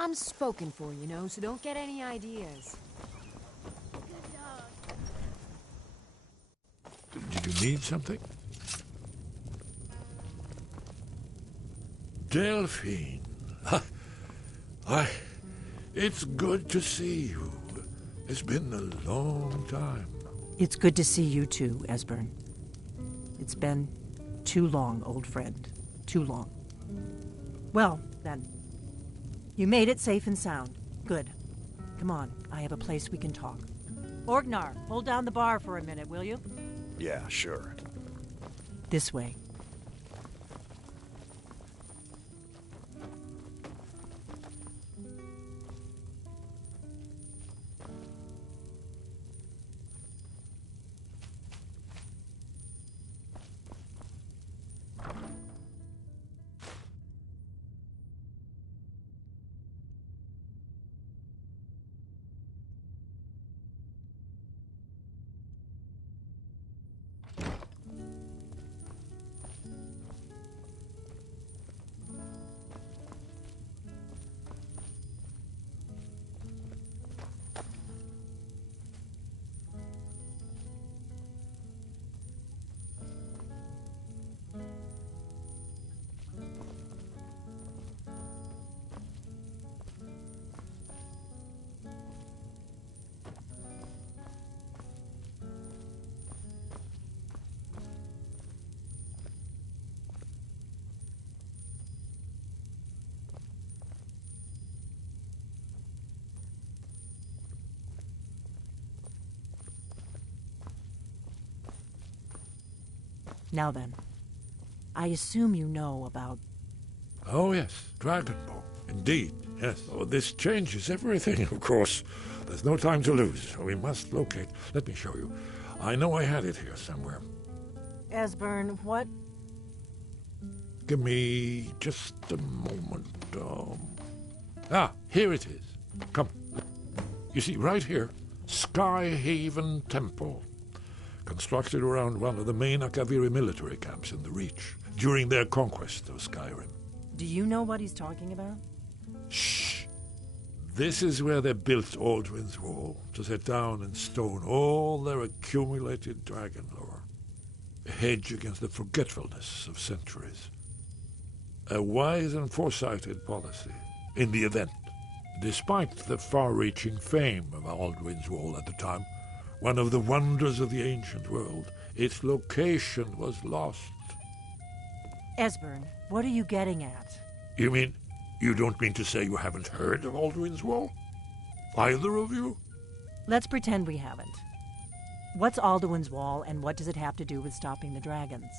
I'm spoken for, you know, so don't get any ideas. Did you need something? Delphine. Why, it's good to see you. It's been a long time. It's good to see you too, Esbern. It's been too long, old friend. Too long. Well, then. You made it safe and sound. Good. Come on, I have a place we can talk. Orgnar, hold down the bar for a minute, will you? Yeah, sure. This way. Now then, I assume you know about... Oh, yes, Dragonbow. Indeed, yes. Oh, this changes everything, of course. There's no time to lose. We must locate. Let me show you. I know I had it here somewhere. Esbern, what? Give me just a moment. Here it is. Come. You see, right here, Skyhaven Temple. Constructed around one of the main Akaviri military camps in the Reach during their conquest of Skyrim. Do you know what he's talking about? Shh! This is where they built Alduin's Wall, to set down in stone all their accumulated dragon lore. A hedge against the forgetfulness of centuries. A wise and foresighted policy, in the event. Despite the far-reaching fame of Alduin's Wall at the time, one of the wonders of the ancient world, its location was lost. Esbern, what are you getting at? You mean, you don't mean to say you haven't heard of Alduin's Wall? Either of you? Let's pretend we haven't. What's Alduin's Wall, and what does it have to do with stopping the dragons?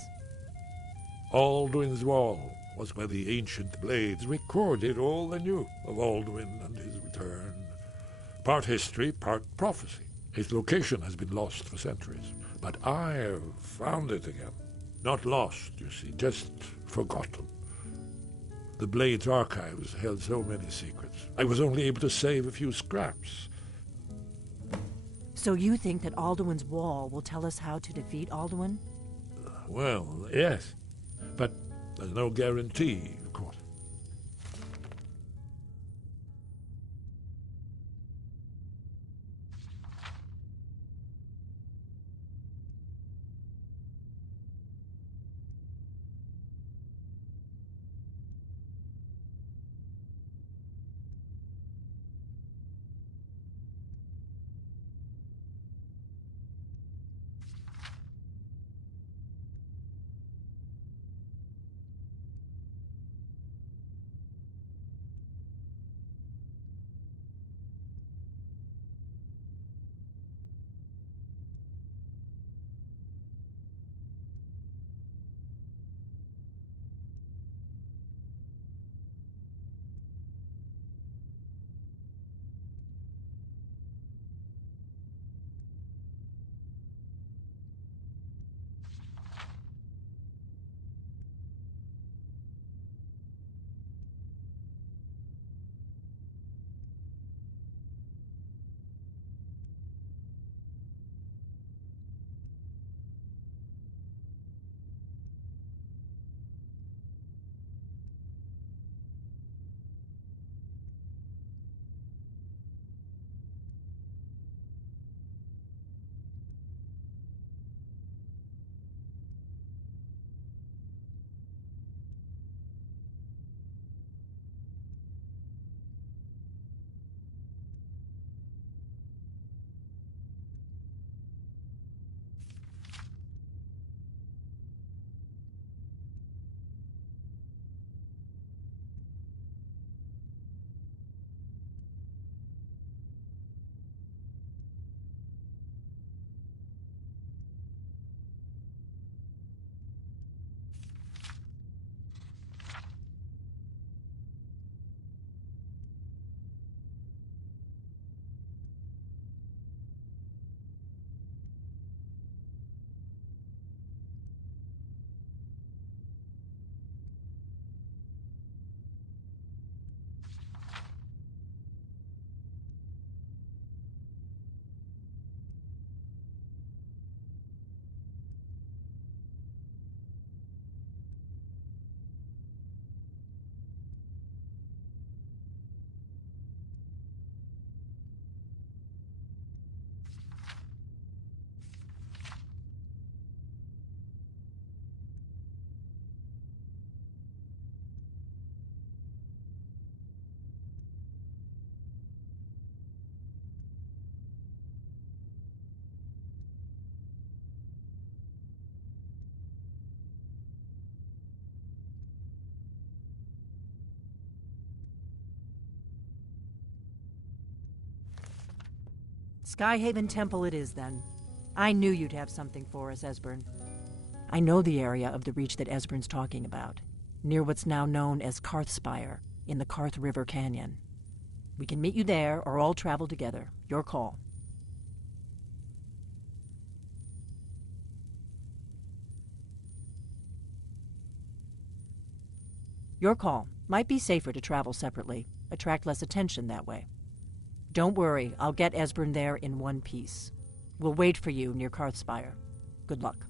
Alduin's Wall was where the ancient blades recorded all they knew of Alduin and his return. Part history, part prophecy. Its location has been lost for centuries, but I have found it again. Not lost, you see, just forgotten. The Blade's archives held so many secrets. I was only able to save a few scraps. So you think that Alduin's Wall will tell us how to defeat Alduin? Well, yes, but there's no guarantee, of course. Skyhaven Temple it is, then. I knew you'd have something for us, Esbern. I know the area of the Reach that Esbern's talking about, near what's now known as Karthspire, in the Karth River Canyon. We can meet you there, or all travel together. Your call. Your call. Might be safer to travel separately. Attract less attention that way. Don't worry, I'll get Esbern there in one piece. We'll wait for you near Karthspire. Good luck.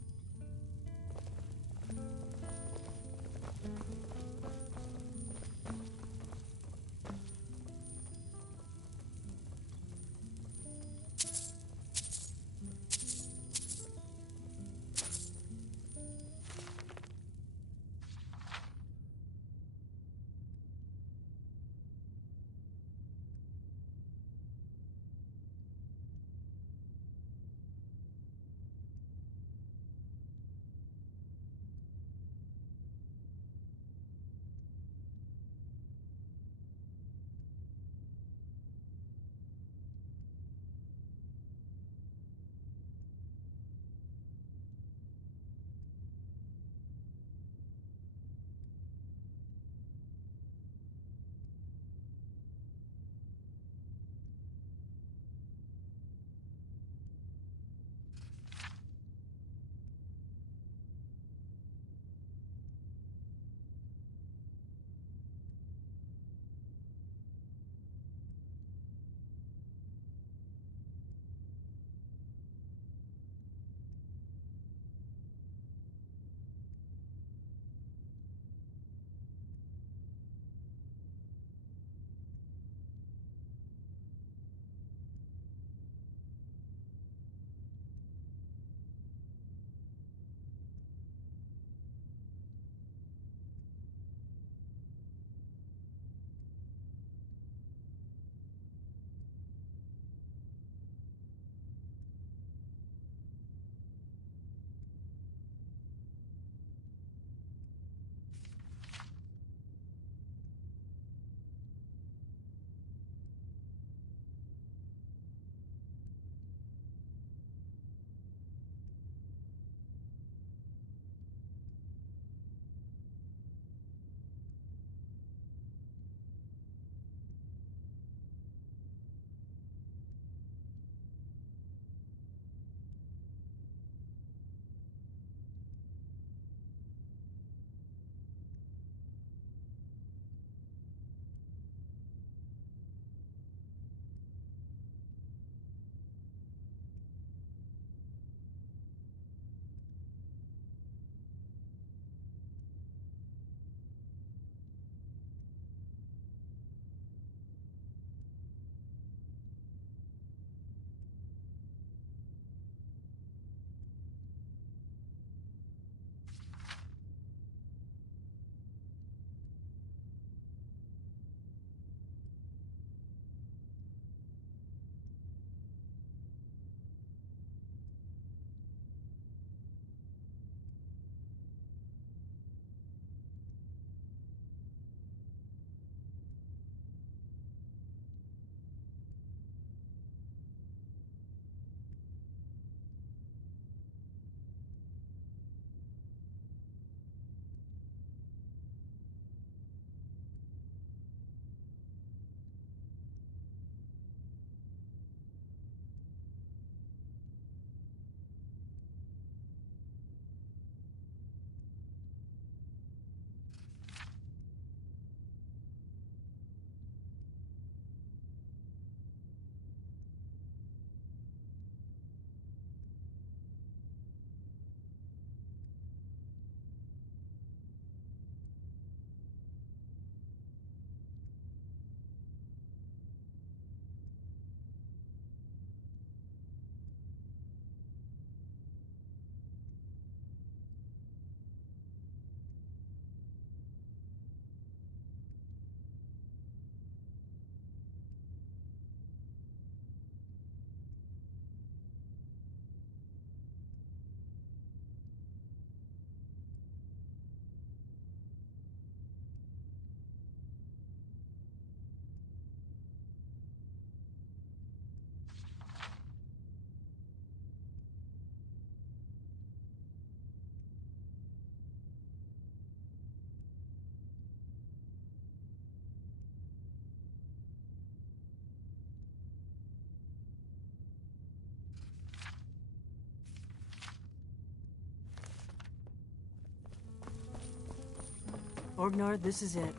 Orgnar, this is it.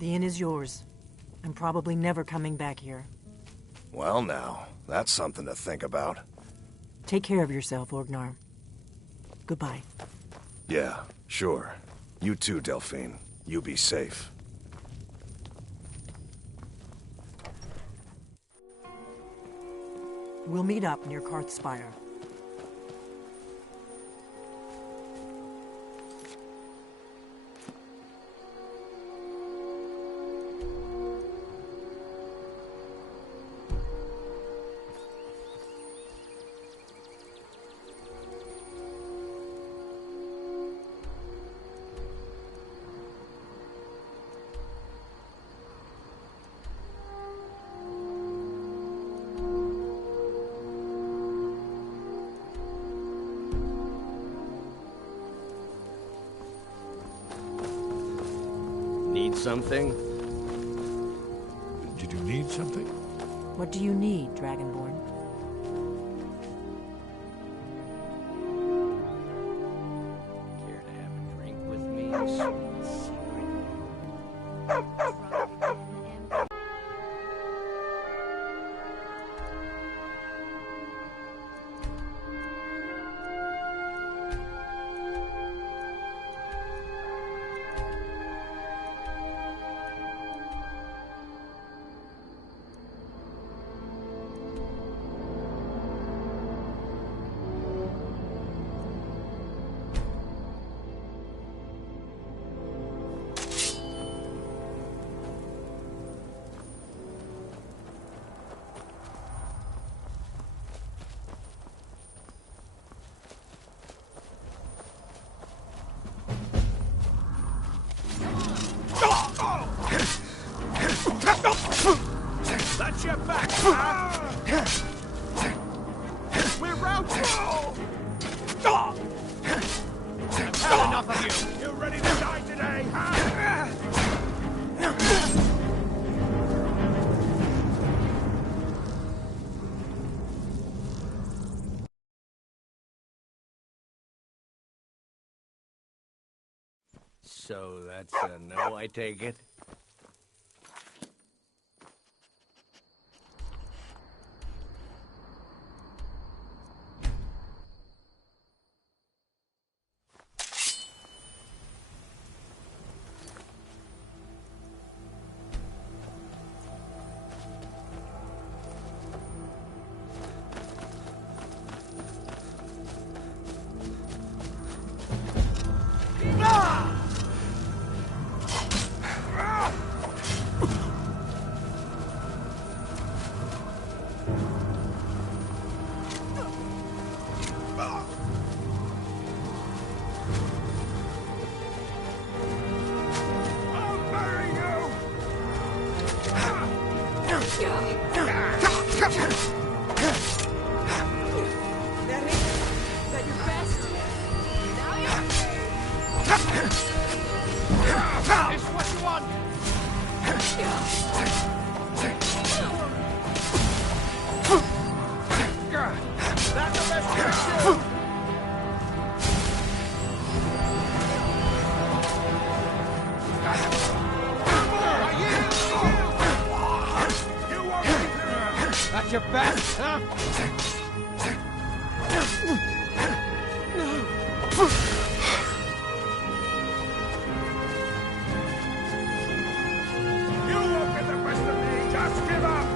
The inn is yours. I'm probably never coming back here. Well now, that's something to think about. Take care of yourself, Orgnar. Goodbye. Yeah, sure. You too, Delphine. You be safe. We'll meet up near Karthspire. Need something? Did you need something? What do you need, Dragonborn? Care to have a drink with me, sweet secret? That's your back, huh? We're routed! I've had enough of you! You ready to die today, huh? So that's a no, I take it? It's what you want! That's the best you can do! That's your best, huh? You won't get the best of me, just give up!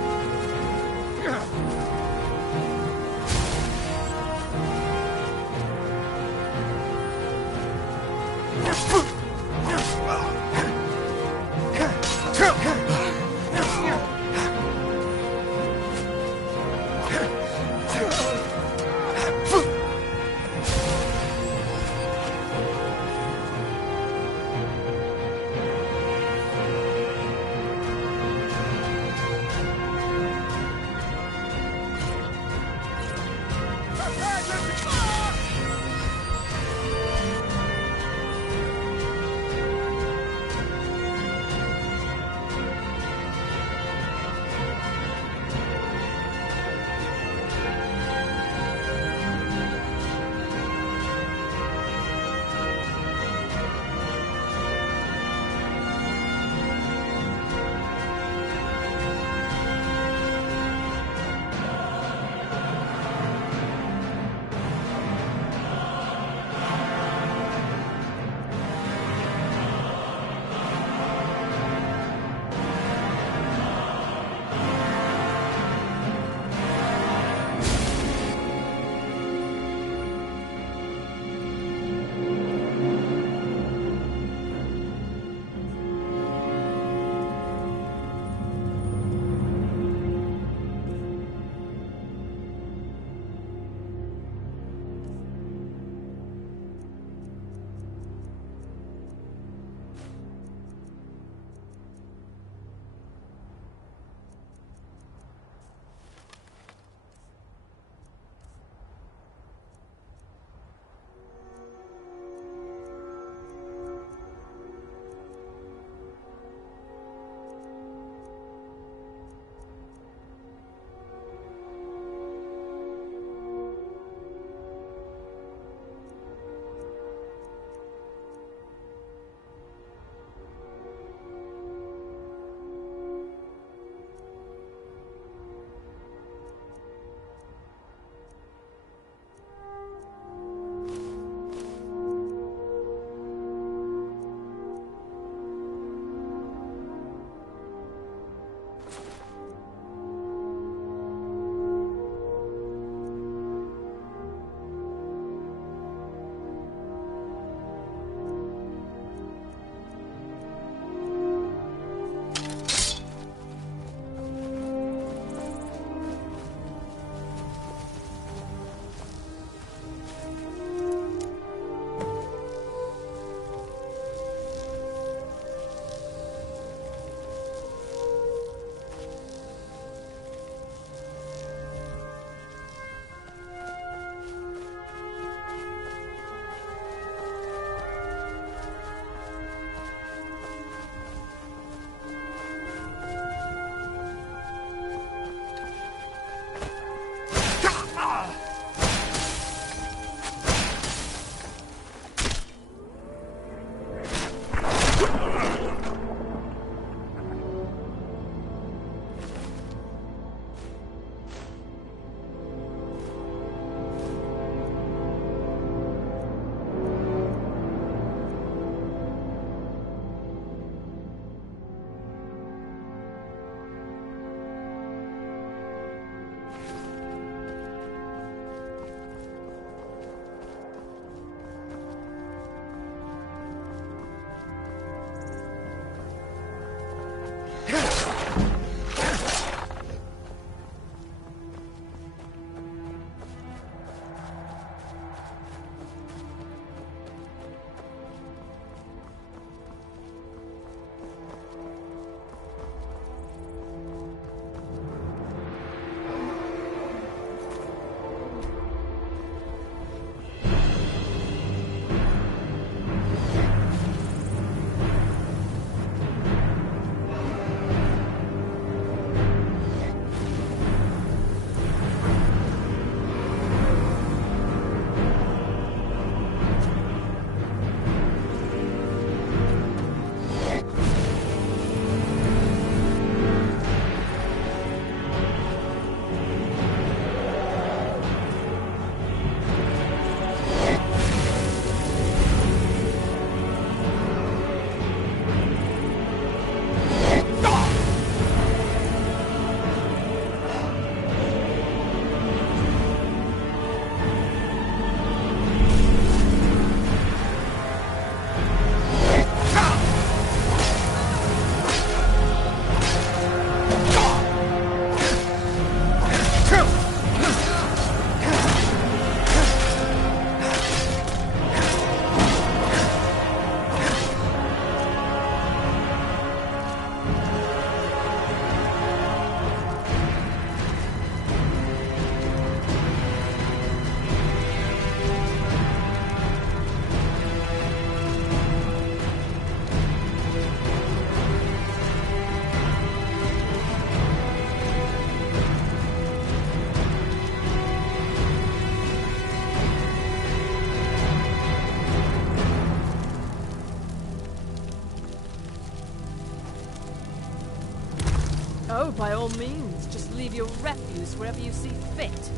Oh, by all means, just leave your refuse wherever you see fit.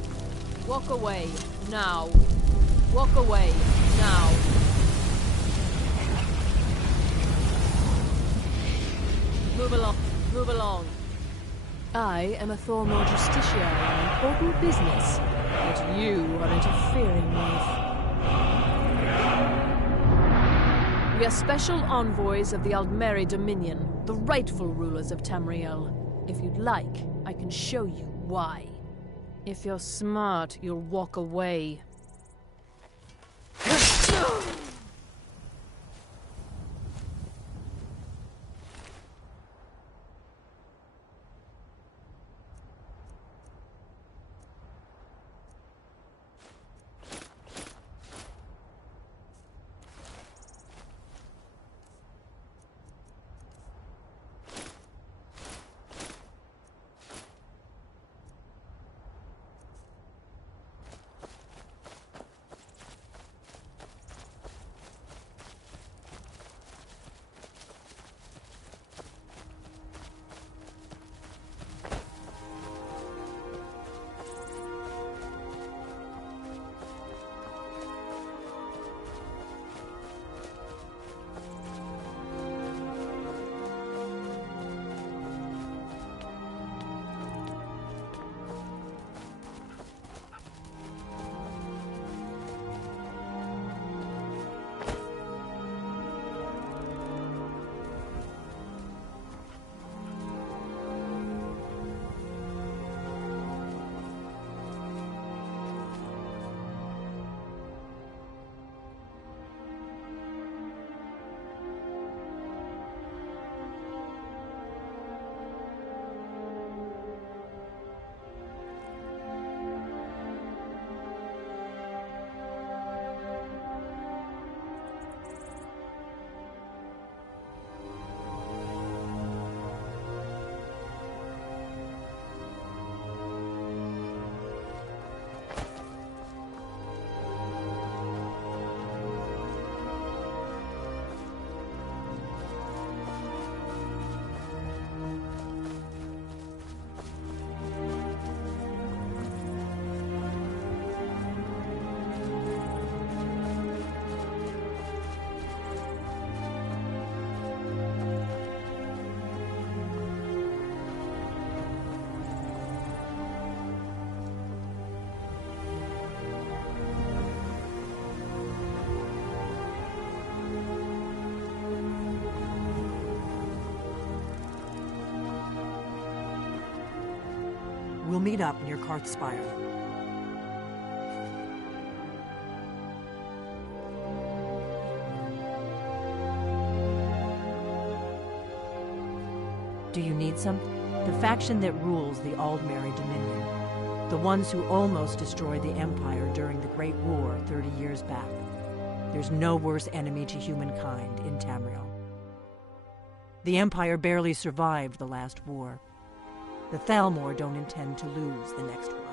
Walk away, now. Walk away, now. Move along, move along. I am a former justiciary on important business that you are interfering with. We are special envoys of the Aldmeri Dominion, the rightful rulers of Tamriel. If you'd like, I can show you why. If you're smart, you'll walk away. We'll meet up near Karth Spire. Do you need some? The faction that rules the Aldmeri Dominion. The ones who almost destroyed the Empire during the Great War 30 years back. There's no worse enemy to humankind in Tamriel. The Empire barely survived the last war. The Thalmor don't intend to lose the next one.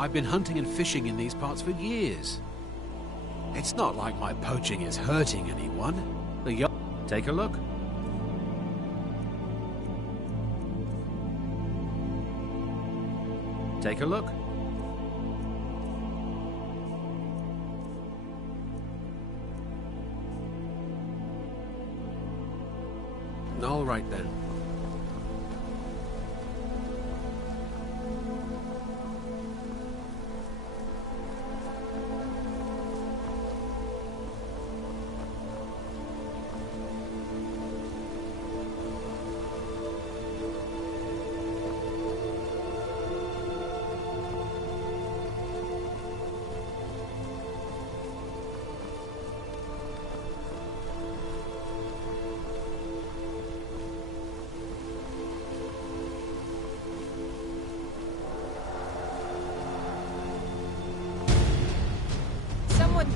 I've been hunting and fishing in these parts for years. It's not like my poaching is hurting anyone. Take a look. Take a look. All right then.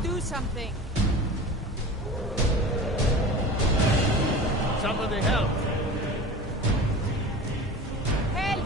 Do something. Somebody help! Help!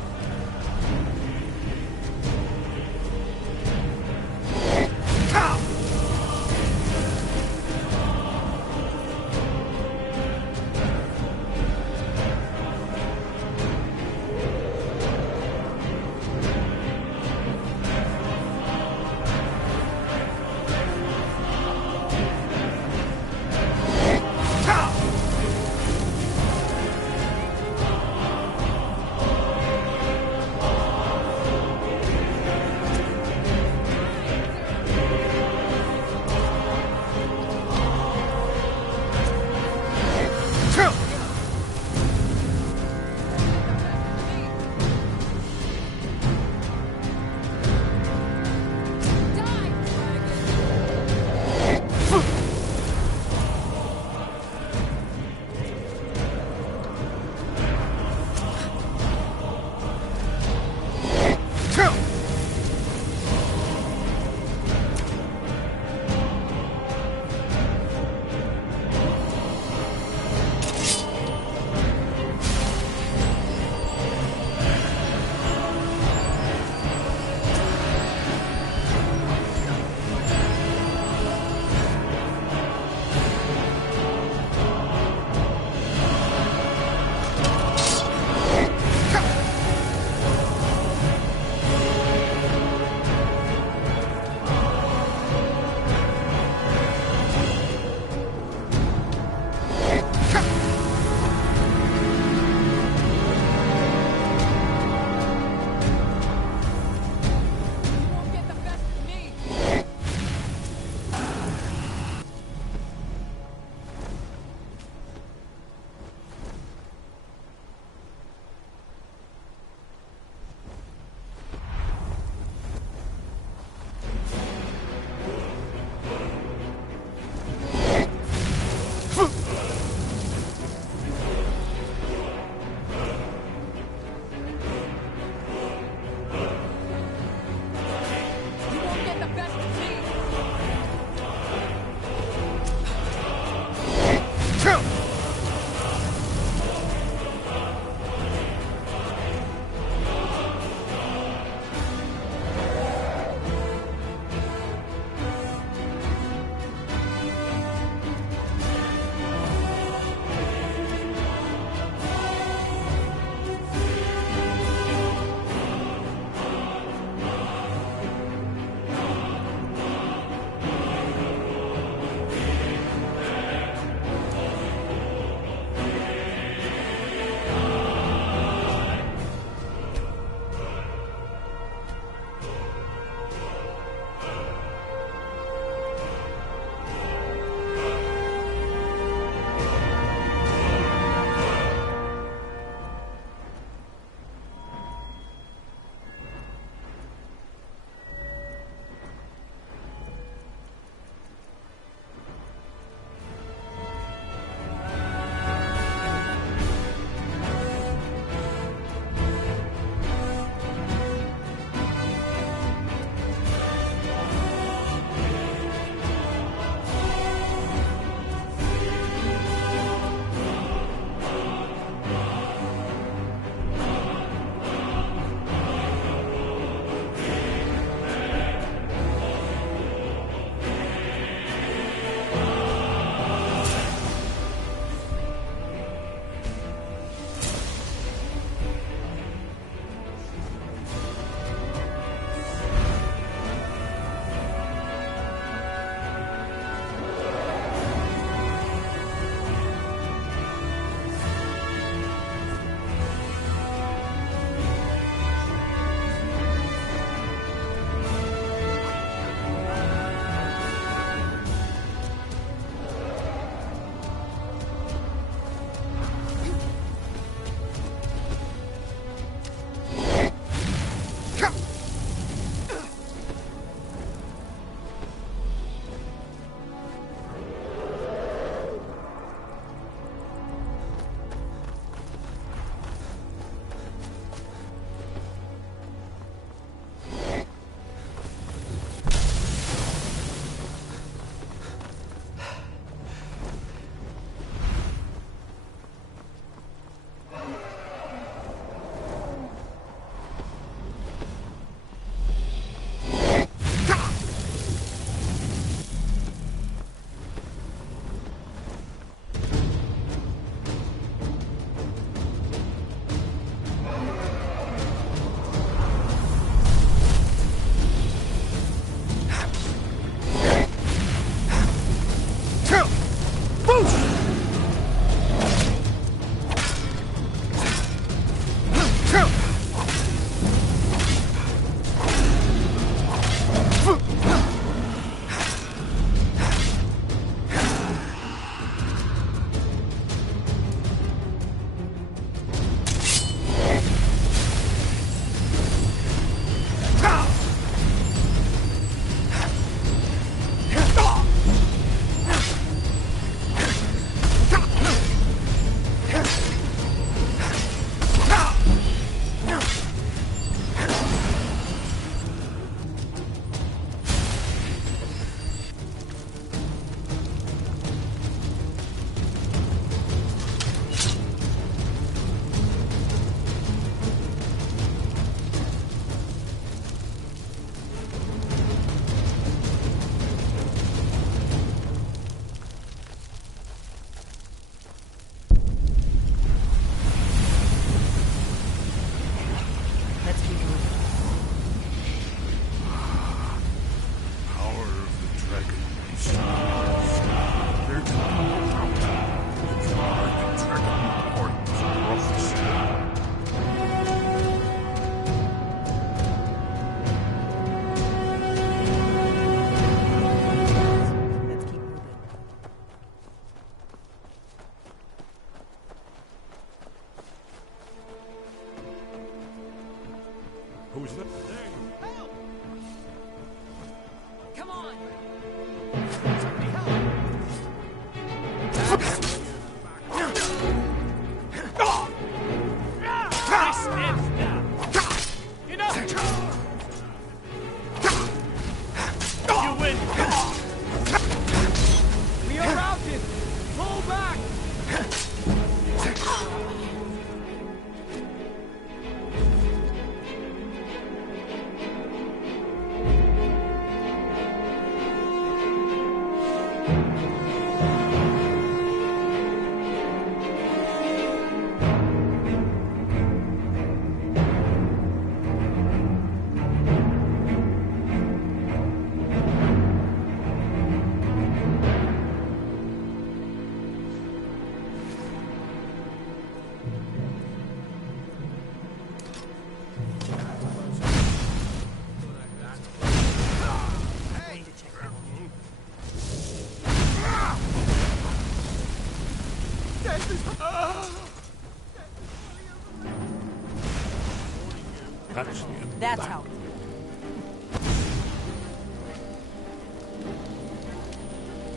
That's the end of That's that. how.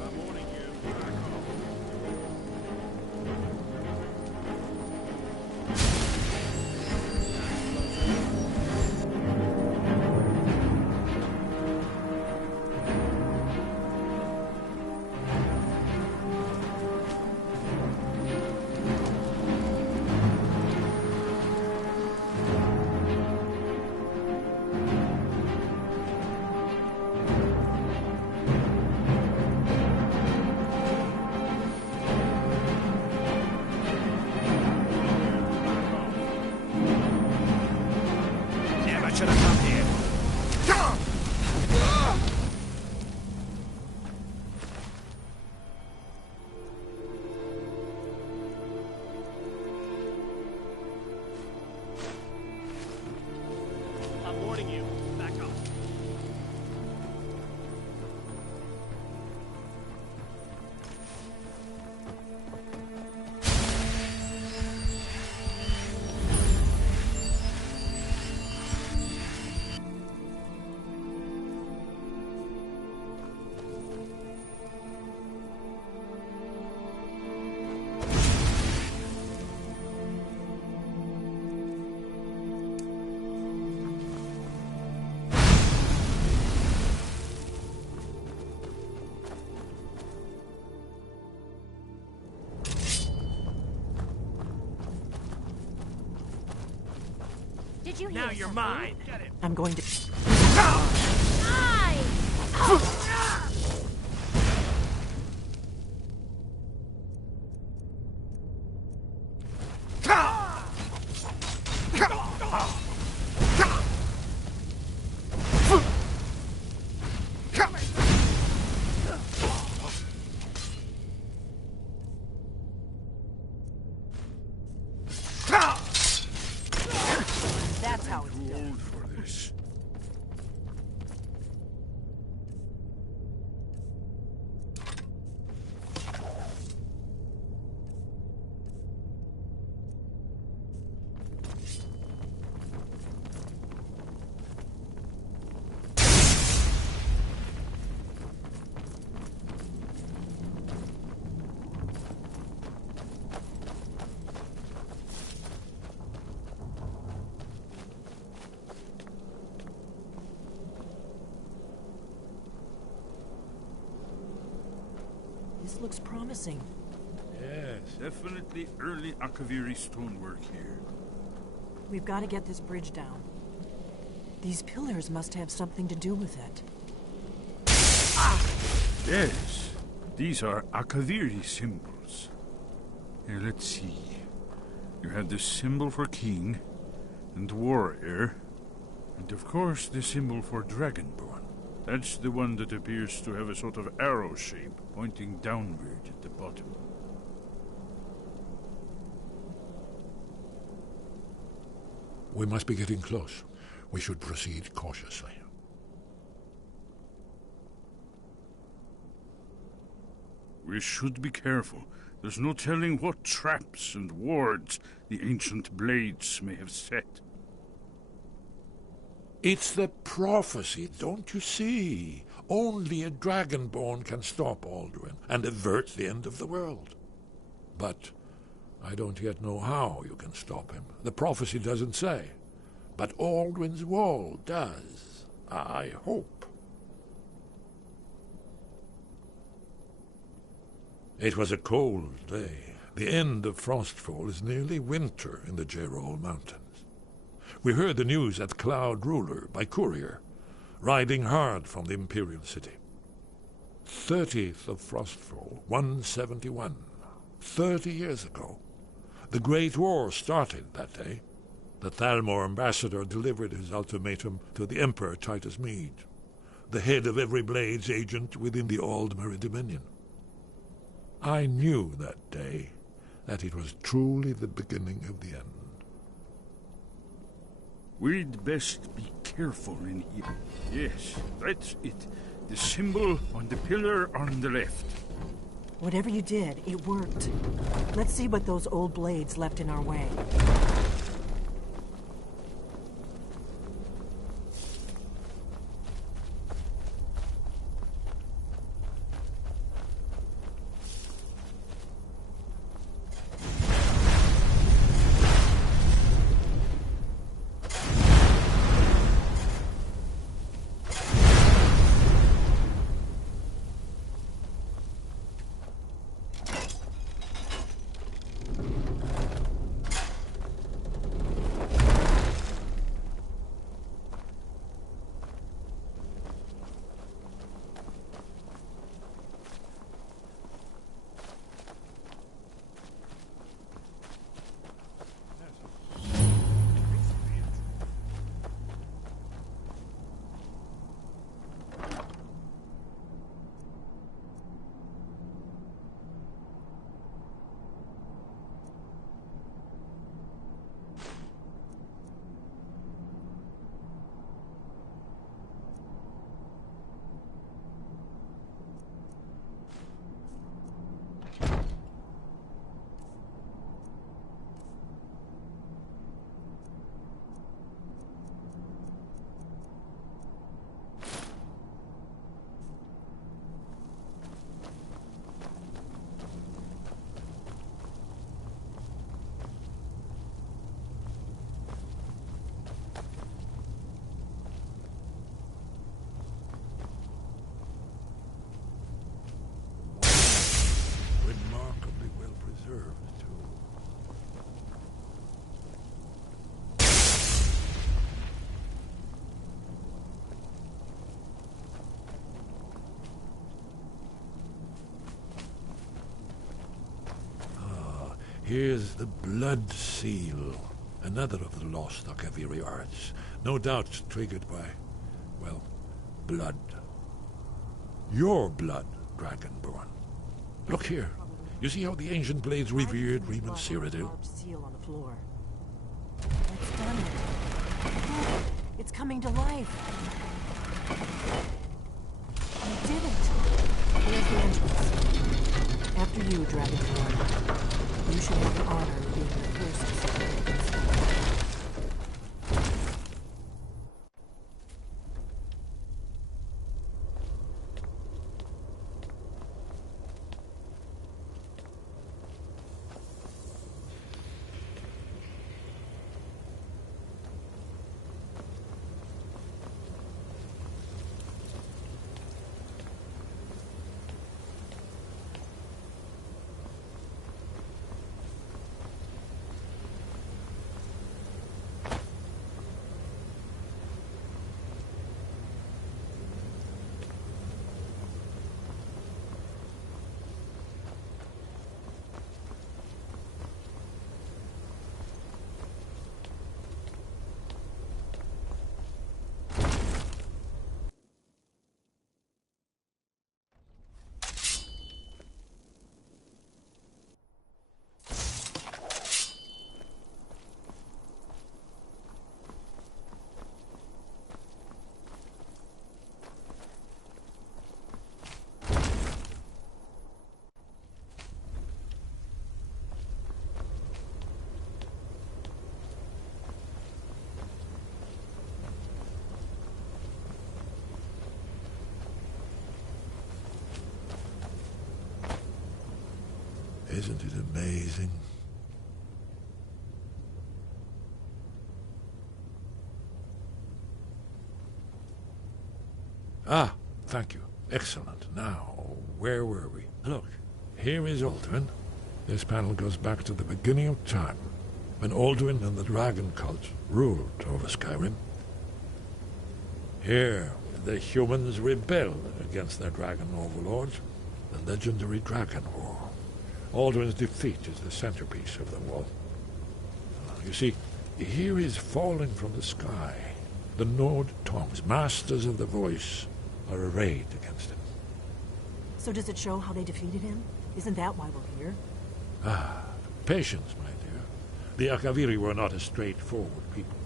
I'm warning you. Back off. Never should have come here. I'm warning you. Back off. Did you hear Now you're something? mine. Get it. I'm going to. Aye! That's how it's Too done. old for this. This looks promising. Yes. Definitely early Akaviri stonework here. We've got to get this bridge down. These pillars must have something to do with it. Yes, these are Akaviri symbols. Here, let's see. You have the symbol for king and warrior, and of course the symbol for dragonborn. That's the one that appears to have a sort of arrow shape pointing downward at the bottom. We must be getting close. We should proceed cautiously. We should be careful. There's no telling what traps and wards the ancient blades may have set. It's the prophecy, don't you see? Only a dragonborn can stop Alduin and avert the end of the world. But I don't yet know how you can stop him. The prophecy doesn't say. But Alduin's wall does. I hope. It was a cold day. The end of Frostfall is nearly winter in the Gerol Mountains. We heard the news at Cloud Ruler by courier, riding hard from the Imperial City. 30th of Frostfall, 171. 30 years ago. The Great War started that day. The Thalmor ambassador delivered his ultimatum to the Emperor Titus Mede, the head of every Blades agent within the Aldmeri Dominion. I knew that day that it was truly the beginning of the end. We'd best be careful in here. Yes, that's it. The symbol on the pillar on the left. Whatever you did, it worked. Let's see what those old blades left in our way. Remarkably well preserved, too. Here's the Blood Seal, another of the lost Akaviri arts, no doubt triggered by, well, blood. Your blood, Dragonborn. Look here. You see how the ancient blades revered Reman Cyrodiil? Seal on the floor. It's done it. Look, it's coming to life. You did it. Here's the entrance. After you, Dragonborn. You should have the honor of being the first to see the entrance. Isn't it amazing? Ah, thank you. Excellent. Now, where were we? Look, here is Alduin. This panel goes back to the beginning of time, when Alduin and the dragon cult ruled over Skyrim. Here, the humans rebelled against their dragon overlords, the legendary Dragon War. Alduin's defeat is the centerpiece of the wall. You see, here is falling from the sky. The Nord tongues, masters of the voice, are arrayed against him. So does it show how they defeated him? Isn't that why we're here? Ah, patience, my dear. The Akaviri were not a straightforward people.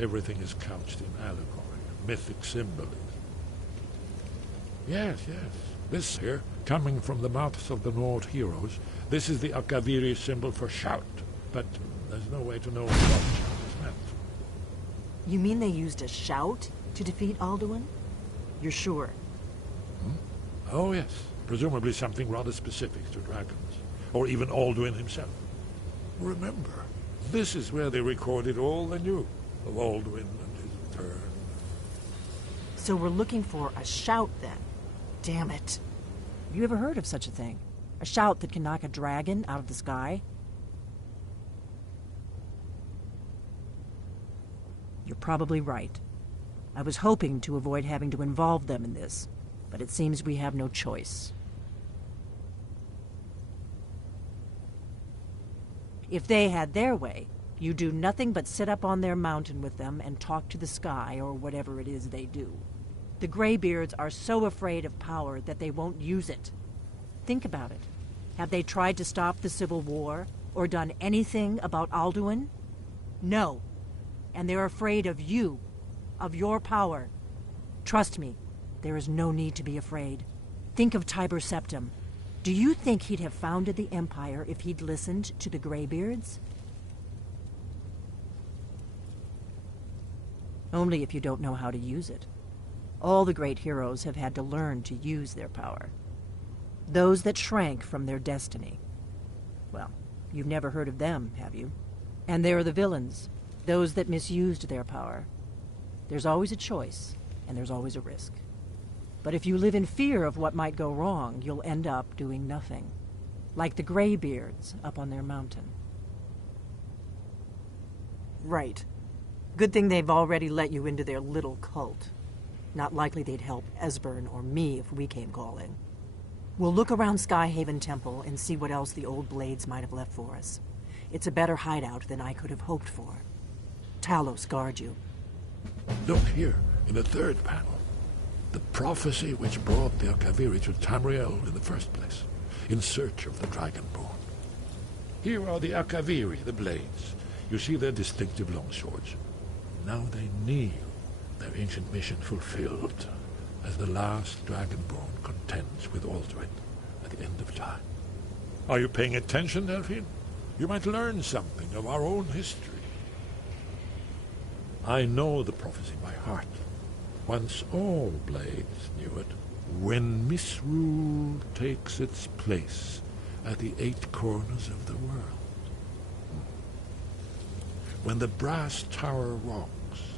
Everything is couched in allegory, mythic symbolism. Yes, yes. This here, coming from the mouths of the Nord heroes, this is the Akaviri symbol for shout. But there's no way to know what shout is meant. You mean they used a shout to defeat Alduin? You're sure? Oh yes, presumably something rather specific to dragons, or even Alduin himself. Remember, this is where they recorded all they knew of Alduin and his return. So we're looking for a shout then. Damn it. Have you ever heard of such a thing? A shout that can knock a dragon out of the sky? You're probably right. I was hoping to avoid having to involve them in this, but it seems we have no choice. If they had their way, you do nothing but sit up on their mountain with them and talk to the sky or whatever it is they do. The Greybeards are so afraid of power that they won't use it. Think about it. Have they tried to stop the Civil War or done anything about Alduin? No. And they're afraid of you, of your power. Trust me, there is no need to be afraid. Think of Tiber Septim. Do you think he'd have founded the Empire if he'd listened to the Greybeards? Only if you don't know how to use it. All the great heroes have had to learn to use their power. Those that shrank from their destiny. Well, you've never heard of them, have you? And there are the villains, those that misused their power. There's always a choice, and there's always a risk. But if you live in fear of what might go wrong, you'll end up doing nothing. Like the Greybeards up on their mountain. Right. Good thing they've already let you into their little cult. Not likely they'd help Esbern or me if we came calling. We'll look around Skyhaven Temple and see what else the old blades might have left for us. It's a better hideout than I could have hoped for. Talos guard you. Look here, in the third panel. The prophecy which brought the Akaviri to Tamriel in the first place, in search of the Dragonborn. Here are the Akaviri, the blades. You see their distinctive longswords. Now they kneel, their ancient mission fulfilled, as the last Dragonborn contends with Alduin at the end of time. Are you paying attention, Delphine? You might learn something of our own history. I know the prophecy by heart. Once all blades knew it, when misrule takes its place at the 8 corners of the world. When the brass tower rocks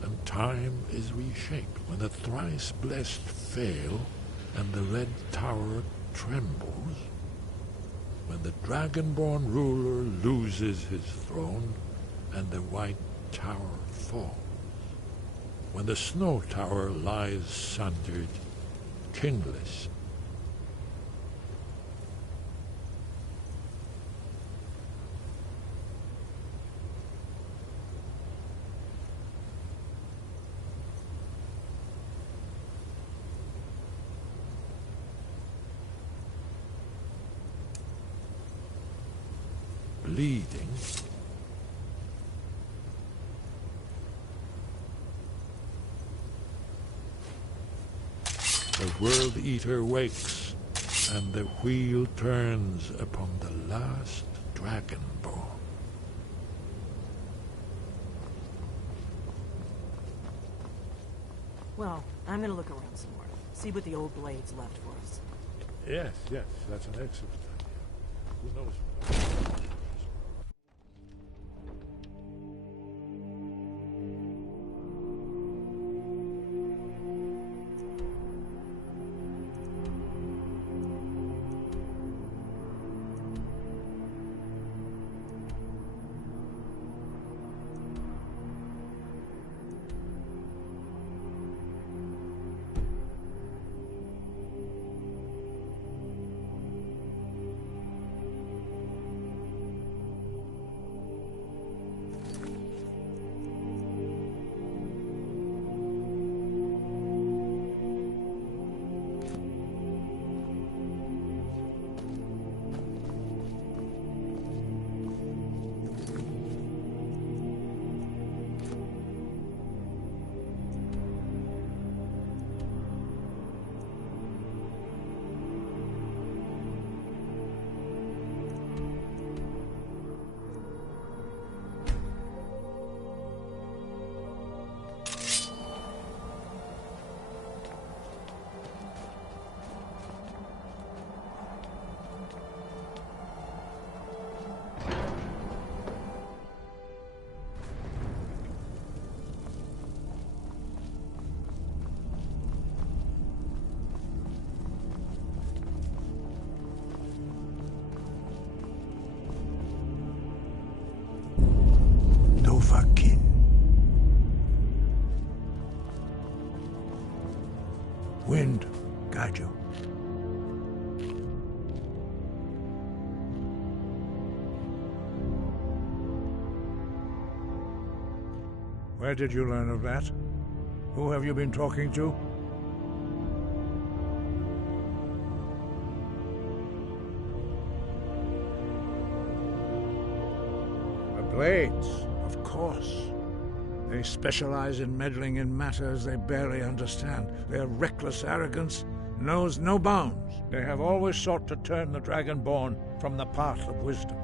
and time is reshaped, when the thrice blessed fail and the red tower trembles, when the dragonborn ruler loses his throne and the white tower falls, when the snow tower lies sundered, kingless. Bleeding. The World Eater wakes, and the wheel turns upon the last Dragonborn. Well, I'm gonna look around some more. See what the old blades left for us. Yes, that's an excellent idea. Who knows? Where did you learn of that? Who have you been talking to? The Blades, of course. They specialize in meddling in matters they barely understand. Their reckless arrogance knows no bounds. They have always sought to turn the Dragonborn from the path of wisdom.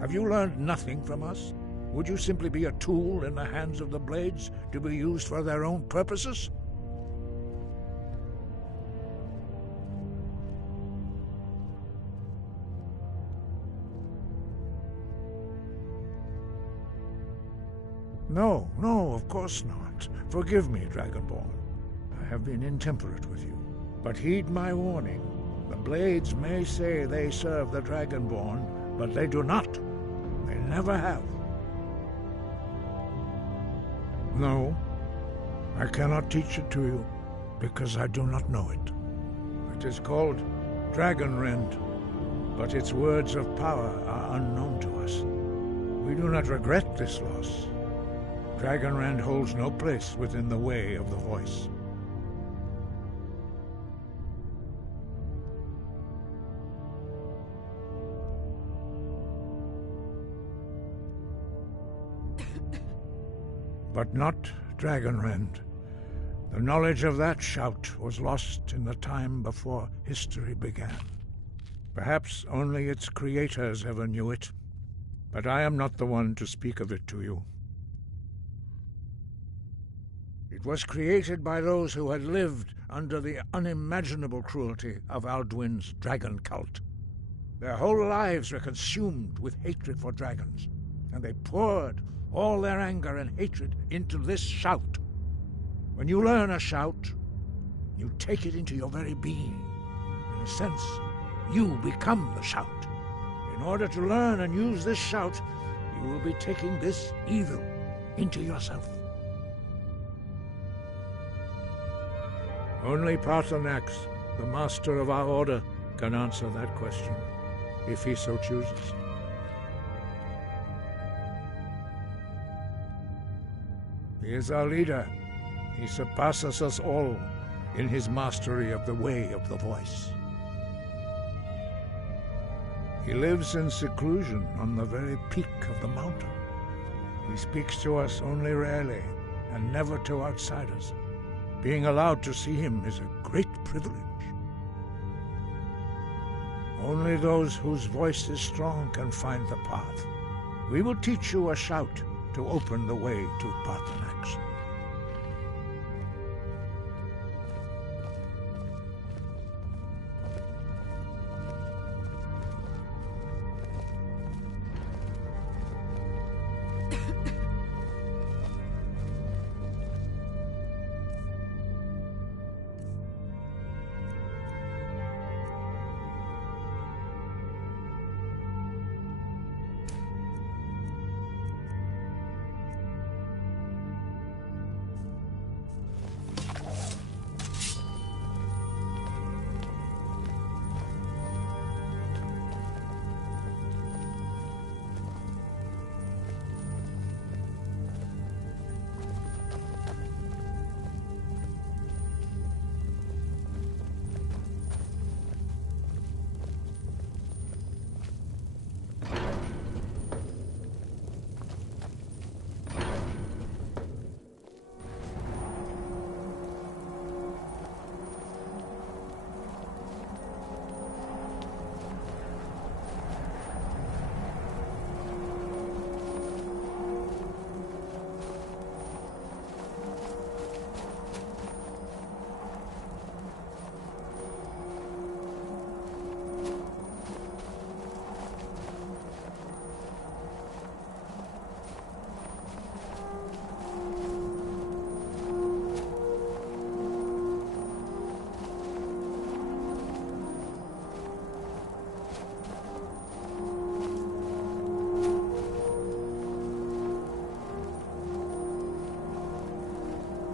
Have you learned nothing from us? Would you simply be a tool in the hands of the Blades to be used for their own purposes? No, of course not. Forgive me, Dragonborn. I have been intemperate with you. But heed my warning. The Blades may say they serve the Dragonborn, but they do not. They never have. No, I cannot teach it to you, because I do not know it. It is called Dragonrend, but its words of power are unknown to us. We do not regret this loss. Dragonrend holds no place within the way of the voice. But not Dragonrend. The knowledge of that shout was lost in the time before history began. Perhaps only its creators ever knew it, but I am not the one to speak of it to you. It was created by those who had lived under the unimaginable cruelty of Alduin's dragon cult. Their whole lives were consumed with hatred for dragons, and they poured all their anger and hatred into this shout. When you learn a shout, you take it into your very being. In a sense, you become the shout. In order to learn and use this shout, you will be taking this evil into yourself. Only Paarthurnax, the master of our order, can answer that question, if he so chooses. He is our leader. He surpasses us all in his mastery of the way of the voice. He lives in seclusion on the very peak of the mountain. He speaks to us only rarely, and never to outsiders. Being allowed to see him is a great privilege. Only those whose voice is strong can find the path. We will teach you a shout to open the way to Paarthurnax.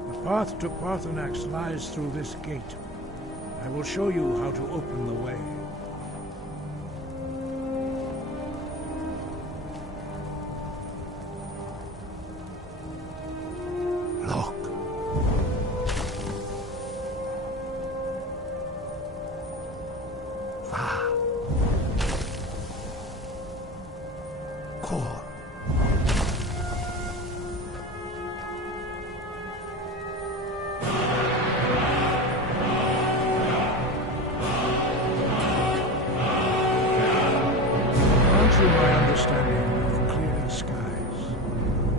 The path to Paarthurnax lies through this gate. I will show you how to open the way. core. Grant you my understanding of clear skies.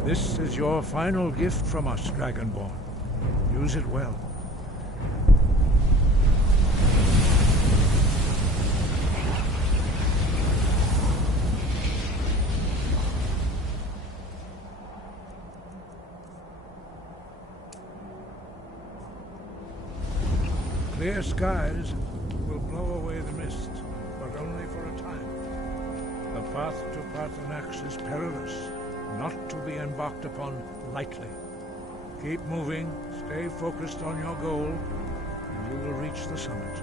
This is your final gift from us, Dragonborn. Use it well. Clear skies will blow away the mist, but only for a time. The path to Paarthurnax is perilous, not to be embarked upon lightly. Keep moving, stay focused on your goal, and you will reach the summit.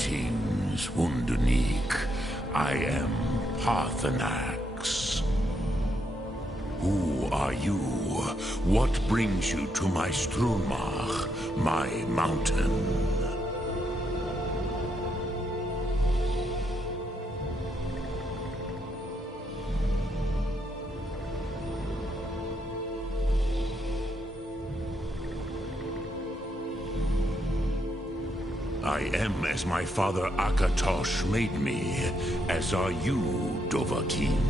Greetings, Wunderneek. I am Parthenax. Who are you? What brings you to my Strunmach, my mountain? I am as my father Akatosh made me, as are you, Dovahkiin.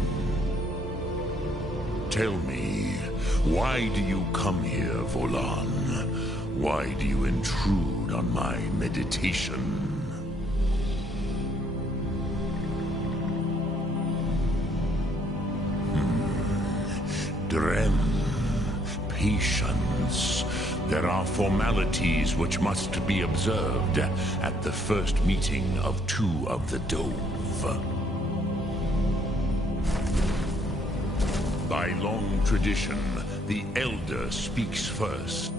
Tell me, why do you come here, Volan? Why do you intrude on my meditation? Drem, patience. There are formalities which must be observed at the first meeting of two of the Dove. By long tradition, the Elder speaks first.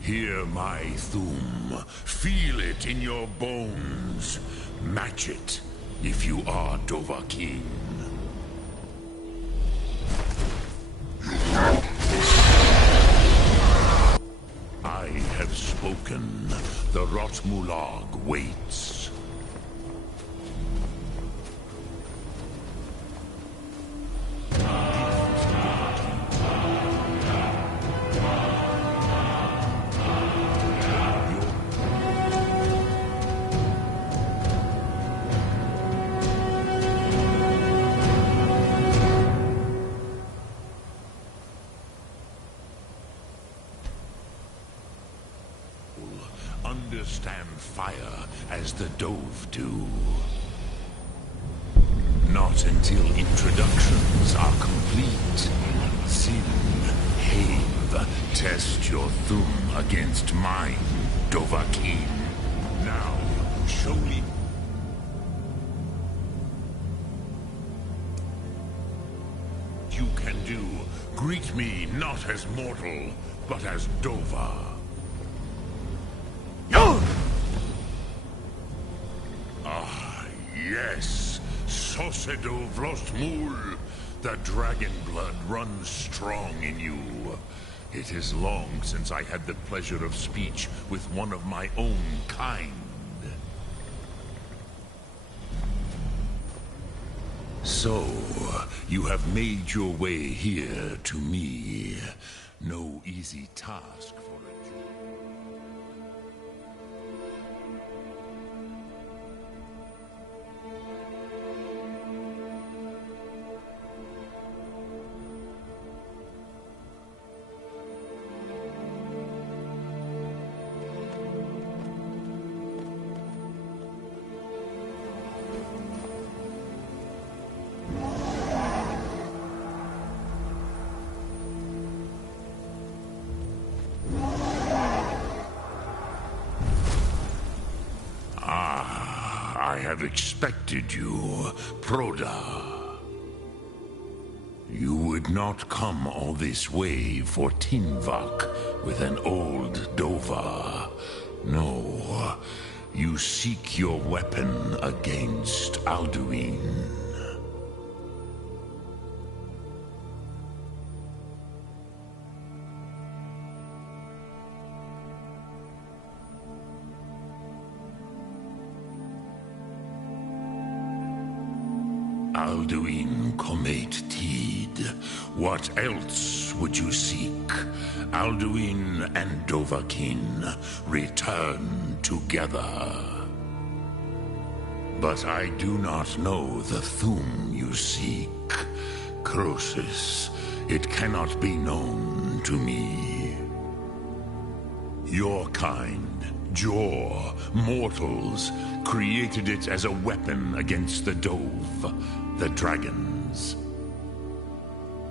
Hear my Thum. Feel it in your bones. Match it, if you are Dovahkiin. I have spoken. The Rotmulag waits. Understand fire as the Dove do. Not until introductions are complete. Sin, Have, test your Thum against mine, Dovahkiin. Now, show me. You can do. Greet me not as mortal, but as Dova. Ah, yes. Sosedo Vrostmul. The dragon blood runs strong in you. It is long since I had the pleasure of speech with one of my own kind. So, you have made your way here to me. No easy task for a Jew. I have expected you, Proda. You would not come all this way for Tinvak with an old Dova. No, you seek your weapon against Alduin. Alduin Comate Teed. What else would you seek? Alduin and Dovahkiin return together. But I do not know the Thum you seek. Croesus, it cannot be known to me. Your kind, Jor, mortals, created it as a weapon against the Dove, the dragons.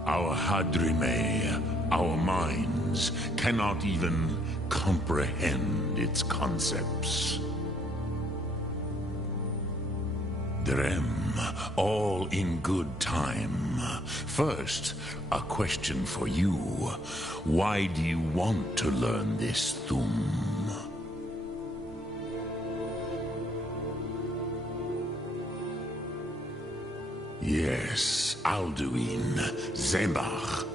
Our Hadrime, our minds, cannot even comprehend its concepts. Drem, all in good time. First, a question for you. Why do you want to learn this Thum? Yes, Alduin, Zemach,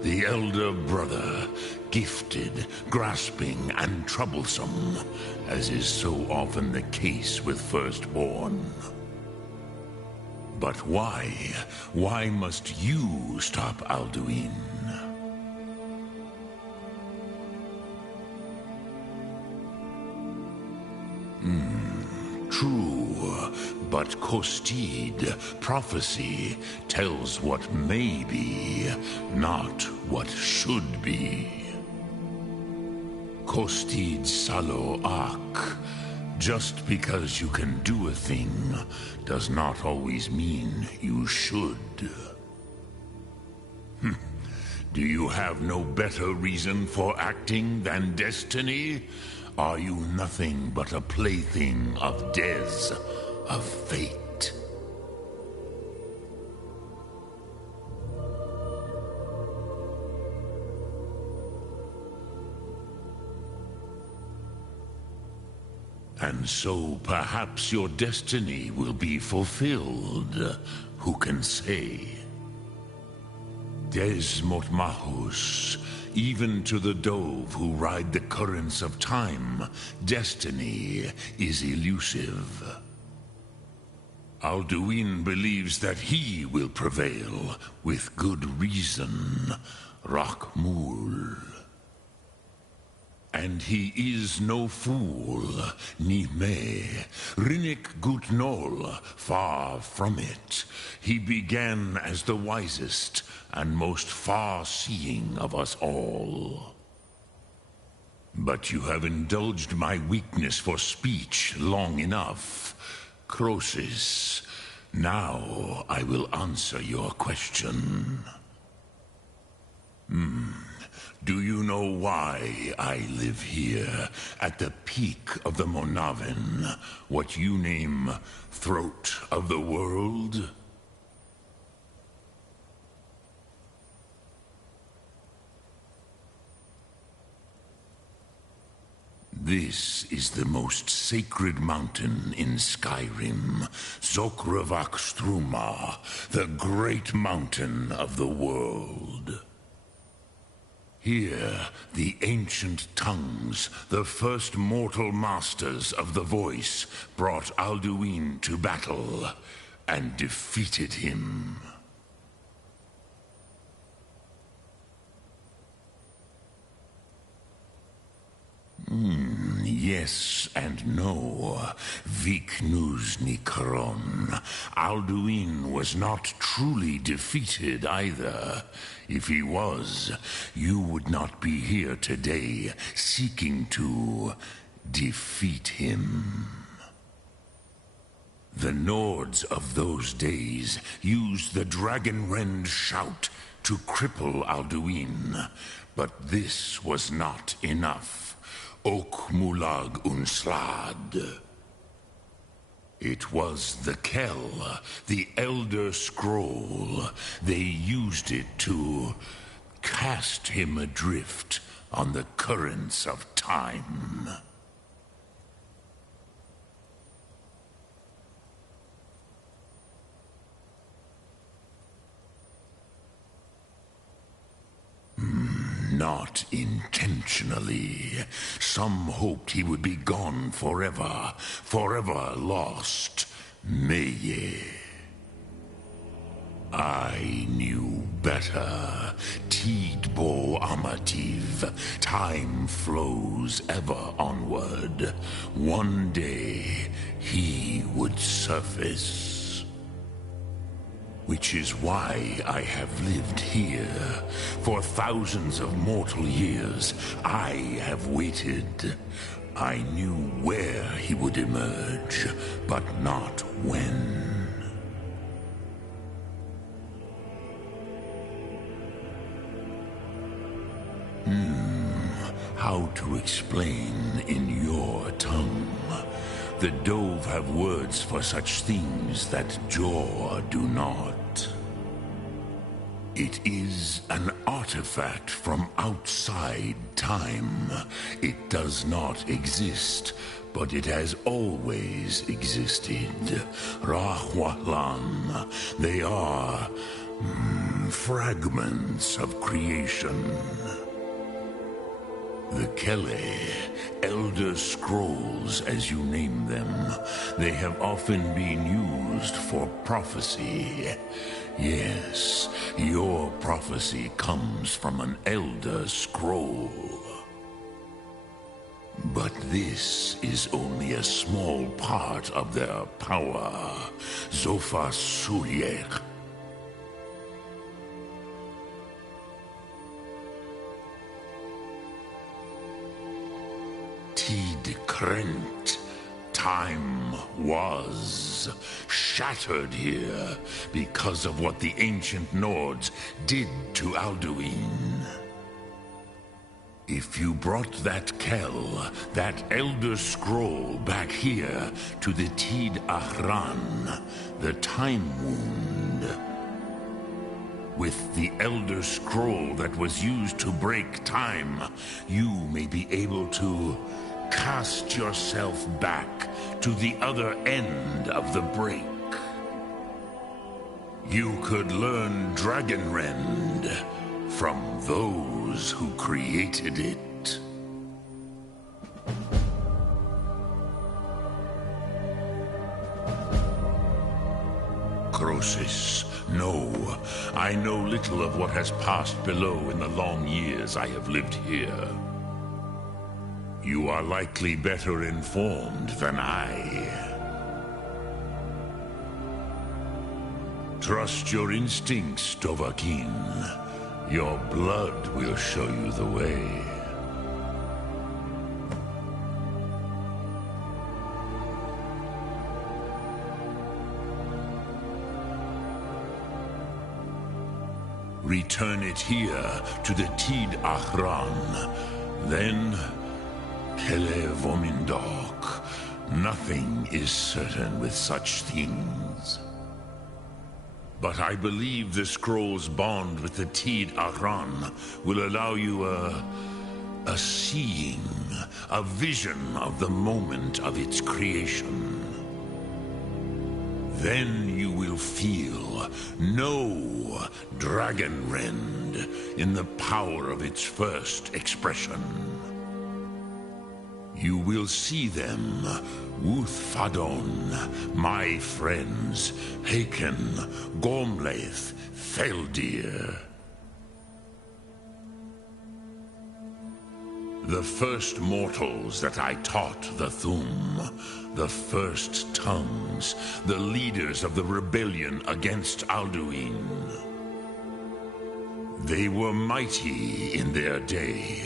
the elder brother, gifted, grasping, and troublesome, as is so often the case with firstborn. But why? Why must you stop Alduin? True, but Kostid, prophecy, tells what may be, not what should be. Kostid Salo Ak. Just because you can do a thing does not always mean you should. Do you have no better reason for acting than destiny? Are you nothing but a plaything of Des, of fate? And so perhaps your destiny will be fulfilled. Who can say? Des Motmahus, even to the dove who ride the currents of time, destiny is elusive. Alduin believes that he will prevail, with good reason. Rakmul. And he is no fool, ni me. Rinnik Gutnol, far from it. He began as the wisest and most far-seeing of us all. But you have indulged my weakness for speech long enough. Croesus, now I will answer your question. Do you know why I live here, at the peak of the Monavin, what you name throat of the world? This is the most sacred mountain in Skyrim, Zokravak Struma, the great mountain of the world. Here, the ancient tongues, the first mortal masters of the voice, brought Alduin to battle and defeated him. Yes and no. Viknuz Nikron. Alduin was not truly defeated either. If he was, you would not be here today seeking to defeat him. The Nords of those days used the Dragonrend shout to cripple Alduin, but this was not enough. Ok Mulag Unslad. It was the Kell, the Elder Scroll. They used it to cast him adrift on the currents of time. Not intentionally. Some hoped he would be gone forever, forever lost. Meye. I knew better. Tidbo Amativ. Time flows ever onward. One day, he would surface. Which is why I have lived here. For thousands of mortal years, I have waited. I knew where he would emerge, but not when. How to explain in your tongue? The Dove have words for such things that Jor do not. It is an artifact from outside time. It does not exist, but it has always existed. Rahwalan. They are fragments of creation. The Kele, Elder Scrolls as you name them, they have often been used for prophecy. Yes, your prophecy comes from an Elder Scroll. But this is only a small part of their power. Zofa Suryek. Tid Krent. Time was shattered here because of what the ancient Nords did to Alduin. If you brought that Kell, that Elder Scroll back here to the Tid Ahran, the Time Wound, with the Elder Scroll that was used to break time, you may be able to cast yourself back to the other end of the break. You could learn Dragonrend from those who created it. Croesus, no. I know little of what has passed below in the long years I have lived here. You are likely better informed than I. Trust your instincts, Dovahkiin. Your blood will show you the way. Return it here to the Tid Ahran. Then Kele Vomindok. Nothing is certain with such things. But I believe the scroll's bond with the Tid Ahran will allow you a seeing, a vision of the moment of its creation. Then you will feel, know Dragonrend in the power of its first expression. You will see them, Wuthfadon, my friends, Haken, Gormlaith, Feldir. The first mortals that I taught the Thum, the first tongues, the leaders of the rebellion against Alduin. They were mighty in their day,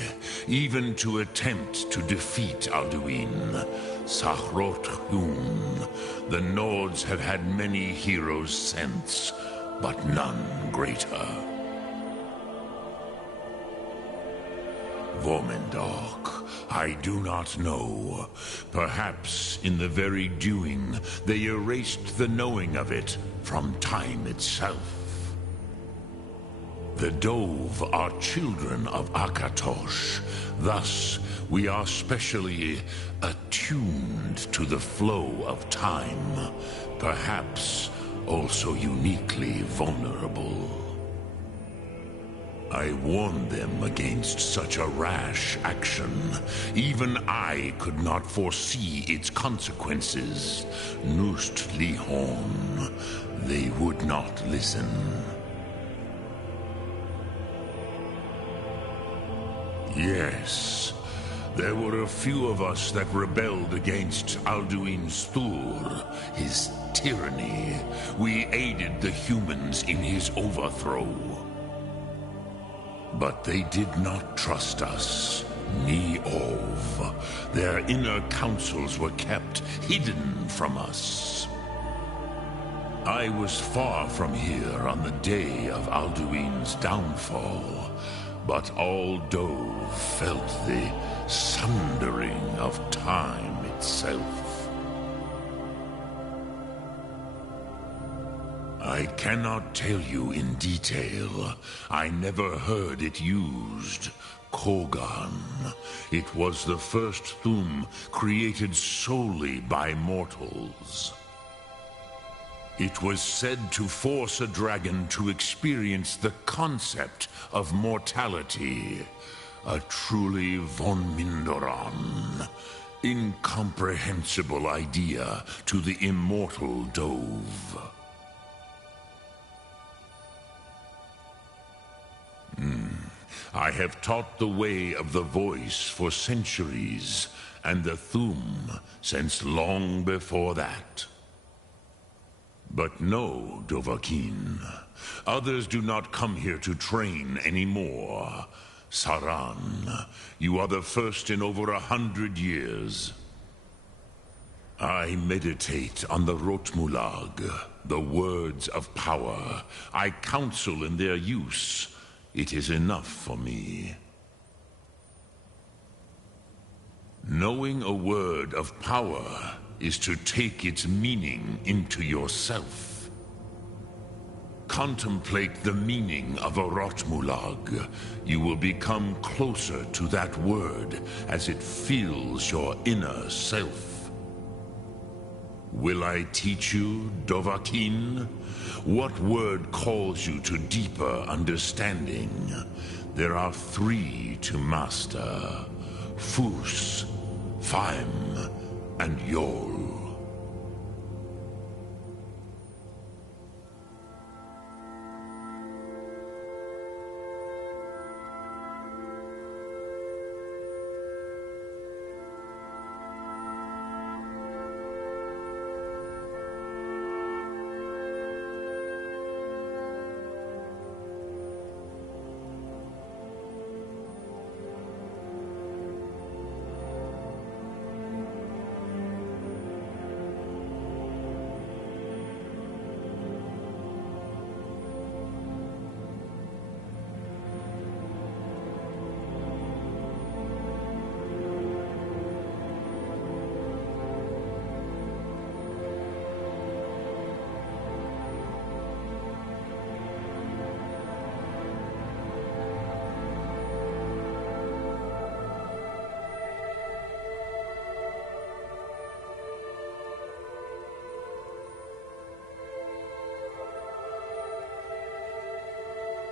even to attempt to defeat Alduin. Sahrot Hun, the Nords have had many heroes since, but none greater. Vomindok, I do not know. Perhaps in the very doing, they erased the knowing of it from time itself. The Dove are children of Akatosh. Thus, we are specially attuned to the flow of time. Perhaps also uniquely vulnerable. I warned them against such a rash action. Even I could not foresee its consequences. Nust Lihon, they would not listen. Yes, there were a few of us that rebelled against Alduin's Thur, his tyranny. We aided the humans in his overthrow. But they did not trust us, ni Ov. Their inner counsels were kept hidden from us. I was far from here on the day of Alduin's downfall, but all Dove felt the sundering of time itself. I cannot tell you in detail. I never heard it used. Kogan. It was the first Thum created solely by mortals. It was said to force a dragon to experience the concept of mortality. A truly von Mindoran. Incomprehensible idea to the immortal Dove. I have taught the way of the voice for centuries, and the Thum since long before that. But no, Dovahkiin. Others do not come here to train anymore. Saran, you are the first in over 100 years. I meditate on the Rotmulag, the words of power. I counsel in their use. It is enough for me. Knowing a word of power is to take its meaning into yourself. Contemplate the meaning of a Rotmulag. You will become closer to that word as it fills your inner self. Will I teach you, Dovahkiin? What word calls you to deeper understanding? There are 3 to master. Fus, Faim, and Yol.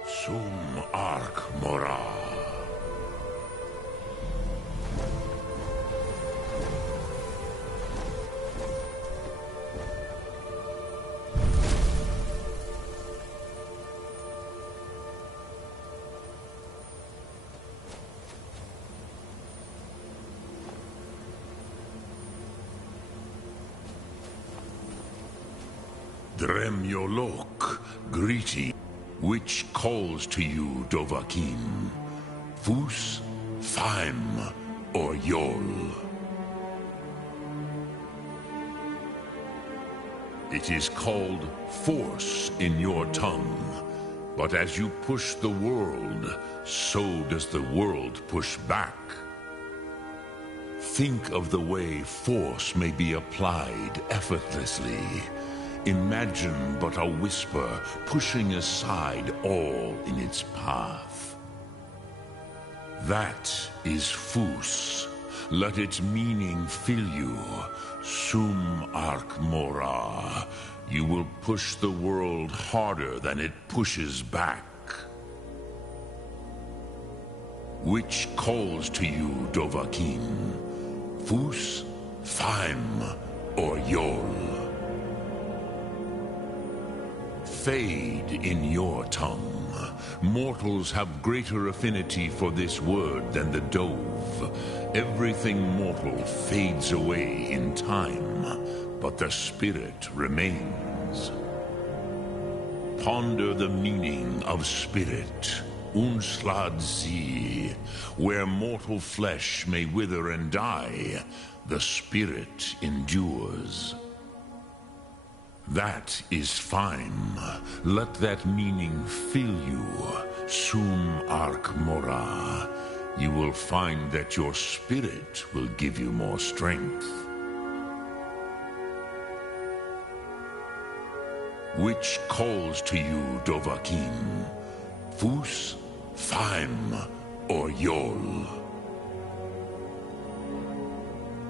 Sum Ark Mora. Dremyolok, greeting. Which calls to you, Dovahkiin? Fus, Faim, or Yol? It is called force in your tongue. But as you push the world, so does the world push back. Think of the way force may be applied effortlessly. Imagine but a whisper pushing aside all in its path. That is Fus. Let its meaning fill you. Sum Ark Mora. You will push the world harder than it pushes back. Which calls to you, Dovahkiin? Fus, Faim, or Yol? Fade in your tongue. Mortals have greater affinity for this word than the Dove. Everything mortal fades away in time, but the spirit remains. Ponder the meaning of spirit. Unslad Zi. Where mortal flesh may wither and die, the spirit endures. That is fine. Let that meaning fill you. Sum Ark Mora. You will find that your spirit will give you more strength. Which calls to you, Dovahkiin? Fus, Faim, or Yol?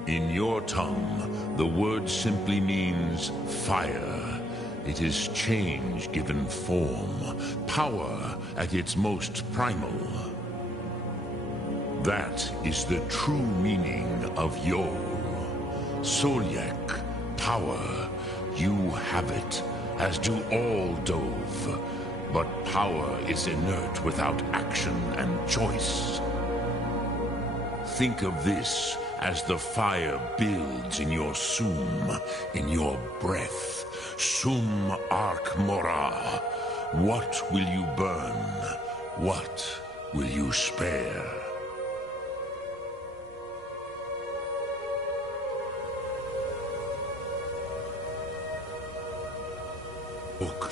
In your tongue, the word simply means fire. It is change given form, power at its most primal. That is the true meaning of Yol. Solyak, power. You have it, as do all Dove. But power is inert without action and choice. Think of this as the fire builds in your sum, in your breath. Sum Ark Mora. What will you burn? What will you spare? Book.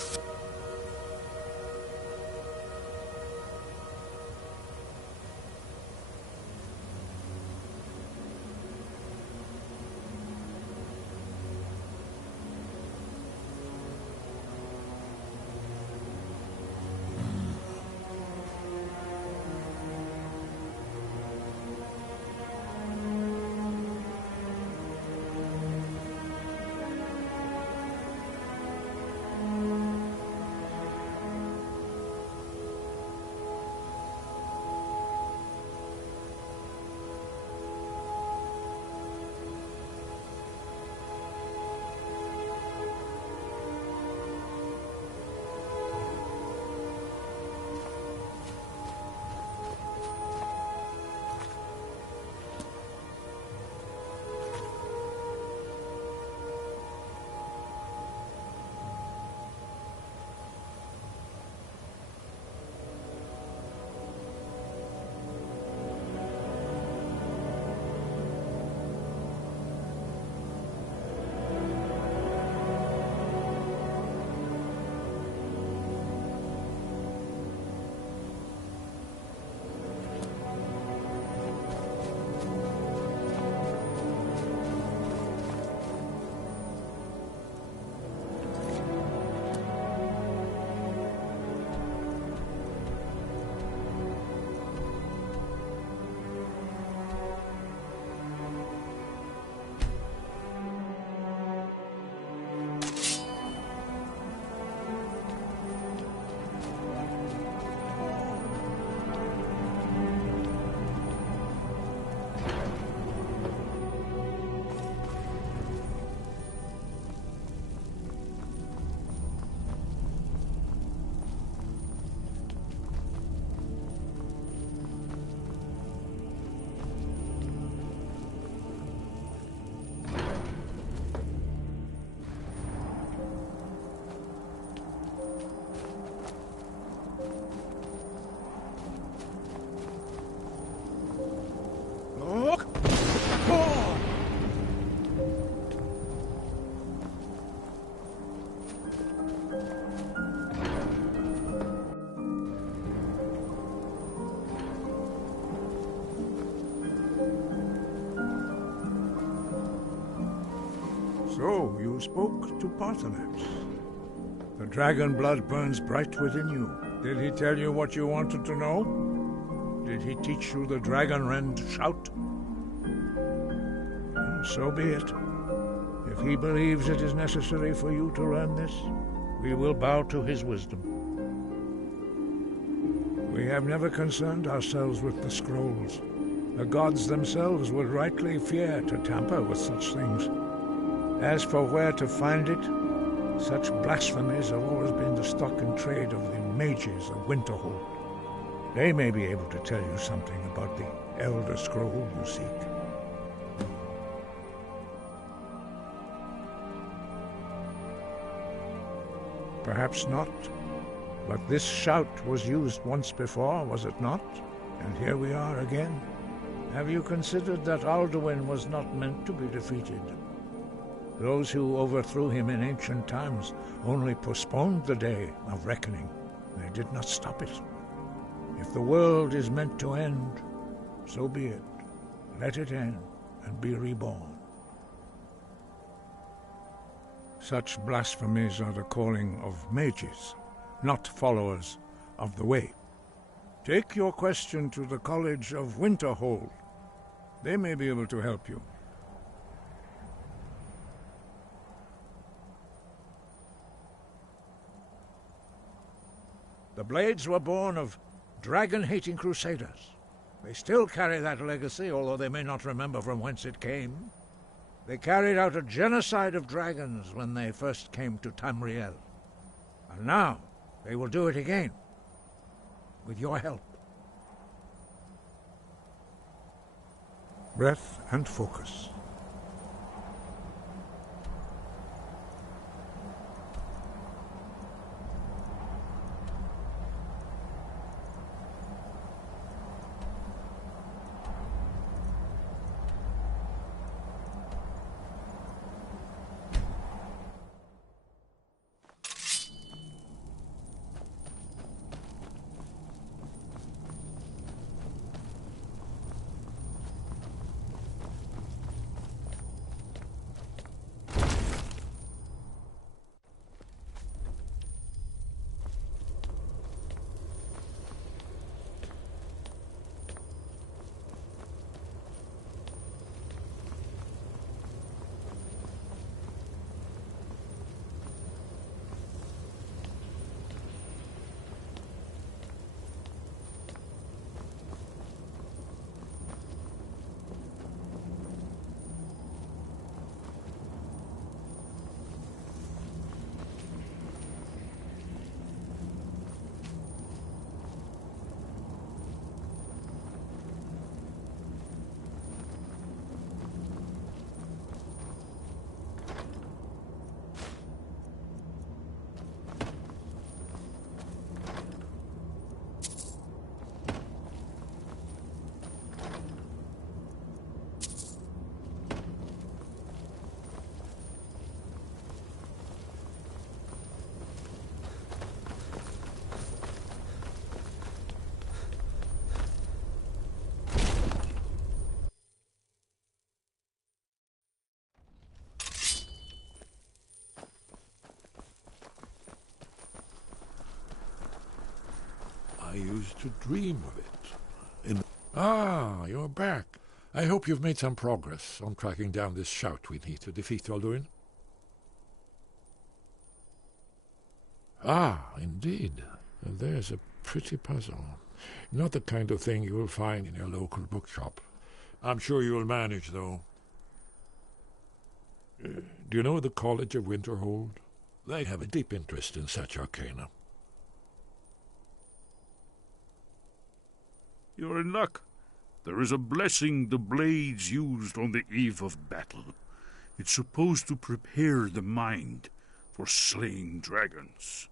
So, you spoke to Parthenax. The dragon blood burns bright within you. Did he tell you what you wanted to know? Did he teach you the dragon rend shout? So be it. If he believes it is necessary for you to learn this, we will bow to his wisdom. We have never concerned ourselves with the scrolls. The gods themselves would rightly fear to tamper with such things. As for where to find it, such blasphemies have always been the stock and trade of the mages of Winterhold. They may be able to tell you something about the Elder Scroll you seek. Perhaps not, but this shout was used once before, was it not? And here we are again. Have you considered that Alduin was not meant to be defeated? Those who overthrew him in ancient times only postponed the day of reckoning. They did not stop it. If the world is meant to end, so be it. Let it end and be reborn. Such blasphemies are the calling of mages, not followers of the Way. Take your question to the College of Winterhold. They may be able to help you. The Blades were born of dragon-hating crusaders. They still carry that legacy, although they may not remember from whence it came. They carried out a genocide of dragons when they first came to Tamriel. And now they will do it again, with your help. Breath and focus. I used to dream of it. You're back. I hope you've made some progress on tracking down this shout we need to defeat Alduin. Indeed. There's a pretty puzzle. Not the kind of thing you will find in your local bookshop. I'm sure you'll manage, though. Do you know the College of Winterhold? They have a deep interest in such arcana. You're in luck. There is a blessing the Blades used on the eve of battle. It's supposed to prepare the mind for slaying dragons.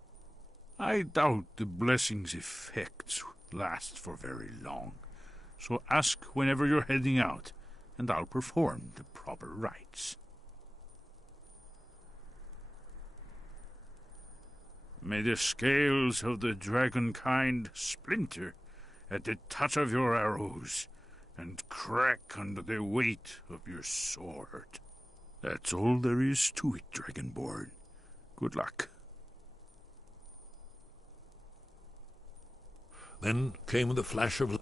I doubt the blessing's effects last for very long, so ask whenever you're heading out, and I'll perform the proper rites. May the scales of the dragon kind splinter at the touch of your arrows, and crack under the weight of your sword. That's all there is to it, Dragonborn. Good luck. Then came the flash of...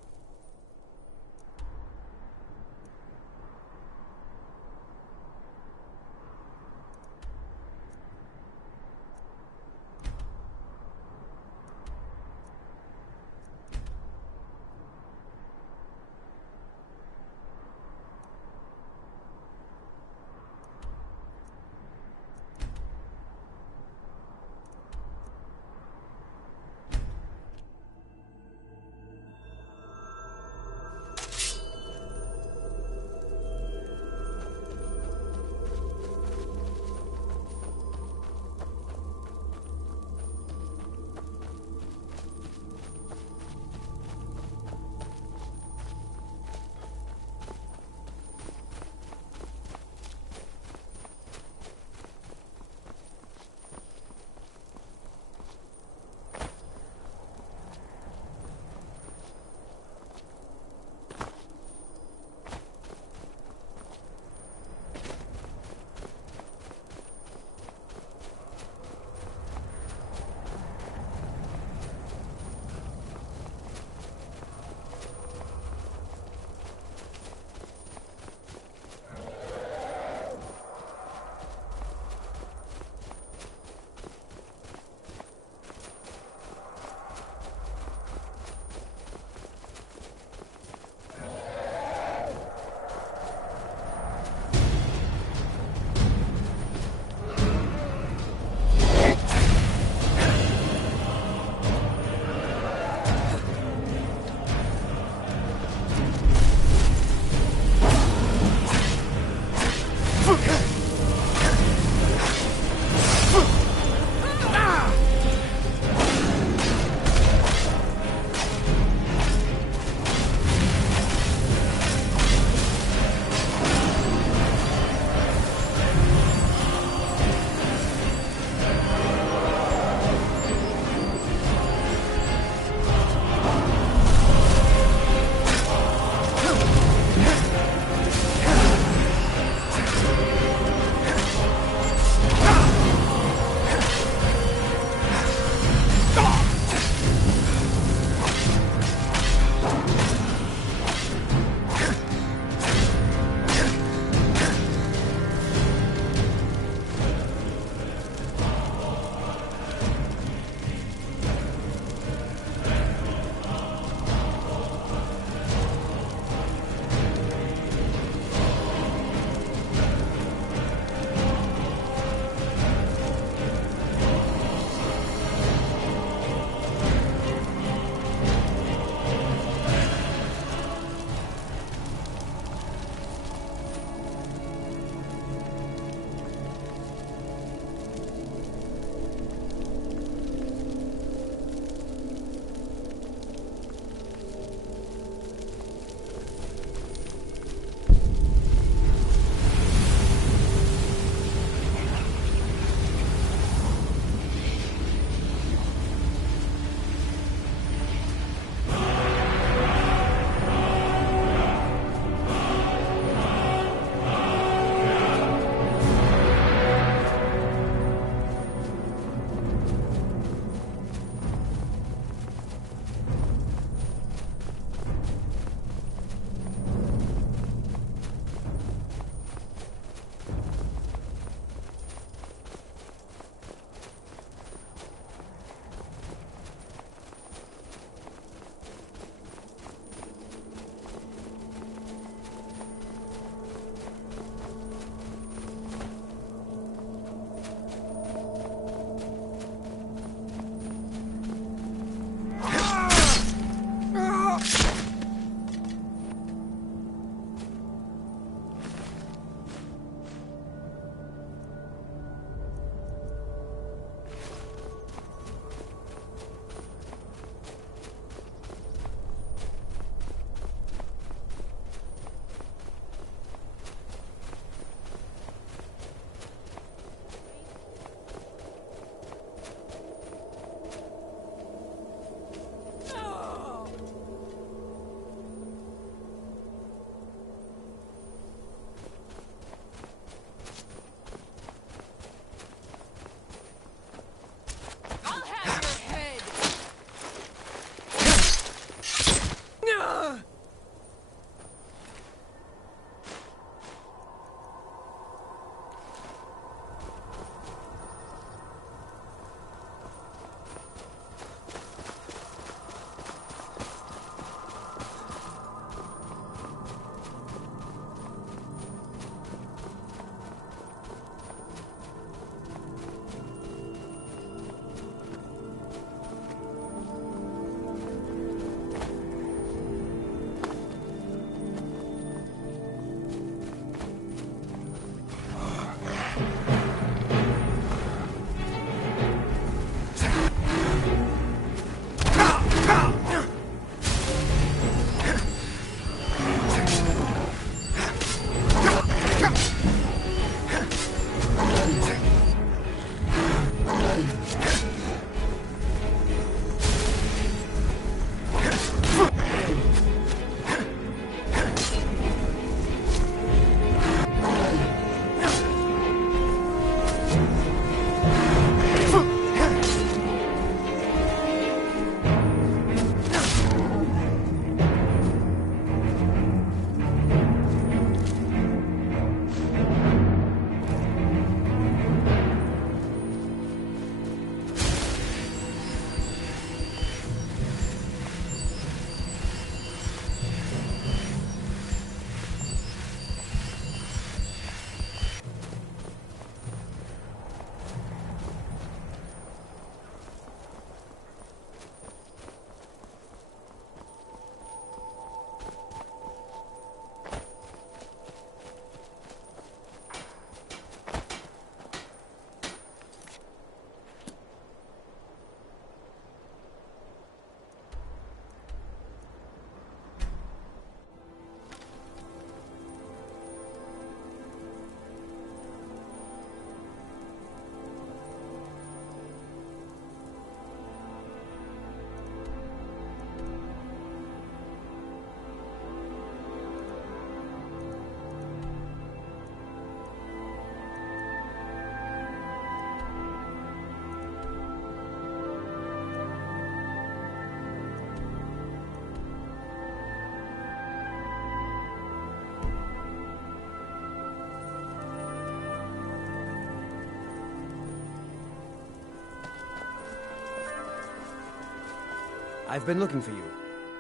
I've been looking for you.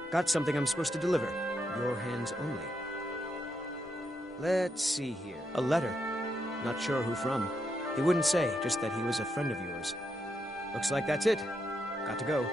Got something I'm supposed to deliver. Your hands only. Let's see here. A letter. Not sure who from. He wouldn't say, just that he was a friend of yours. Looks like that's it. Got to go.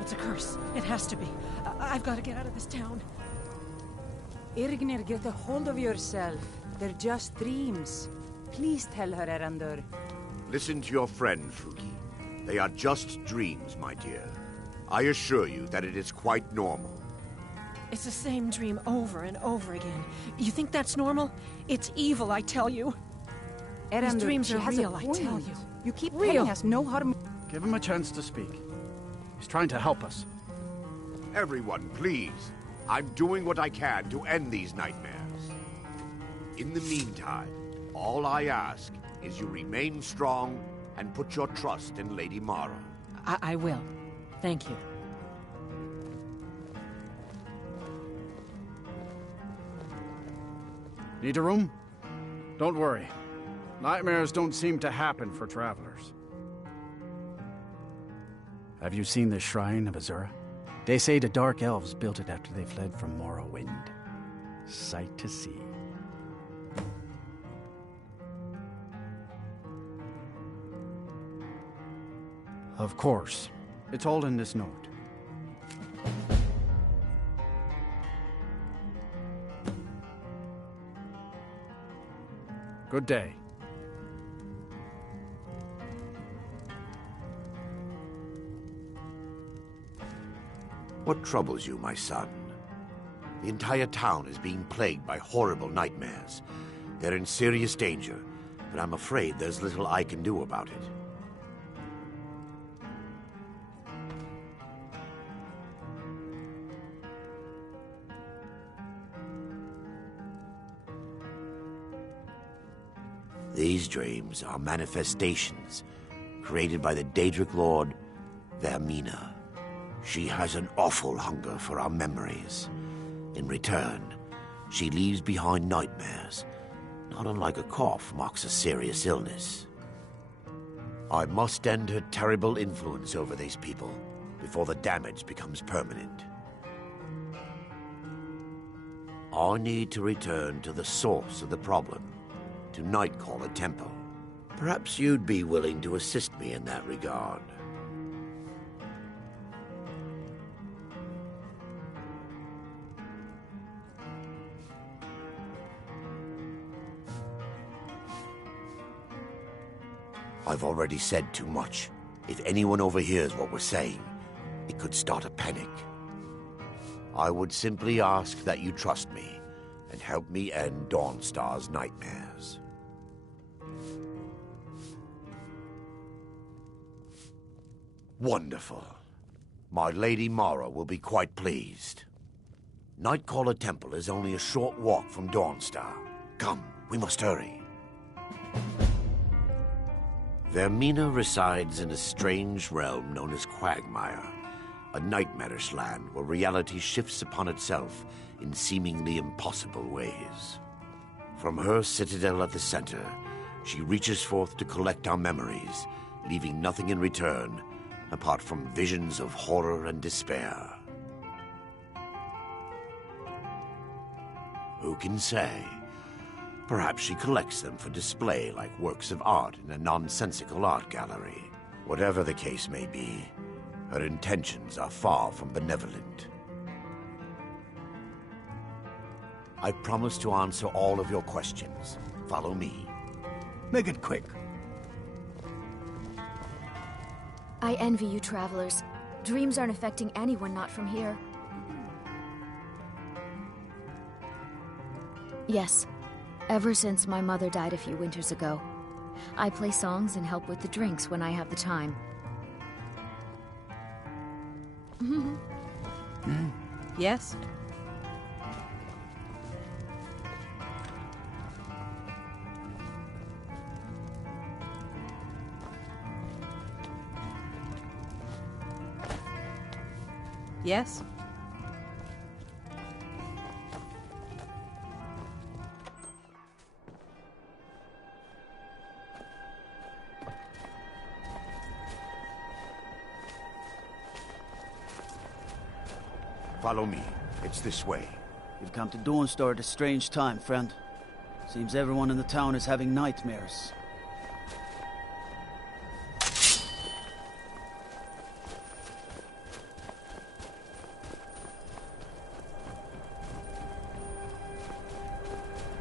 It's a curse. It has to be. I've got to get out of this town. Irgnir, get a hold of yourself. They're just dreams. Please tell her, Erandur. Listen to your friend, Fuki. They are just dreams, my dear. I assure you that it is quite normal. It's the same dream over and over again. You think that's normal? It's evil, I tell you. Erandur, These dreams she are has real, a I point. tell you. You keep Real. telling us no harm. Give him a chance to speak. He's trying to help us. Everyone, please. I'm doing what I can to end these nightmares. In the meantime, all I ask is you remain strong and put your trust in Lady Mara. I will. Thank you. Need a room? Don't worry. Nightmares don't seem to happen for travelers. Have you seen the Shrine of Azura? They say the Dark Elves built it after they fled from Morrowind. Sight to see. Of course. It's all in this note. Good day. What troubles you, my son? The entire town is being plagued by horrible nightmares. They're in serious danger, but I'm afraid there's little I can do about it. These dreams are manifestations created by the Daedric Lord, Vermina. She has an awful hunger for our memories. In return, she leaves behind nightmares, not unlike a cough marks a serious illness. I must end her terrible influence over these people before the damage becomes permanent. I need to return to the source of the problem, to Nightcaller Temple. Perhaps you'd be willing to assist me in that regard. I've already said too much. If anyone overhears what we're saying, it could start a panic. I would simply ask that you trust me and help me end Dawnstar's nightmares. Wonderful. My Lady Mara will be quite pleased. Nightcaller Temple is only a short walk from Dawnstar. Come, we must hurry. Vermina resides in a strange realm known as Quagmire, a nightmarish land where reality shifts upon itself in seemingly impossible ways. From her citadel at the center, she reaches forth to collect our memories, leaving nothing in return apart from visions of horror and despair. Who can say? Perhaps she collects them for display like works of art in a nonsensical art gallery. Whatever the case may be, her intentions are far from benevolent. I promise to answer all of your questions. Follow me. Make it quick. I envy you travelers. Dreams aren't affecting anyone not from here. Yes. Ever since my mother died a few winters ago. I play songs and help with the drinks when I have the time. Yes? Yes? Follow me. It's this way. You've come to Dawnstar at a strange time, friend. Seems everyone in the town is having nightmares.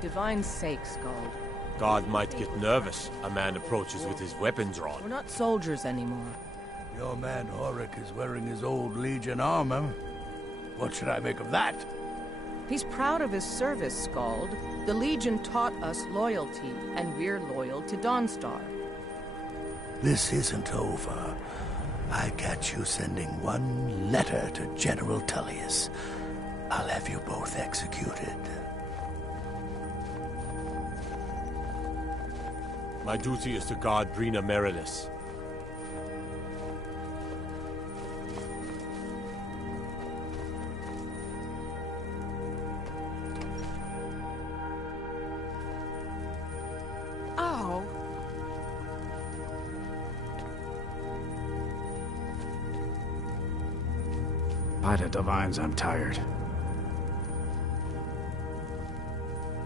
Divine's sake, Skald. God might get nervous. A man approaches with his weapon drawn. We're not soldiers anymore. Your man Horik is wearing his old Legion armor. What should I make of that? He's proud of his service, Skald. The Legion taught us loyalty, and we're loyal to Dawnstar. This isn't over. I catch you sending one letter to General Tullius. I'll have you both executed. My duty is to guard Brina Meredith. Ow! By the Divines, I'm tired.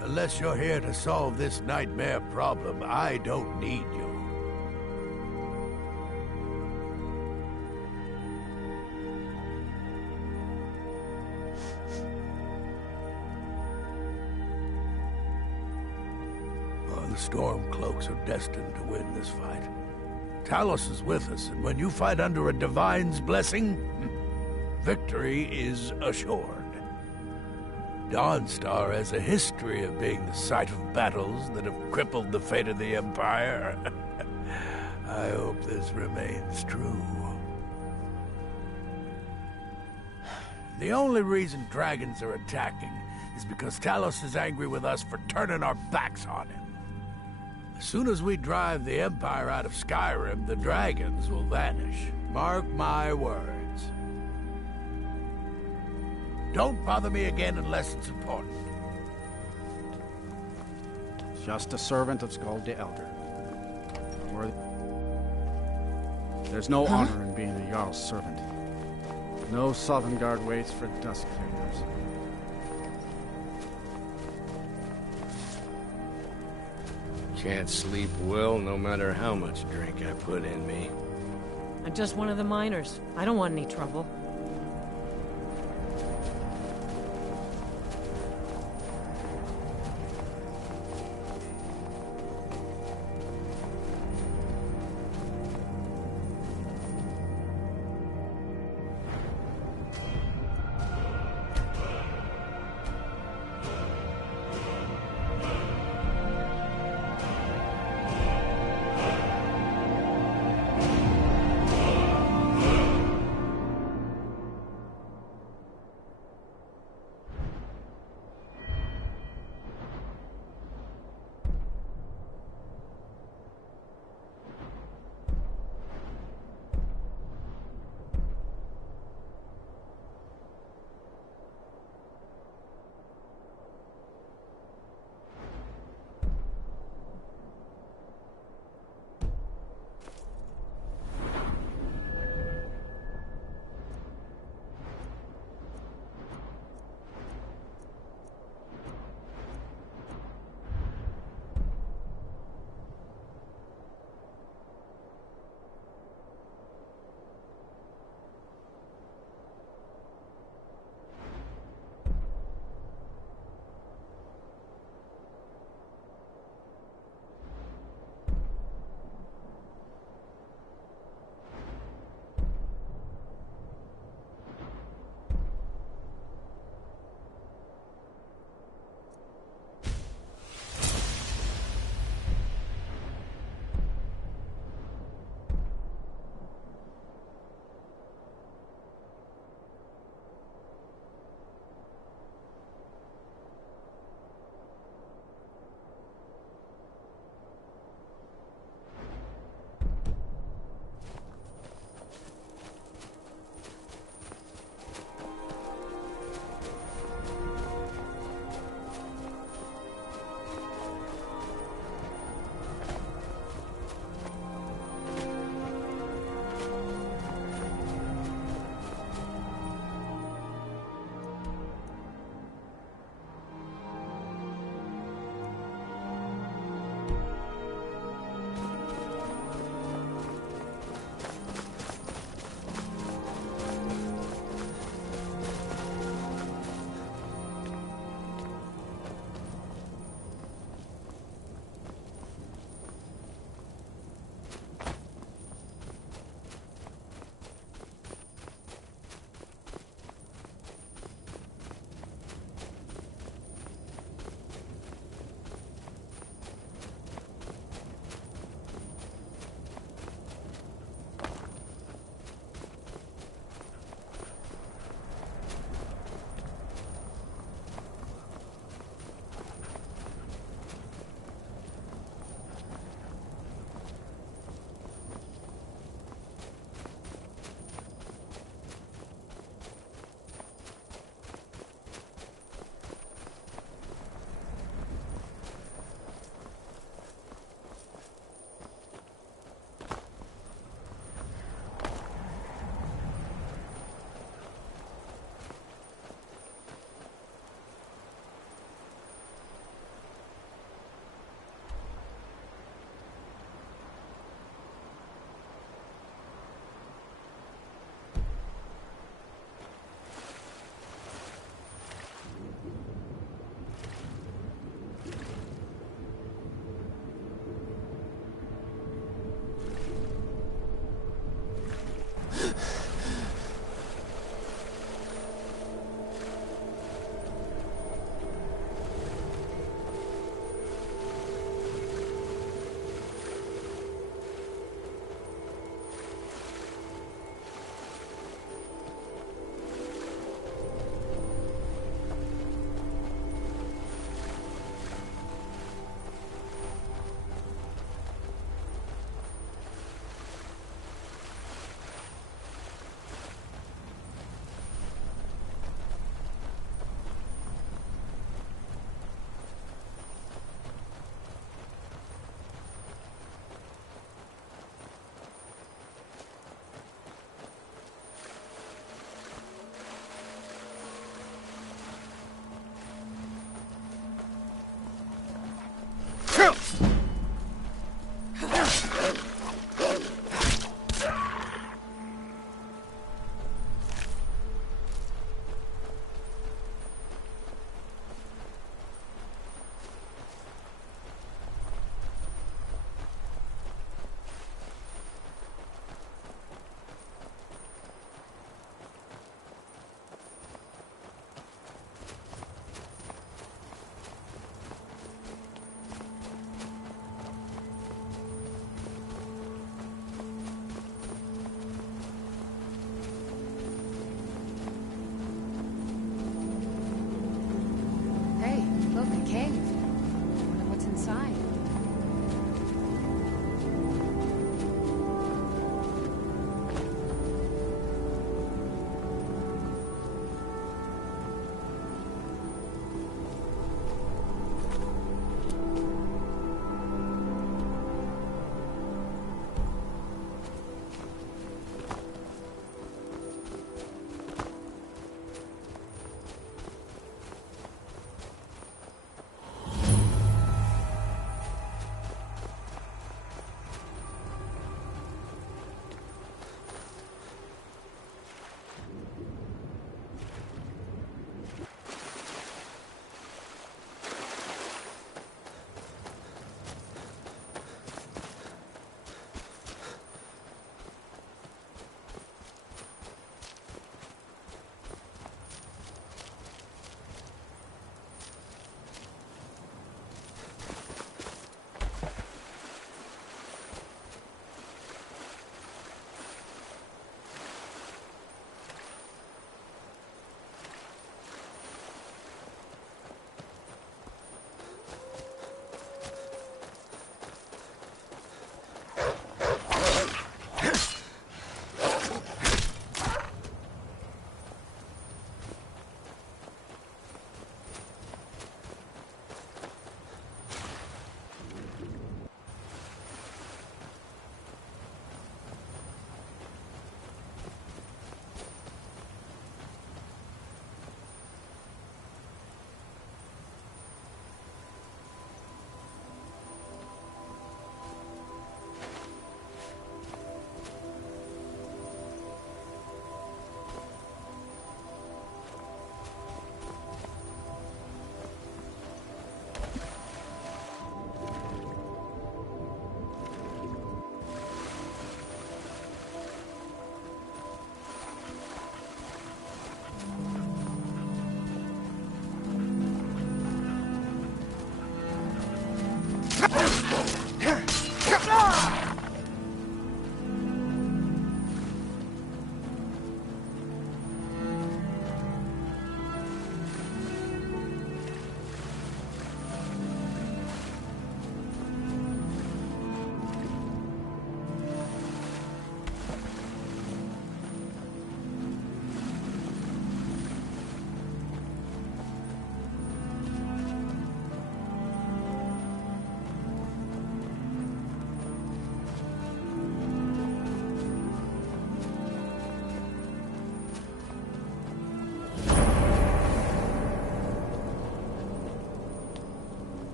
Unless you're here to solve this nightmare problem, I don't need you. Oh, the Stormcloaks are destined to win this fight. Talos is with us, and when you fight under a Divine's blessing, victory is assured. Dawnstar has a history of being the site of battles that have crippled the fate of the Empire. I hope this remains true. The only reason dragons are attacking is because Talos is angry with us for turning our backs on him. As soon as we drive the Empire out of Skyrim, the dragons will vanish. Mark my words. Don't bother me again unless it's important. Just a servant of Skald the Elder. There's no honor in being a Jarl's servant. No Sovngarde waits for dusk cleaners. Can't sleep well no matter how much drink I put in me. I'm just one of the miners. I don't want any trouble.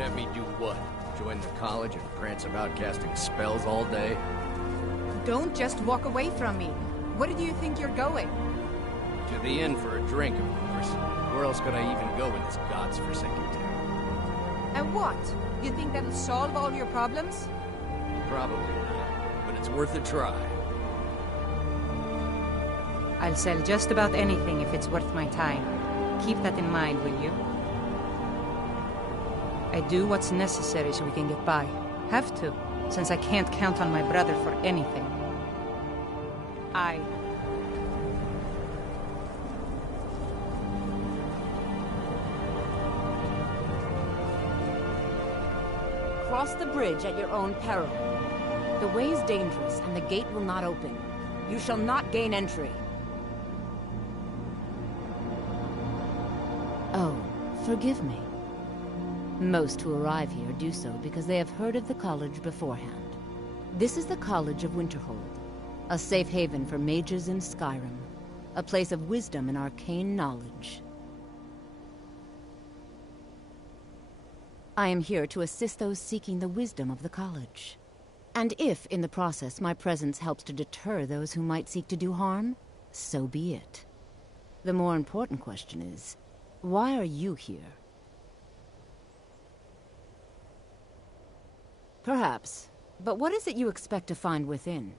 Have me do what? Join the college and prance about casting spells all day? Don't just walk away from me. Where do you think you're going? To the inn for a drink, of course. Where else could I even go in this god's forsaken town? And what? You think that'll solve all your problems? Probably not, but it's worth a try. I'll sell just about anything if it's worth my time. Keep that in mind, will you? I do what's necessary so we can get by. Have to, since I can't count on my brother for anything. Cross the bridge at your own peril. The way is dangerous, and the gate will not open. You shall not gain entry. Oh, forgive me. Most who arrive here do so because they have heard of the college beforehand. This is the College of Winterhold, a safe haven for mages in Skyrim, a place of wisdom and arcane knowledge. I am here to assist those seeking the wisdom of the college. And if, in the process, my presence helps to deter those who might seek to do harm, so be it. The more important question is, why are you here? Perhaps. But what is it you expect to find within?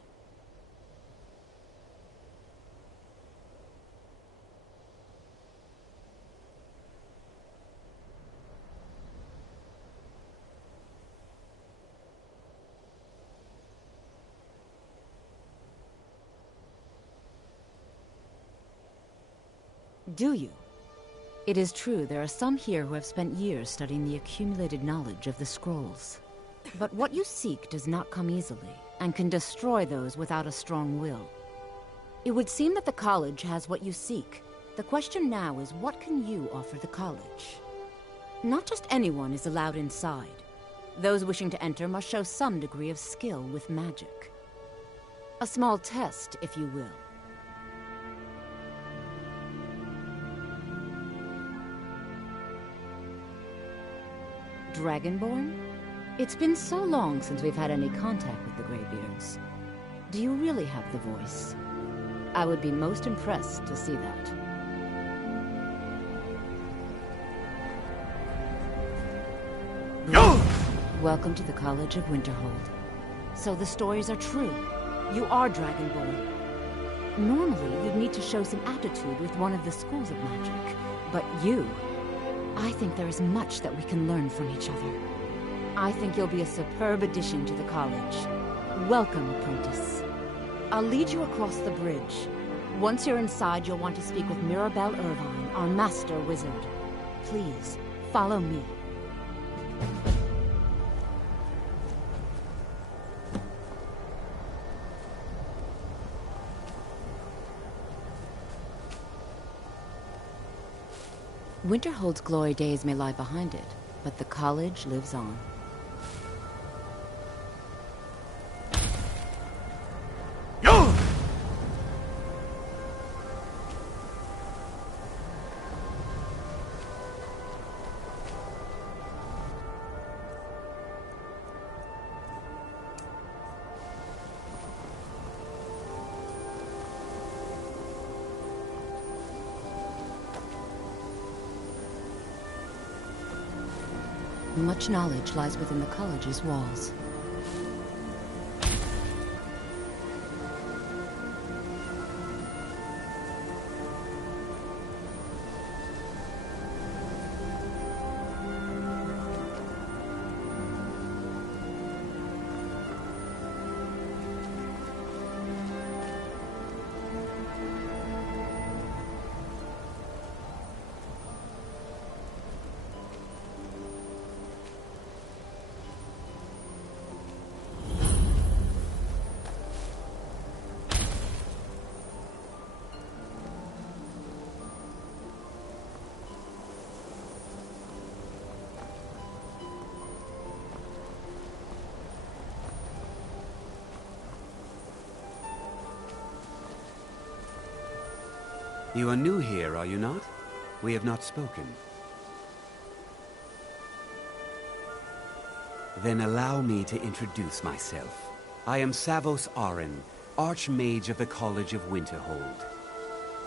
Do you? It is true there are some here who have spent years studying the accumulated knowledge of the scrolls. But what you seek does not come easily, and can destroy those without a strong will. It would seem that the college has what you seek, the The question now is, what can you offer the college? Not just anyone is allowed inside. Those wishing to enter must show some degree of skill with magic. A small test, if you will. Dragonborn? It's been so long since we've had any contact with the Greybeards. Do you really have the voice? I would be most impressed to see that. Welcome to the College of Winterhold. So the stories are true. You are Dragonborn. Normally, you'd need to show some aptitude with one of the schools of magic. But you... I think there is much that we can learn from each other. I think you'll be a superb addition to the college. Welcome, apprentice. I'll lead you across the bridge. Once you're inside, you'll want to speak with Mirabelle Irvine, our master wizard. Please, follow me. Winterhold's glory days may lie behind it, but the college lives on. Much knowledge lies within the college's walls. You are new here, are you not? We have not spoken. Then allow me to introduce myself. I am Savos Arin, Archmage of the College of Winterhold.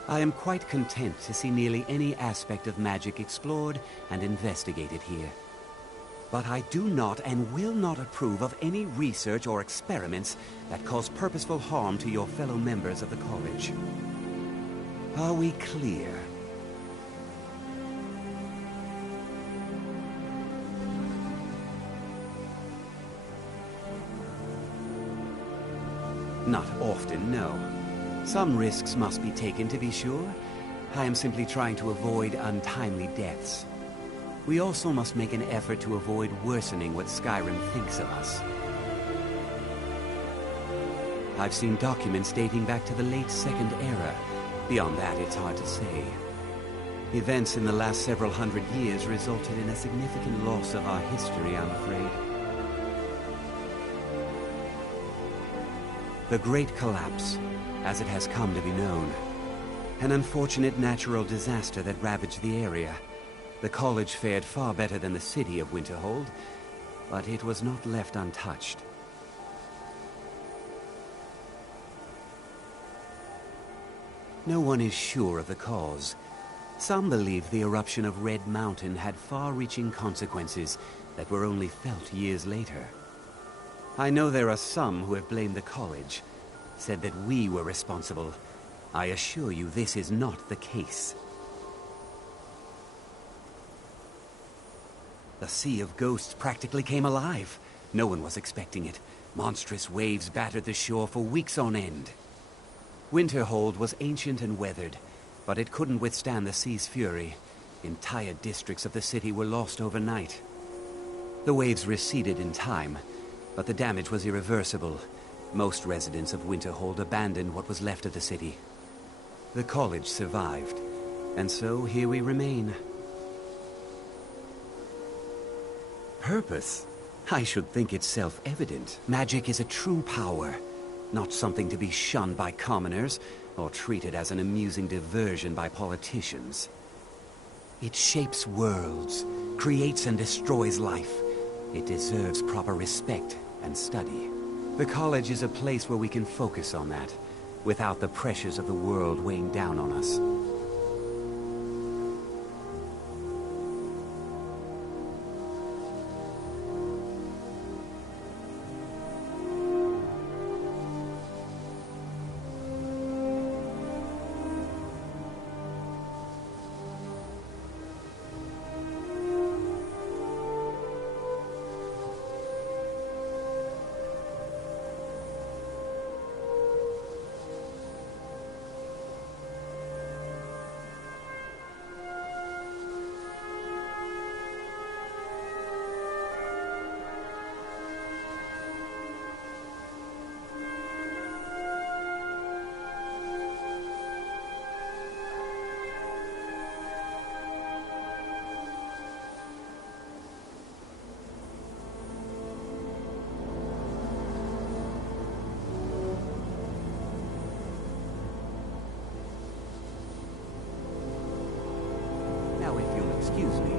I am quite content to see nearly any aspect of magic explored and investigated here. But I do not and will not approve of any research or experiments that cause purposeful harm to your fellow members of the college. Are we clear? Not often, no. Some risks must be taken, to be sure. I am simply trying to avoid untimely deaths. We also must make an effort to avoid worsening what Skyrim thinks of us. I've seen documents dating back to the late Second Era. Beyond that, it's hard to say. Events in the last several hundred years resulted in a significant loss of our history, I'm afraid. The Great Collapse, as it has come to be known. An unfortunate natural disaster that ravaged the area. The college fared far better than the city of Winterhold, but it was not left untouched. No one is sure of the cause. Some believe the eruption of Red Mountain had far-reaching consequences that were only felt years later. I know there are some who have blamed the college, said that we were responsible. I assure you this is not the case. The Sea of Ghosts practically came alive. No one was expecting it. Monstrous waves battered the shore for weeks on end. Winterhold was ancient and weathered, but it couldn't withstand the sea's fury. Entire districts of the city were lost overnight. The waves receded in time, but the damage was irreversible. Most residents of Winterhold abandoned what was left of the city. The college survived, And so here we remain. Purpose? I should think it's self-evident. Magic is a true power, not something to be shunned by commoners, or treated as an amusing diversion by politicians. It shapes worlds, creates and destroys life. It deserves proper respect and study. The college is a place where we can focus on that, without the pressures of the world weighing down on us. Now, if you'll excuse me.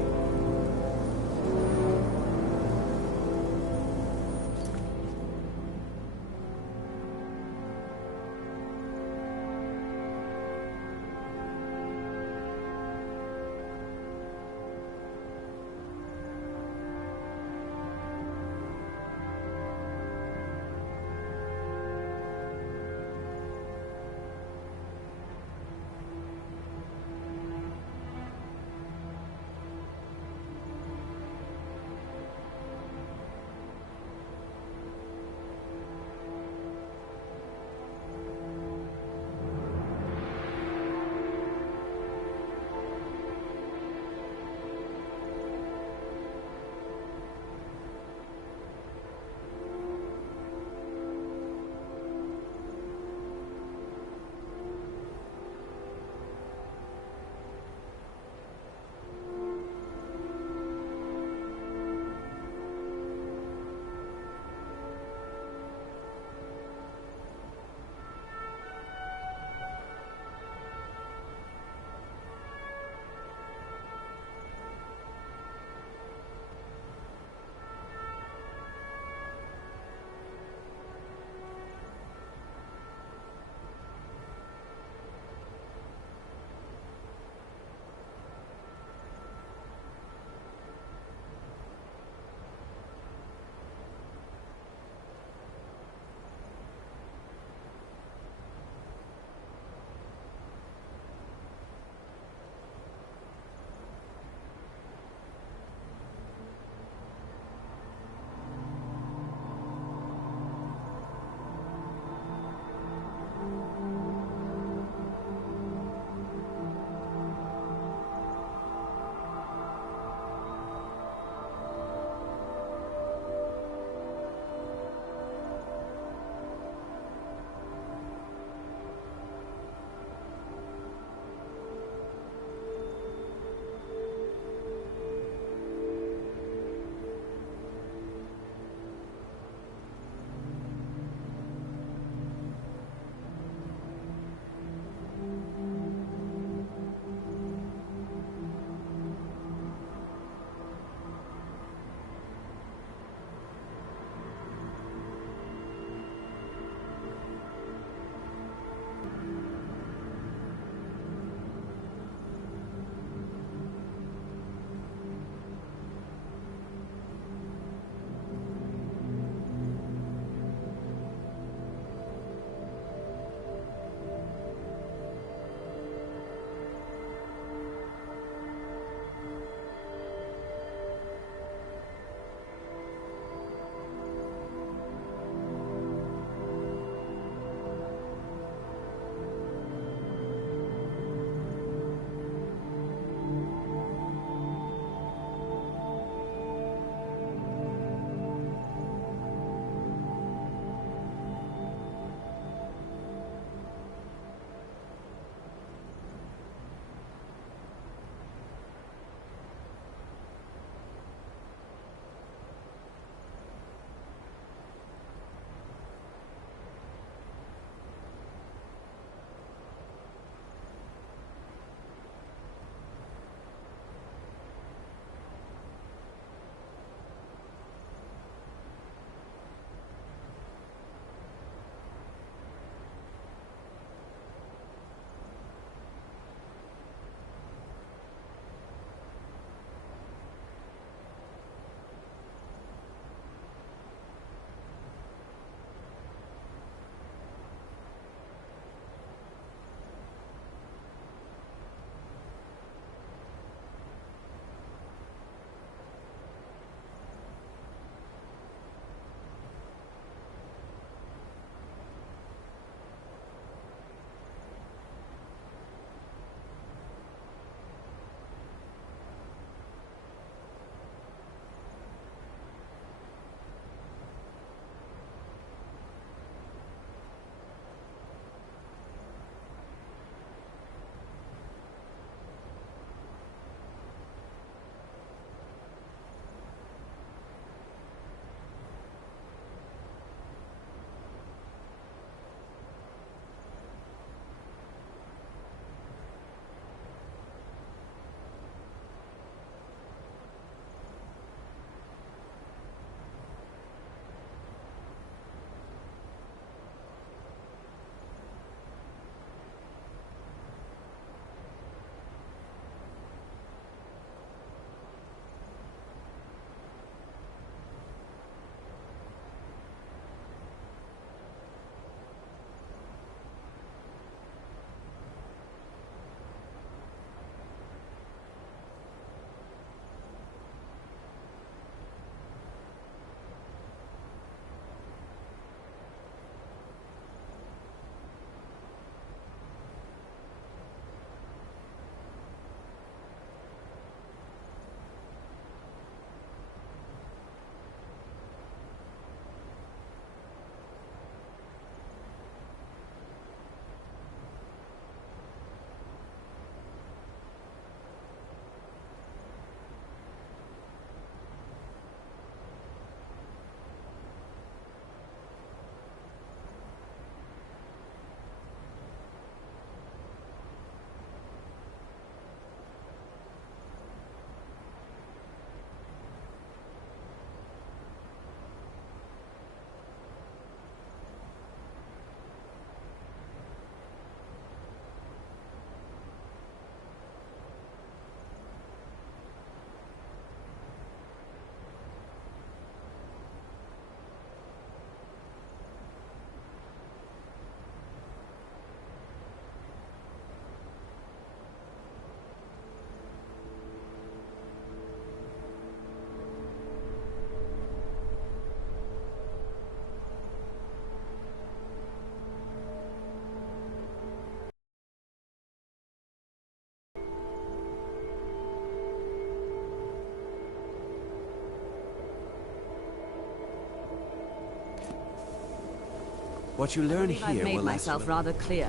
What you learn I've here made will last myself rather clear.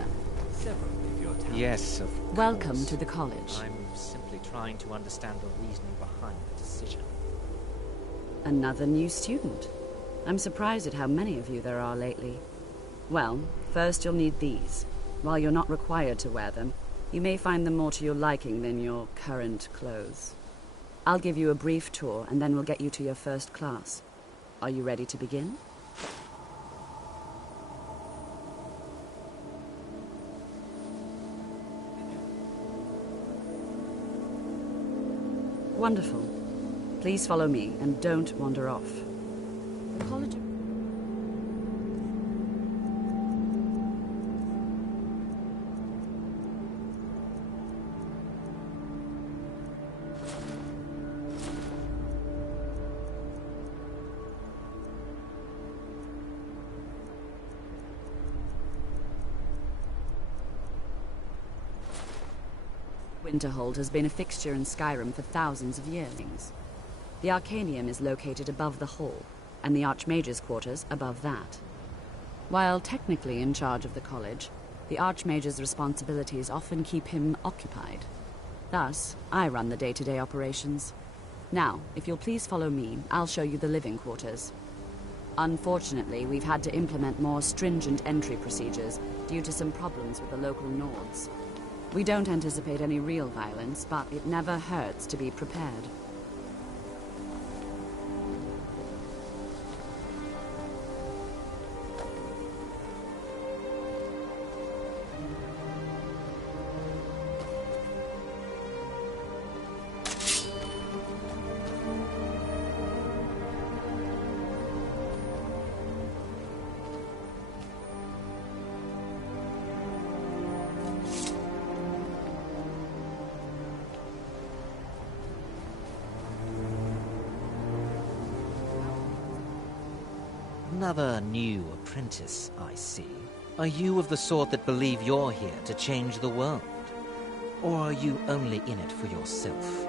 Several of your talents. Yes, of Welcome course. to the college. I'm simply trying to understand the reasoning behind the decision. Another new student. I'm surprised at how many of you there are lately. Well, first you'll need these. While you're not required to wear them, you may find them more to your liking than your current clothes. I'll give you a brief tour, and then we'll get you to your first class. Are you ready to begin? Wonderful. Please follow me, and don't wander off. The College of... Winterhold has been a fixture in Skyrim for thousands of years. The Arcanium is located above the hall, and the Archmage's quarters above that. While technically in charge of the college, the Archmage's responsibilities often keep him occupied. Thus, I run the day-to-day operations. Now, if you'll please follow me, I'll show you the living quarters. Unfortunately, we've had to implement more stringent entry procedures due to some problems with the local Nords. We don't anticipate any real violence, but it never hurts to be prepared. Another new apprentice, I see. Are you of the sort that believe you're here to change the world? Or are you only in it for yourself?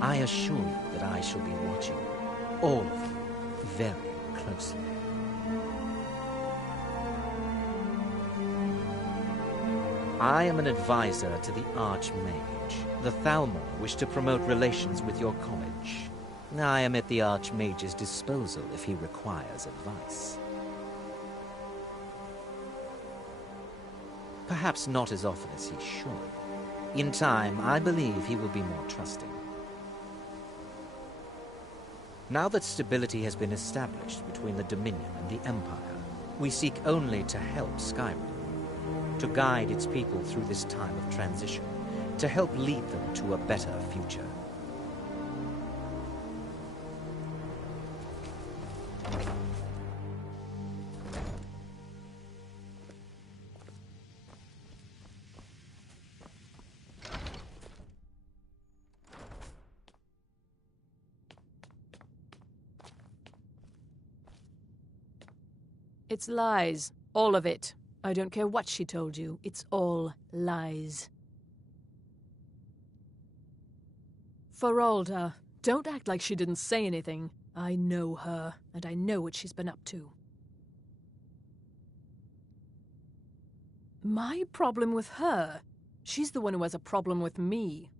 I assure you that I shall be watching all of you very closely. I am an advisor to the Archmage. The Thalmor wish to promote relations with your college. I am at the Archmage's disposal if he requires advice. Perhaps not as often as he should. In time, I believe he will be more trusting. Now that stability has been established between the Dominion and the Empire, we seek only to help Skyrim, to guide its people through this time of transition, to help lead them to a better future. It's lies. All of it. I don't care what she told you. It's all lies. Feralda, don't act like she didn't say anything. I know her, and I know what she's been up to. My problem with her? She's the one who has a problem with me.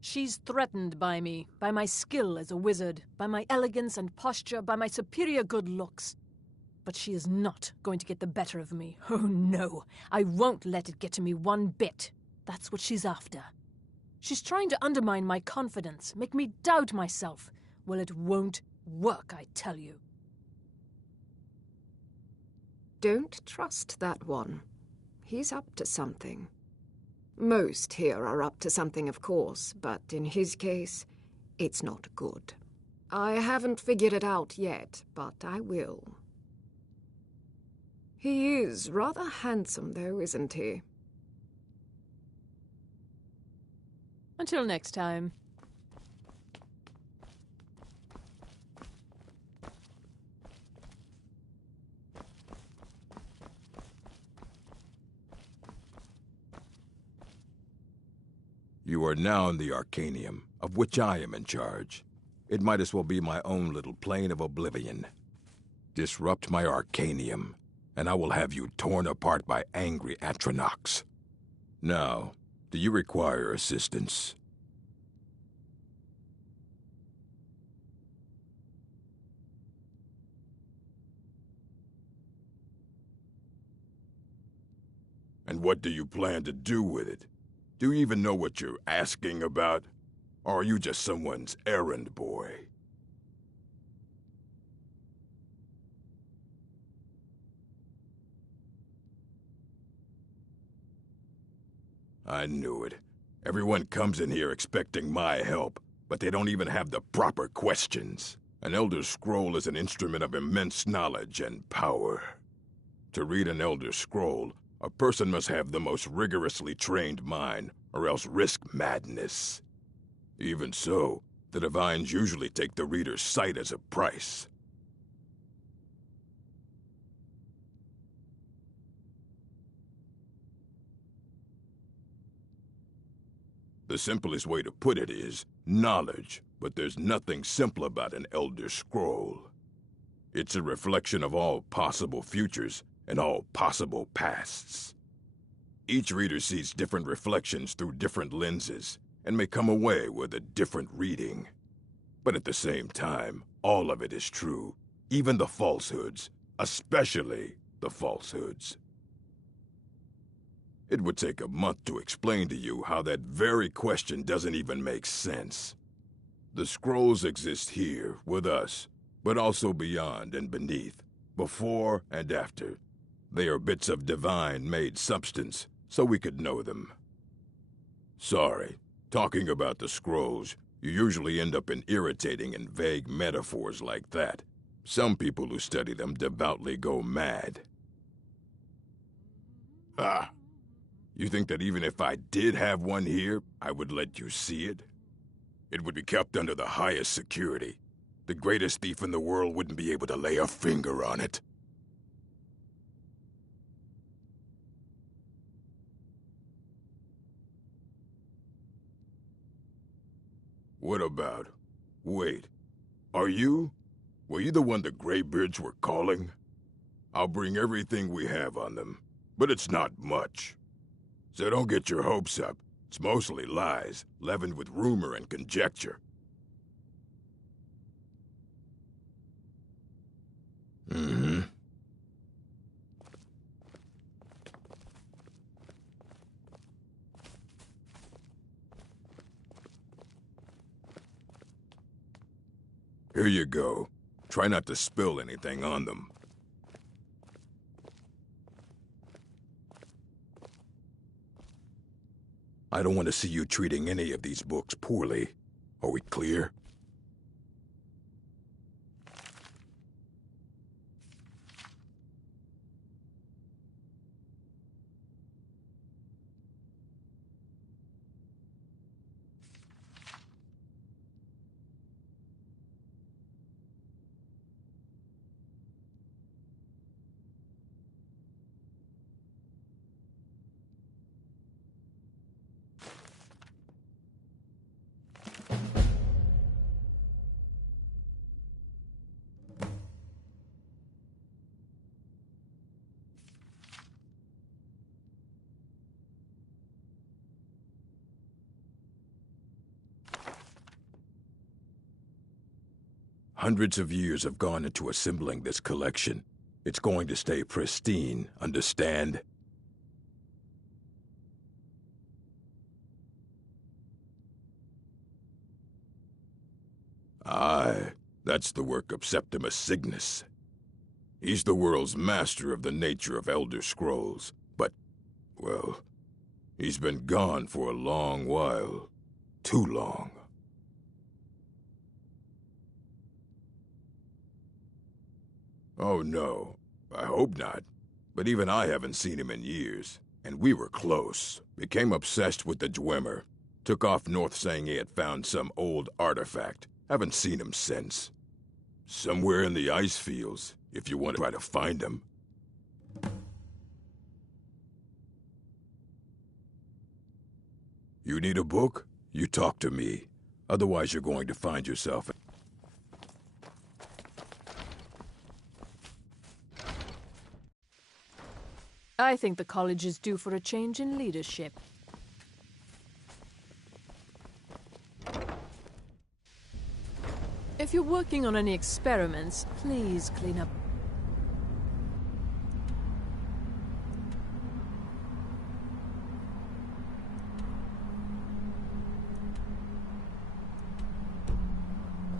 She's threatened by me, by my skill as a wizard, by my elegance and posture, by my superior good looks. But she is not going to get the better of me. Oh no, I won't let it get to me one bit. That's what she's after. She's trying to undermine my confidence, make me doubt myself. Well, it won't work, I tell you. Don't trust that one. He's up to something. Most here are up to something, of course, but in his case, it's not good. I haven't figured it out yet, but I will. He is rather handsome, though, isn't he? Until next time. You are now in the Arcanium, of which I am in charge. It might as well be my own little plane of oblivion. Disrupt my Arcanium, and I will have you torn apart by angry Atronachs. Now, do you require assistance? And what do you plan to do with it? Do you even know what you're asking about? Or are you just someone's errand boy? I knew it. Everyone comes in here expecting my help, but they don't even have the proper questions. An Elder Scroll is an instrument of immense knowledge and power. To read an Elder Scroll, a person must have the most rigorously trained mind, or else risk madness. Even so, the Divines usually take the reader's sight as a price. The simplest way to put it is knowledge, but there's nothing simple about an Elder Scroll. It's a reflection of all possible futures and all possible pasts. Each reader sees different reflections through different lenses and may come away with a different reading. But at the same time, all of it is true, even the falsehoods, especially the falsehoods. It would take a month to explain to you how that very question doesn't even make sense. The scrolls exist here, with us, but also beyond and beneath, before and after. They are bits of divine-made substance, so we could know them. Sorry, talking about the scrolls, you usually end up in irritating and vague metaphors like that. Some people who study them devoutly go mad. Ah! You think that even if I did have one here, I would let you see it? It would be kept under the highest security. The greatest thief in the world wouldn't be able to lay a finger on it. What about? Wait. Are you? Were you the one the Greybeards were calling? I'll bring everything we have on them, but it's not much. So don't get your hopes up. It's mostly lies, leavened with rumor and conjecture. Mm-hmm. Here you go. Try not to spill anything on them. I don't want to see you treating any of these books poorly. Are we clear? Hundreds of years have gone into assembling this collection. It's going to stay pristine, understand? Aye, that's the work of Septimus Cygnus. He's the world's master of the nature of Elder Scrolls, but, well, he's been gone for a long while. Too long. Oh no, I hope not. But even I haven't seen him in years. And we were close. Became obsessed with the Dwemer. Took off north saying he had found some old artifact. Haven't seen him since. Somewhere in the ice fields, if you want to try to find him. You need a book? You talk to me. Otherwise you're going to find yourself... I think the college is due for a change in leadership. If you're working on any experiments, please clean up.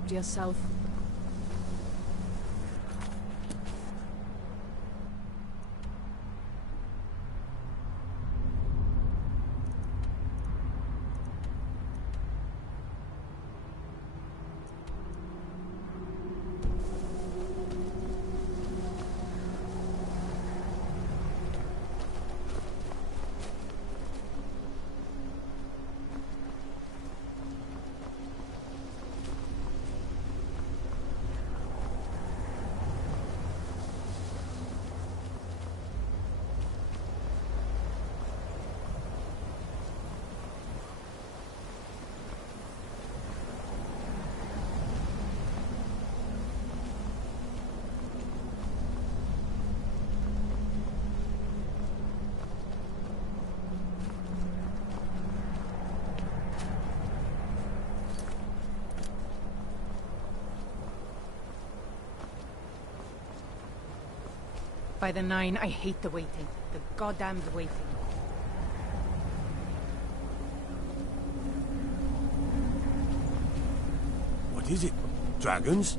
Yourself. By the 9, I hate the waiting. The goddamned waiting. What is it? Dragons?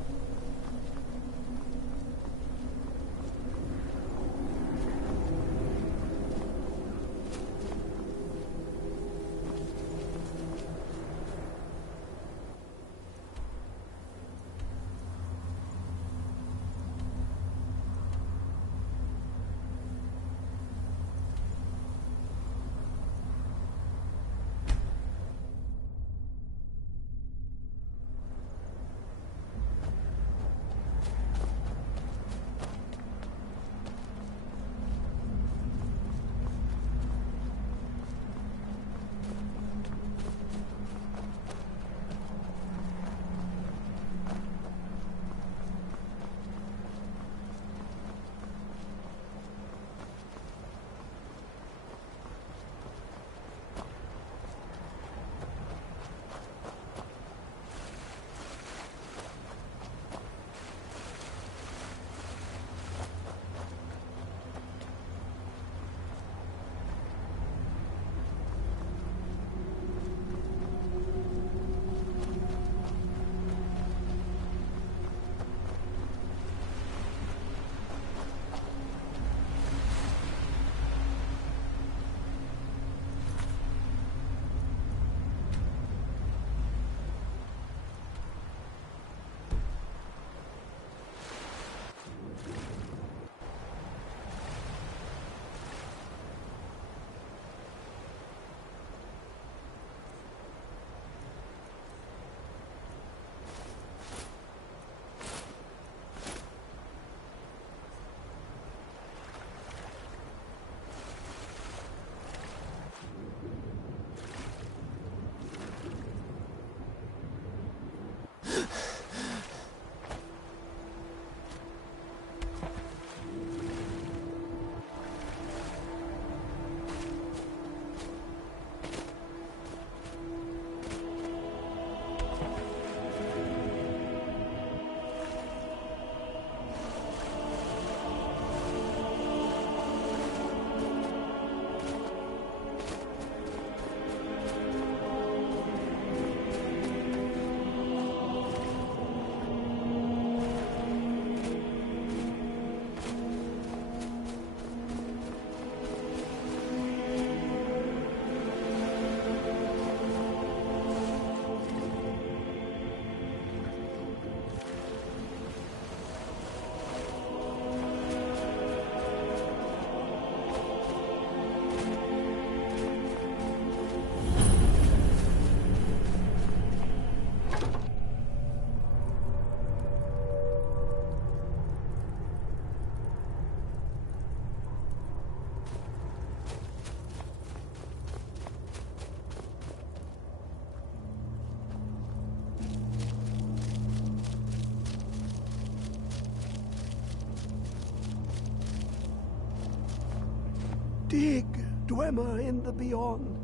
Dig, Dwemer in the beyond.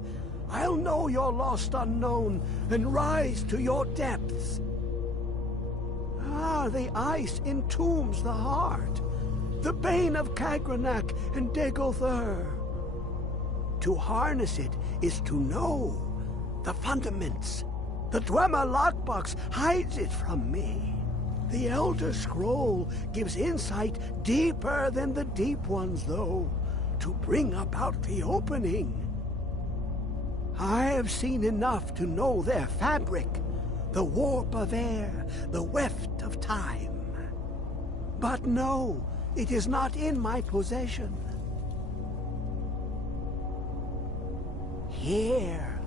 I'll know your lost unknown and rise to your depths. Ah, the ice entombs the heart, the bane of Kagranak and Degolthur. To harness it is to know the fundaments. The Dwemer lockbox hides it from me. The Elder Scroll gives insight deeper than the deep ones, though, to bring about the opening. I have seen enough to know their fabric, the warp of air, the weft of time. But no, it is not in my possession. Here.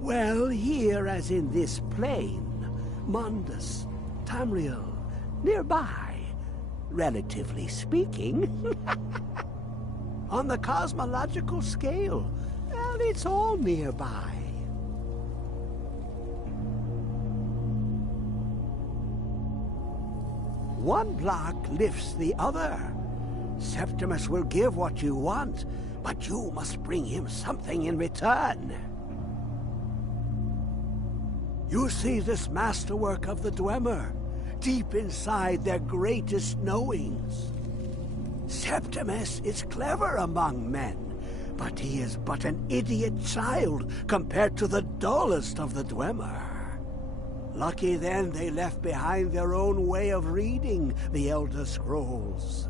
Well, here as in this plain, Mundus, Tamriel, nearby, relatively speaking. On the cosmological scale, well, it's all nearby. One block lifts the other. Septimus will give what you want, but you must bring him something in return. You see this masterwork of the Dwemer, deep inside their greatest knowings. Septimus is clever among men, but he is but an idiot child compared to the dullest of the Dwemer. Lucky then they left behind their own way of reading the Elder Scrolls.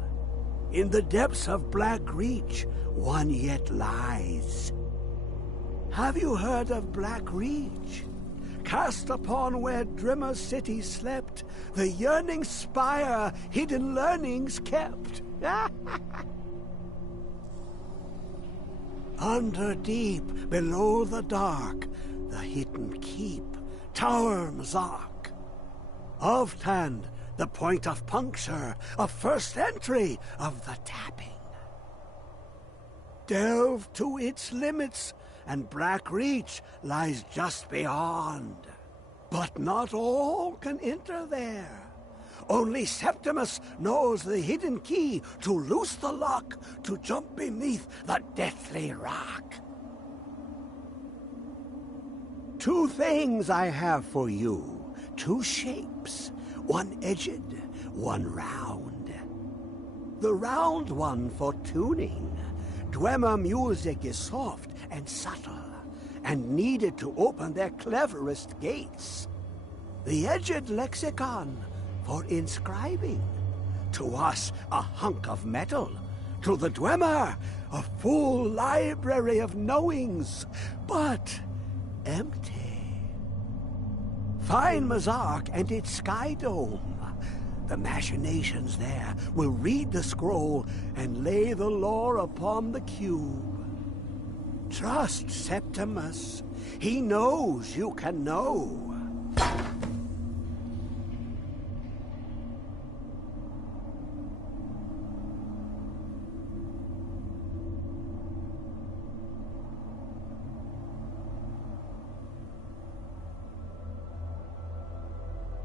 In the depths of Black Reach, one yet lies. Have you heard of Black Reach? Cast upon where Drimmer City slept, the yearning spire hidden learnings kept. Under deep, below the dark, the hidden keep, Tower Mazark. Ofthand, the point of puncture, of first entry of the tapping. Delve to its limits, and Black Reach lies just beyond. But not all can enter there. Only Septimus knows the hidden key to loose the lock, to jump beneath the deathly rock. Two things I have for you, two shapes, one edged, one round. The round one for tuning. Dwemer music is soft and subtle, and needed to open their cleverest gates. The edged lexicon for inscribing. To us, a hunk of metal. To the Dwemer, a full library of knowings, but empty. Find Mazark and its sky dome. The machinations there will read the scroll and lay the lore upon the cube. Trust Septimus. He knows you can know.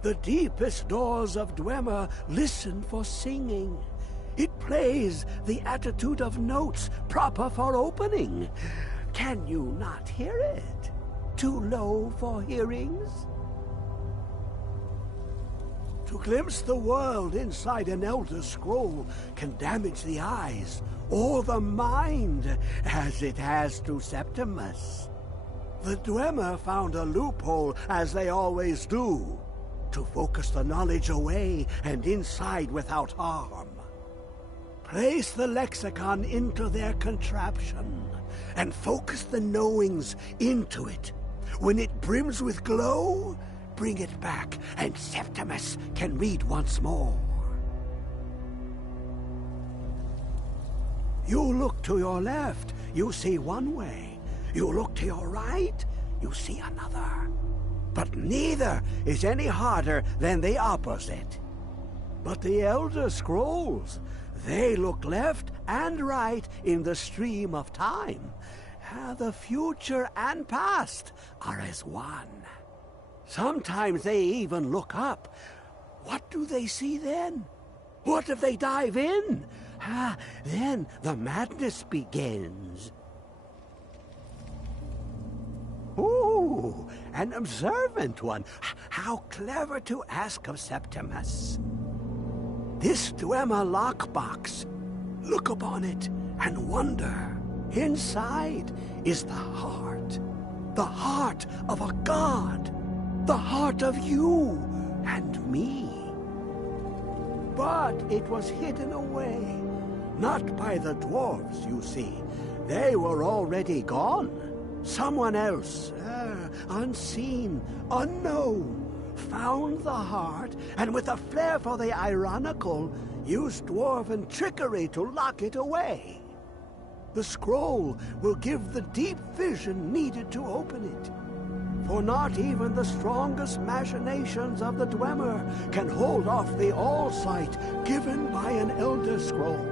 The deepest doors of Dwemer listen for singing. It plays the attitude of notes proper for opening. Can you not hear it? Too low for hearings? To glimpse the world inside an Elder Scroll can damage the eyes or the mind, as it has to Septimus. The Dwemer found a loophole, as they always do, to focus the knowledge away and inside without harm. Place the lexicon into their contraption, and focus the knowings into it. When it brims with glow, bring it back, and Septimus can read once more. You look to your left, you see one way. You look to your right, you see another. But neither is any harder than the opposite. But the Elder Scrolls, they look left and right in the stream of time. The future and past are as one. Sometimes they even look up. What do they see then? What if they dive in? Then the madness begins. Ooh, an observant one. How clever to ask of Septimus. This Dwemer lockbox. Look upon it and wonder. Inside is the heart of a god, the heart of you and me. But it was hidden away, not by the dwarves, you see. They were already gone. Someone else, unseen, unknown, found the heart, and with a flair for the ironical, used dwarven trickery to lock it away. The scroll will give the deep vision needed to open it. For not even the strongest machinations of the Dwemer can hold off the all-sight given by an Elder Scroll.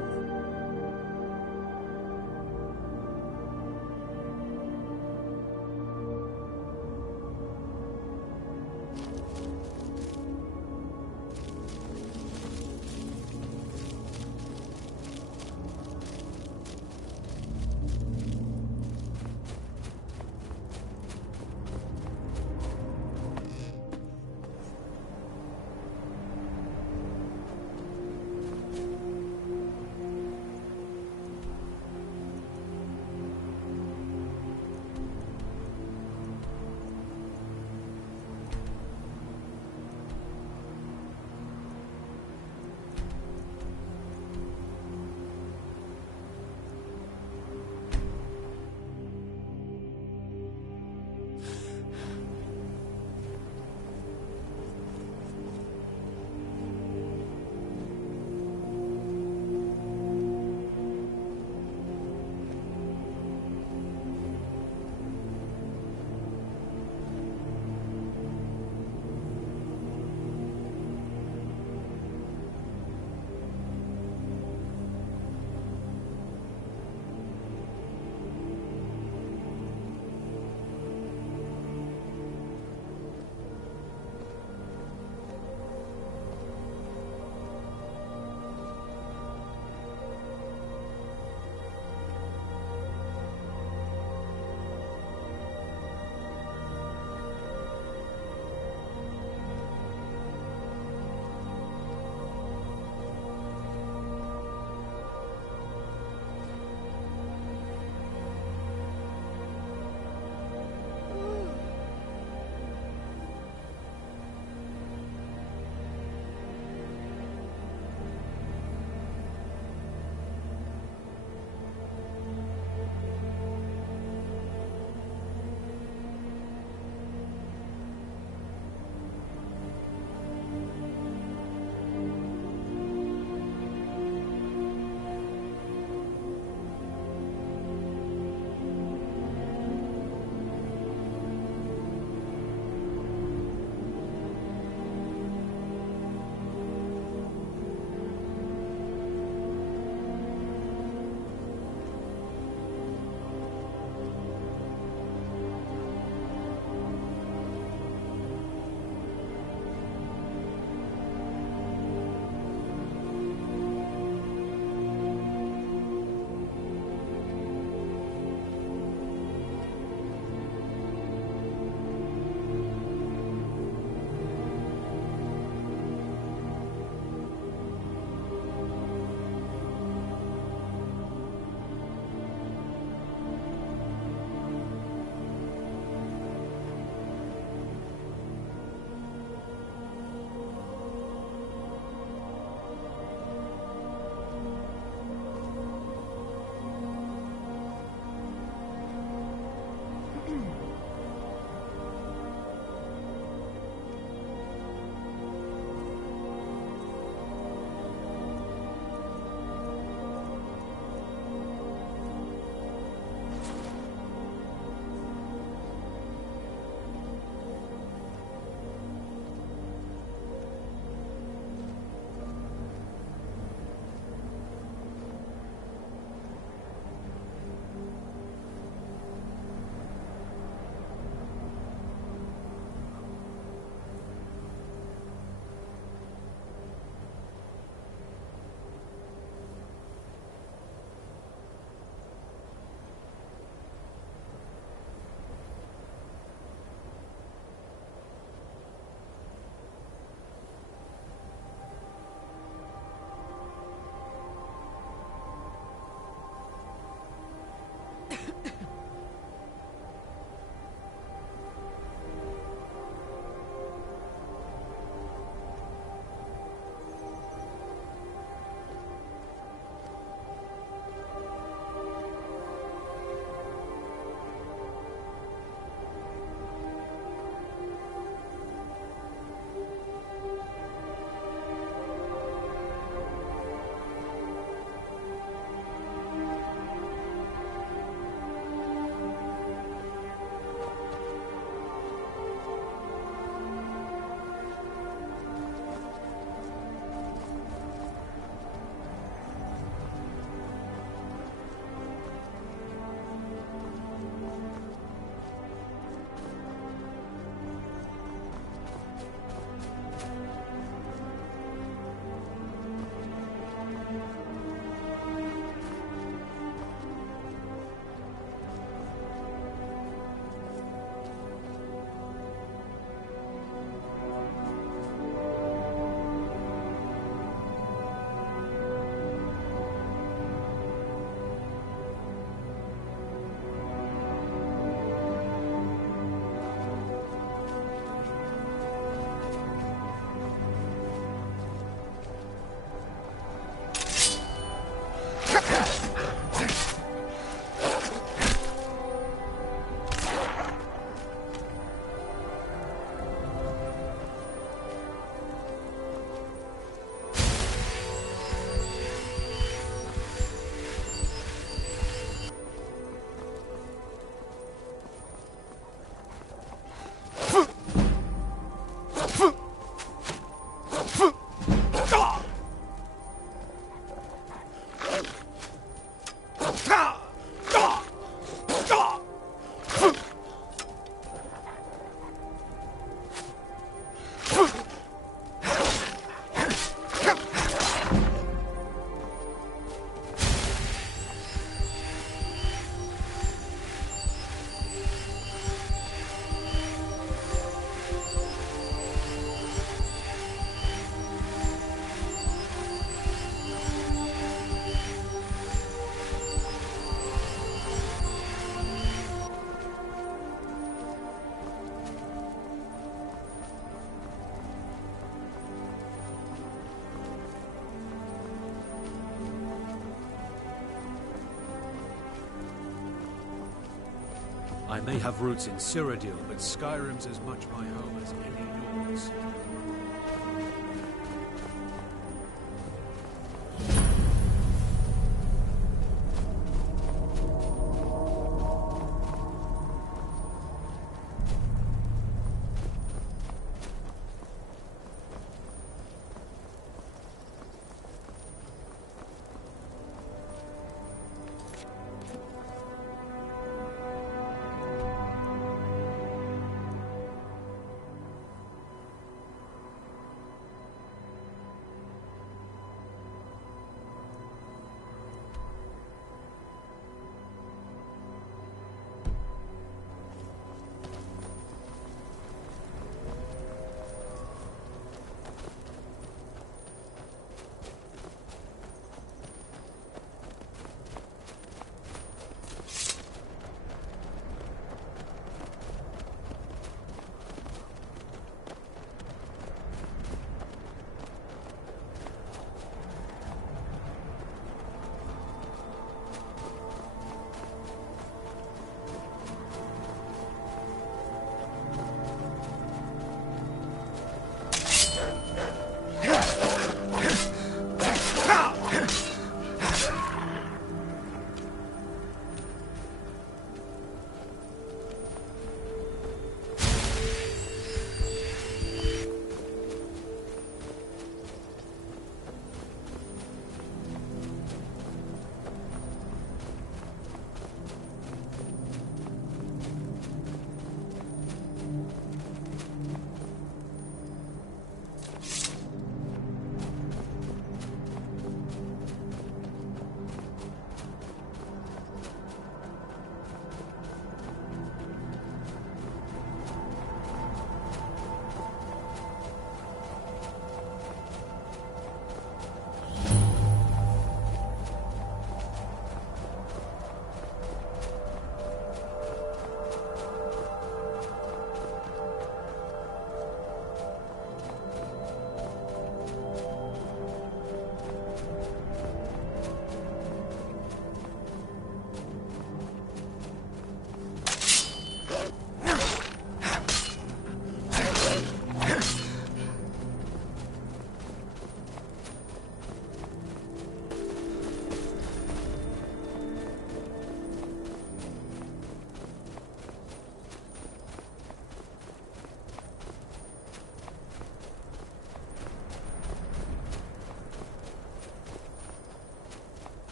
may have roots in Cyrodiil, but Skyrim's as much my home as any yours.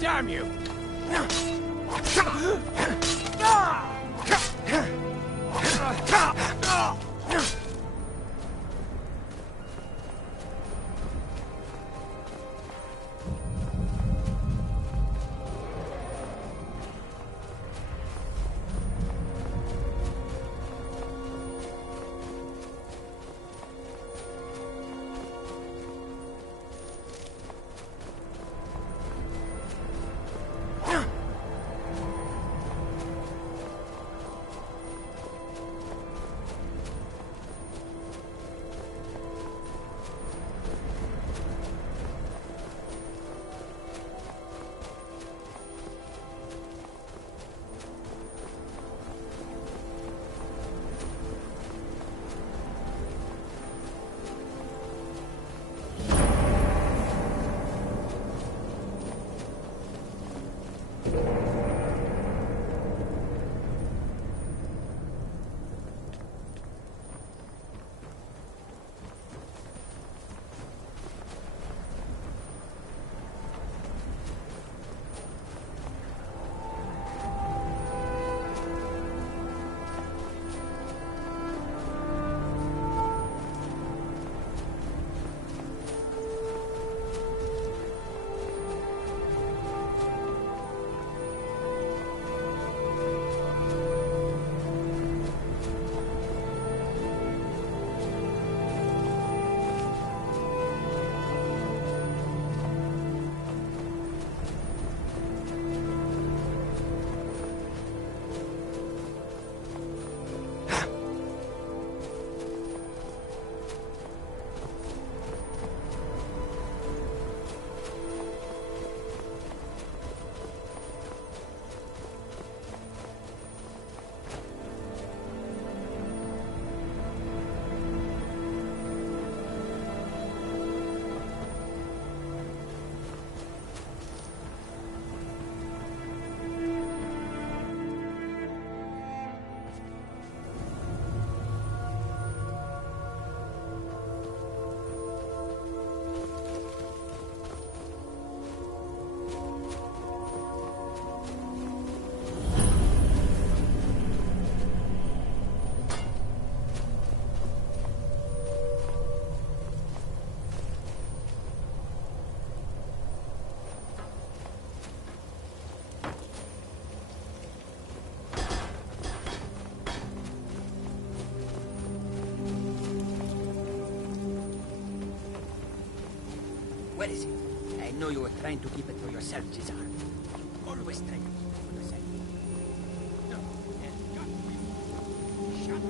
Damn you! Where is it? I know you were trying to keep it for yourself, Cesar. Always trying to keep it for yourself. No, shut up.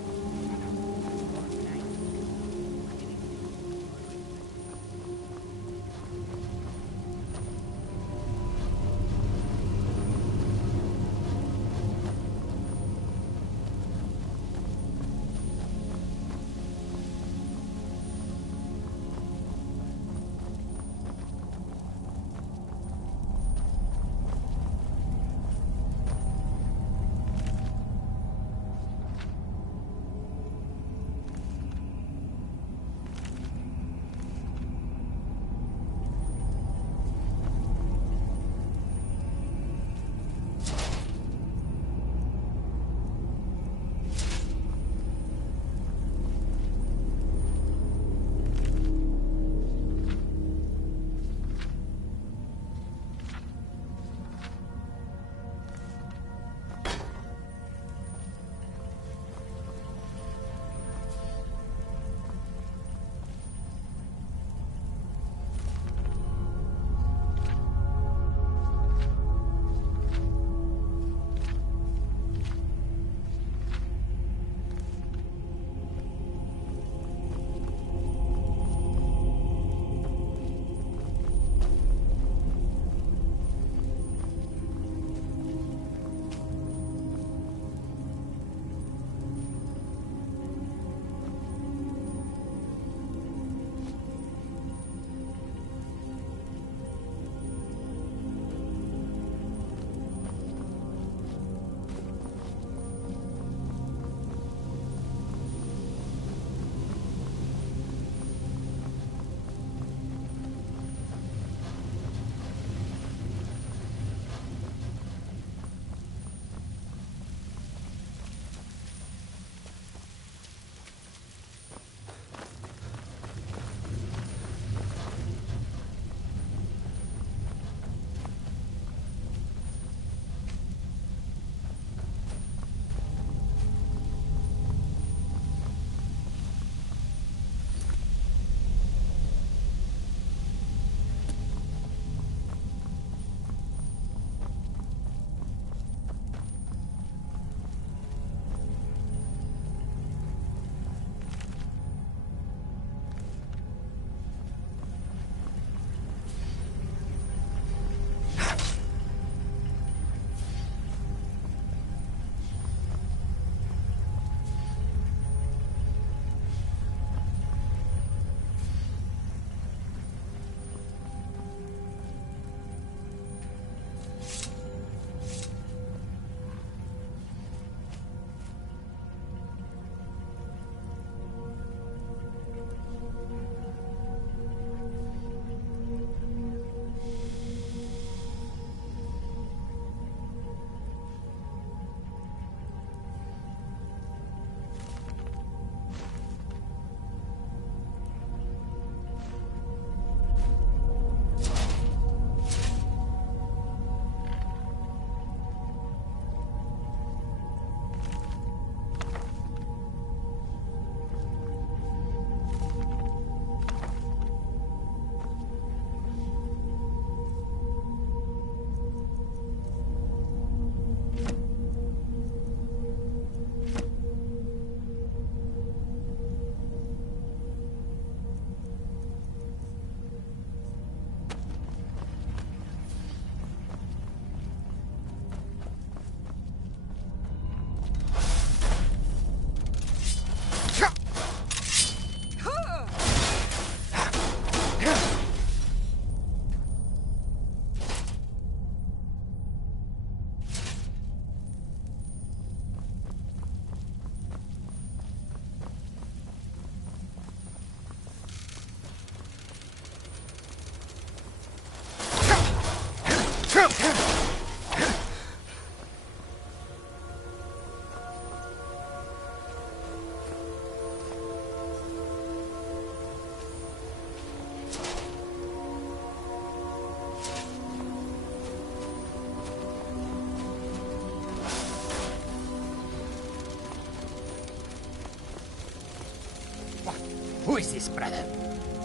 Who is this, brother?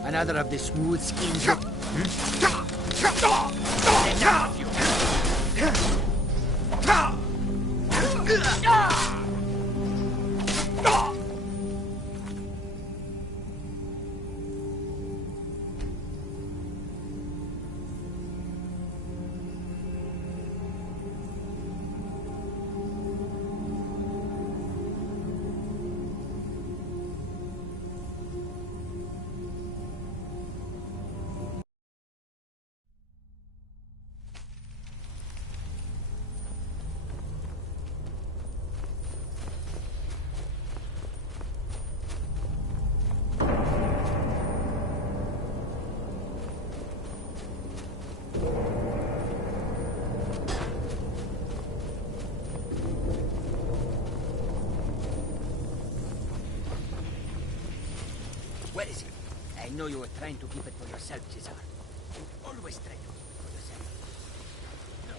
Another of the smooth-skinned... Where is it? I know you were trying to keep it for yourself, Cesar. You always try to keep it for yourself. No.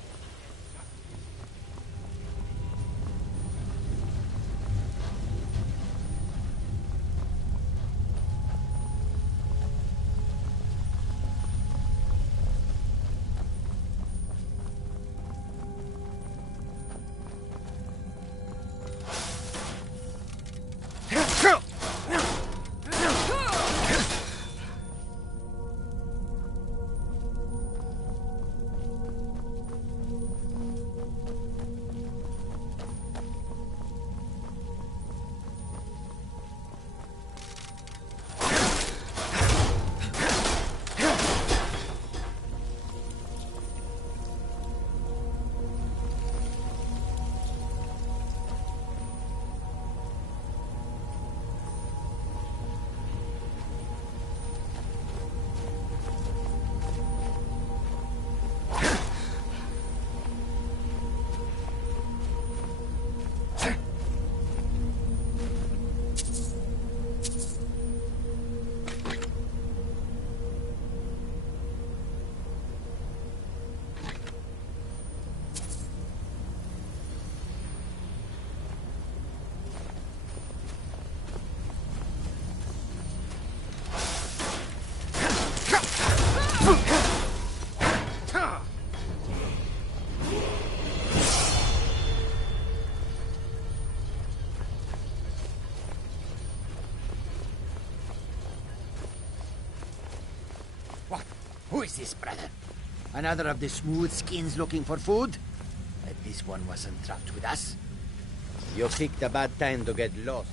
Who is this, brother? Another of the smooth skins looking for food? But this one wasn't trapped with us. You picked a bad time to get lost.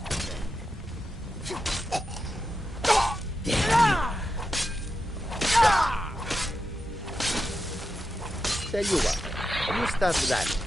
Tell you what, you start running.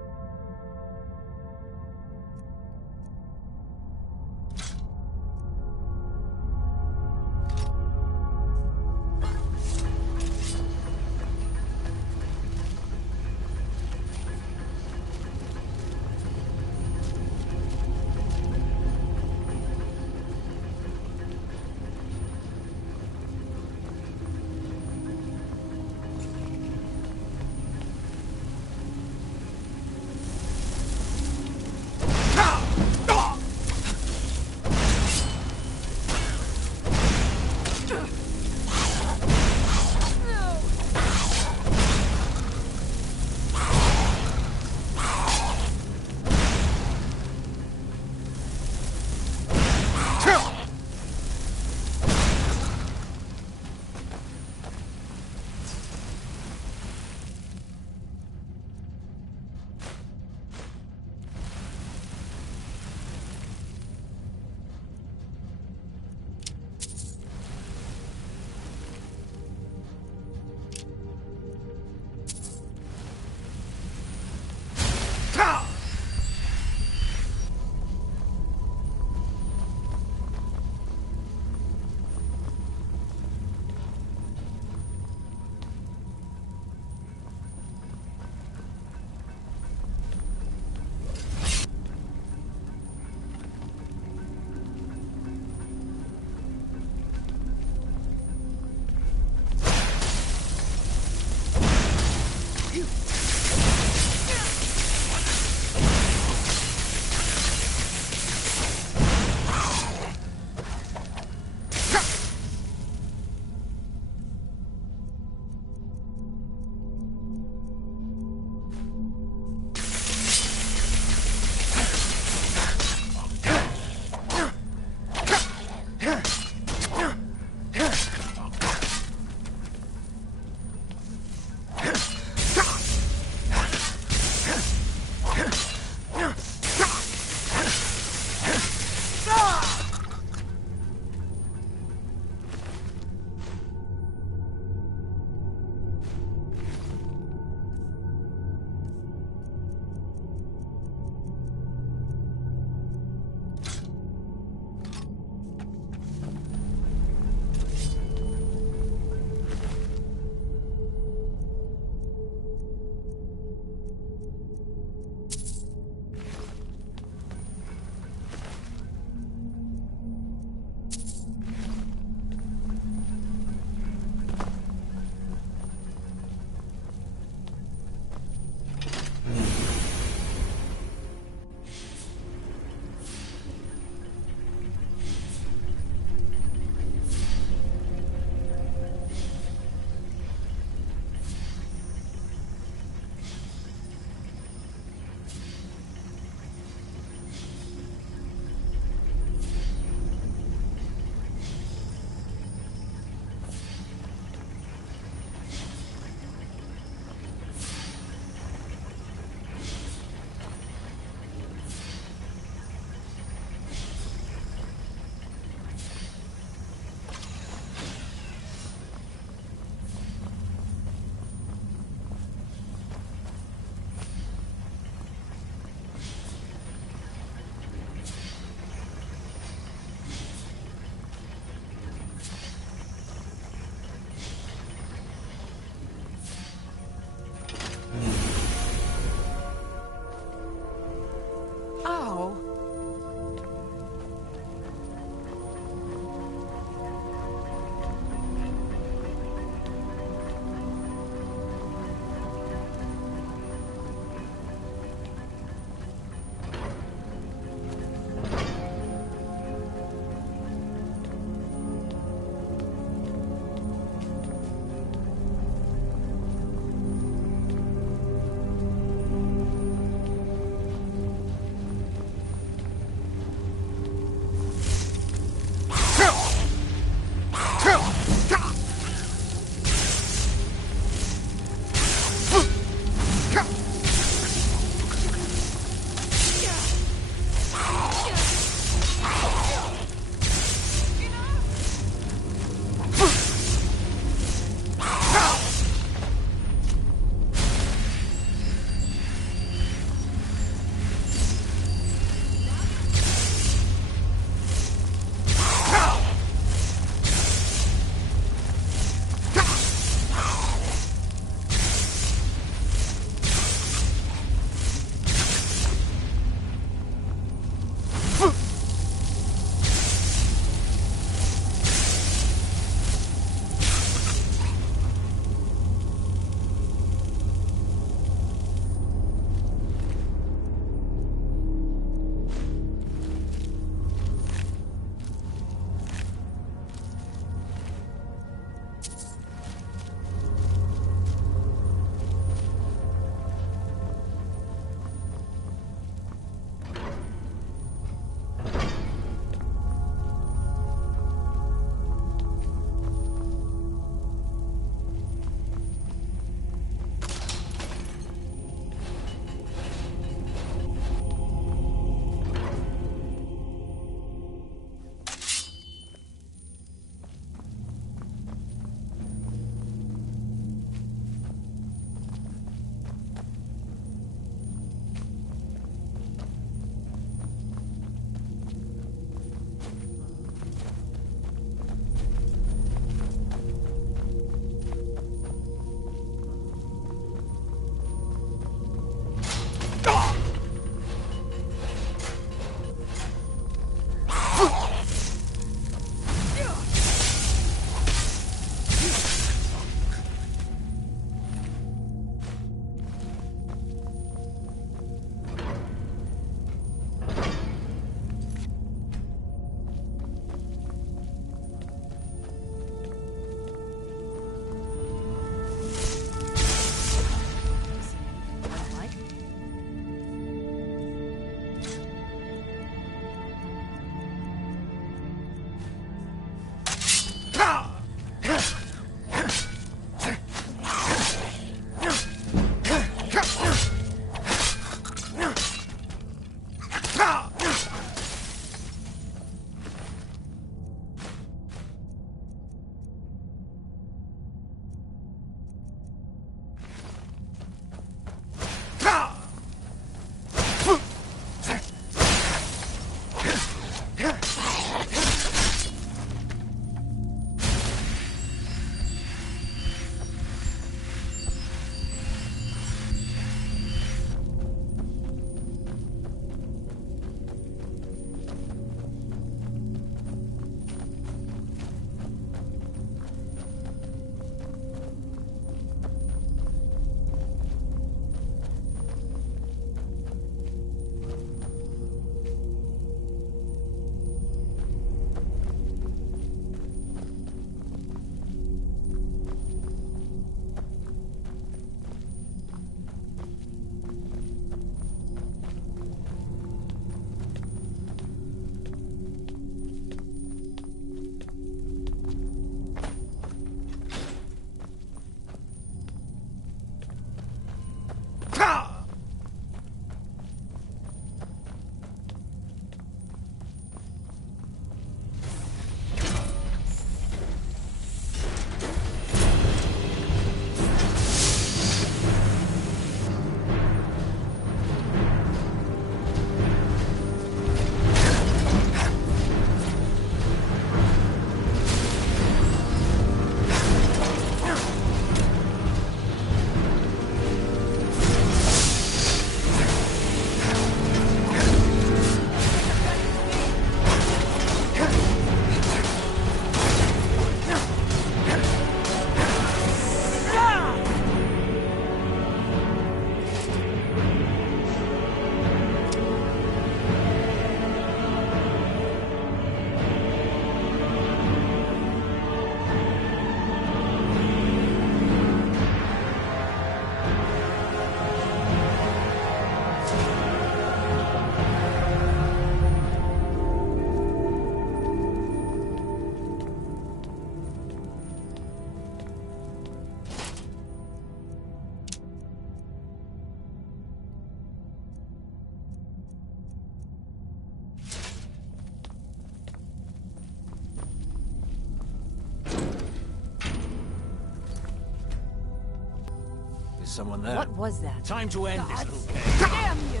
There's someone there. What was that? Time to end this little game. Damn you!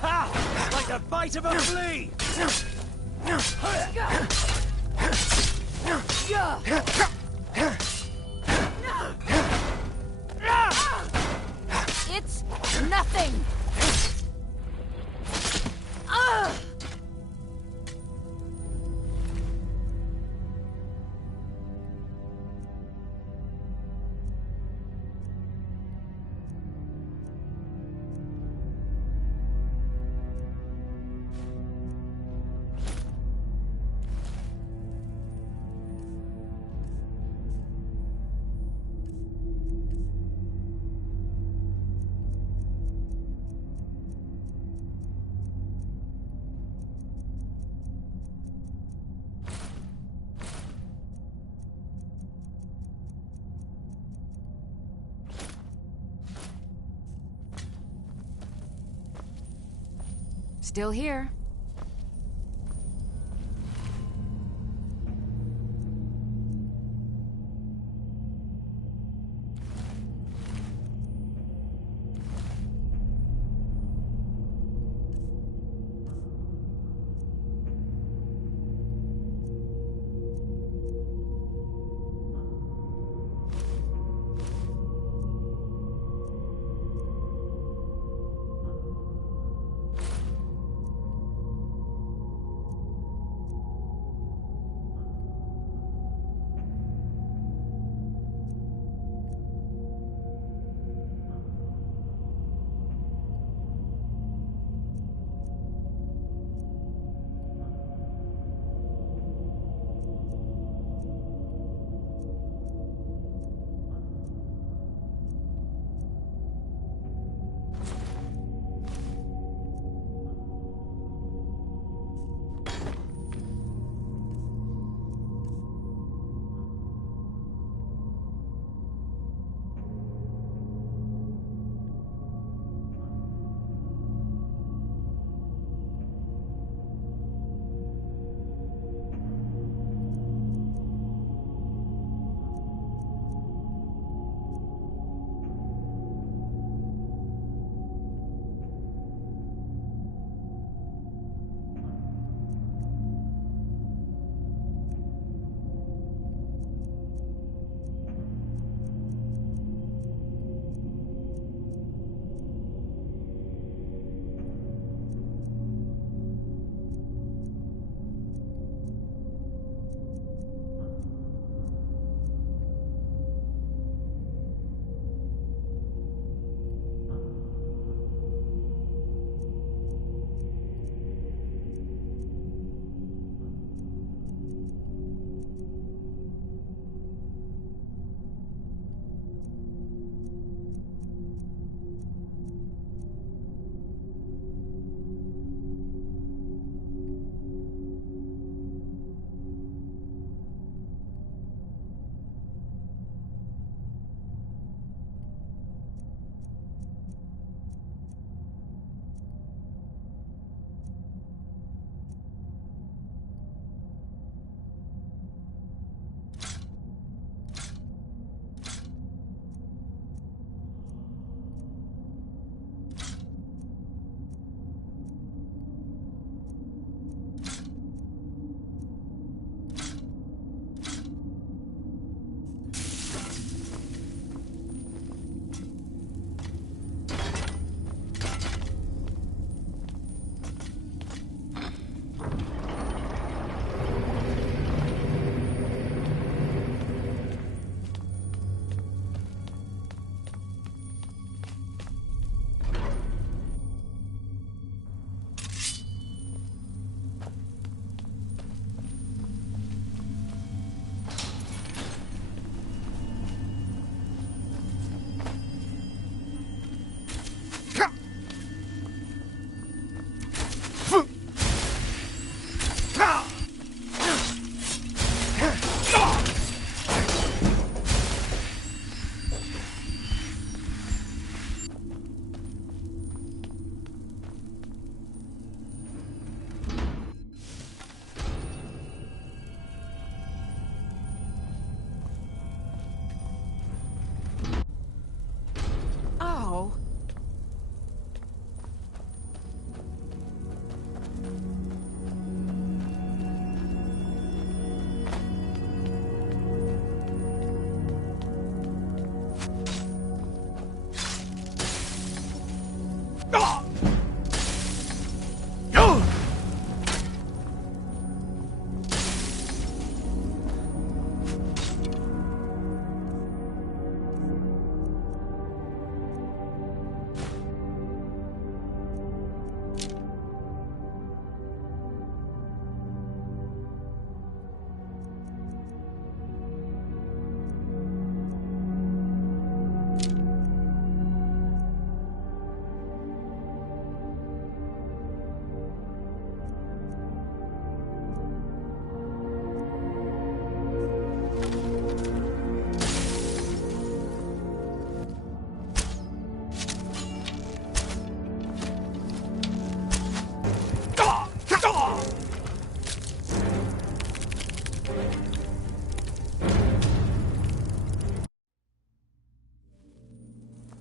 Ha! Like the bite of a flea! It's nothing! Still here.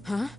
Huh?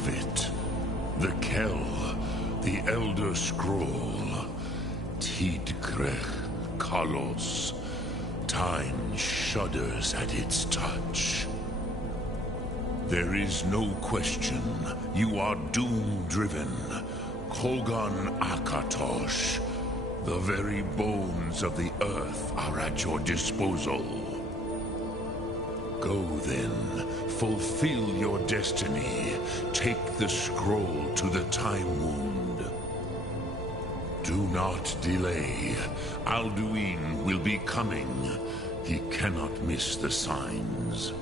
have it. The Kell, the Elder Scroll. Tidgrech Kalos. Time shudders at its touch. There is no question. You are doom-driven. Kolgan Akatosh. The very bones of the earth are at your disposal. Go then, fulfill your destiny. Take the scroll to the Time Wound. Do not delay. Alduin will be coming. He cannot miss the signs.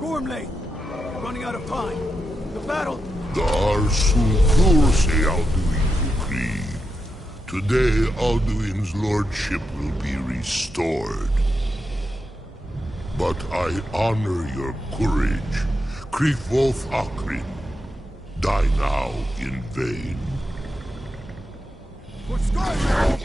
Gormley! Running out of time. The battle... Darsulfurse Alduin Ukri. Today, Alduin's lordship will be restored. But I honor your courage. Krifwolf Akrin. Die now in vain. For Skyrim!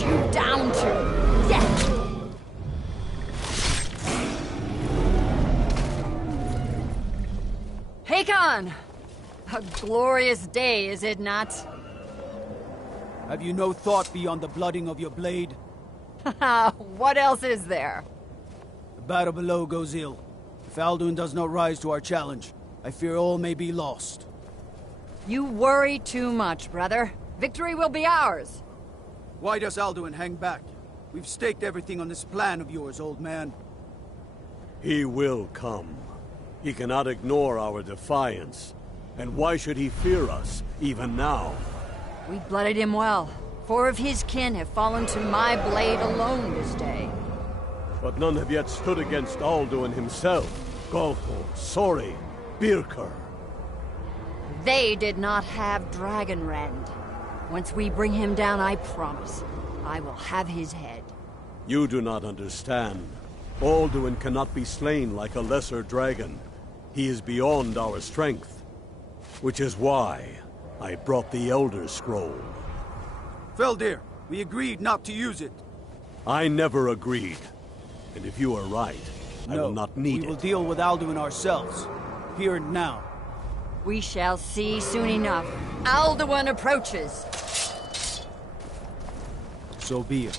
You down to death! Hakon! A glorious day, is it not? Have you no thought beyond the blooding of your blade? What else is there? The battle below goes ill. If Alduin does not rise to our challenge, I fear all may be lost. You worry too much, brother. Victory will be ours. Why does Alduin hang back? We've staked everything on this plan of yours, old man. He will come. He cannot ignore our defiance. And why should he fear us, even now? We blooded him well. 4 of his kin have fallen to my blade alone this day. But none have yet stood against Alduin himself. Golfo, Sori, Birker. They did not have Dragonrend. Once we bring him down, I promise, I will have his head. You do not understand. Alduin cannot be slain like a lesser dragon. He is beyond our strength. Which is why I brought the Elder Scroll. Feldir, we agreed not to use it. I never agreed. And if you are right, I will not need it. We will deal with Alduin ourselves. Here and now. We shall see soon enough. Alduin approaches. So be it.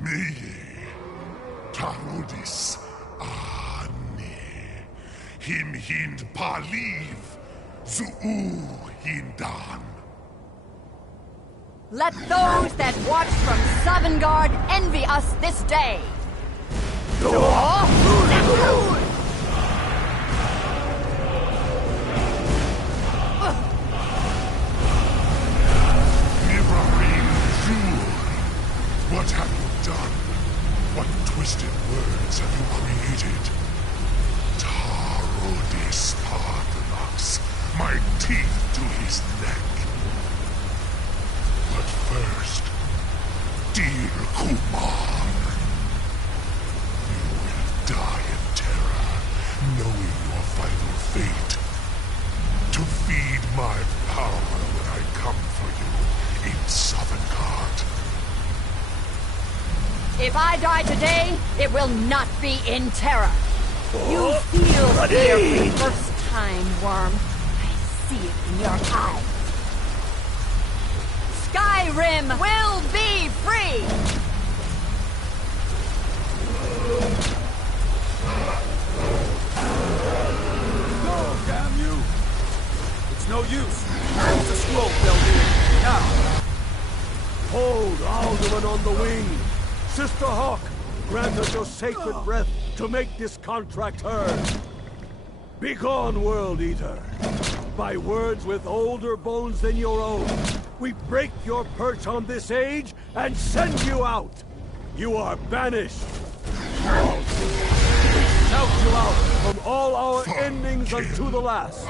Meye, Tarudis, Ane, Him Hind Paliv, Zuu Hindan. Let those that watch from Sovngarde envy us this day. What have you done? What twisted words have you created? Tarodis Parthenos, my teeth to his neck. But first, dear Kumar, you will die in terror, knowing your final fate. To feed my power when I come for you in Sovngarde. If I die today, it will not be in terror. You feel fear for the first time, Worm. I see it in your eyes. Skyrim will be free! Sister Hawk, grant us your sacred breath to make this contract hers. Begone, World Eater. By words with older bones than your own, we break your perch on this age and send you out. You are banished. We shout you out from all our endings unto the last.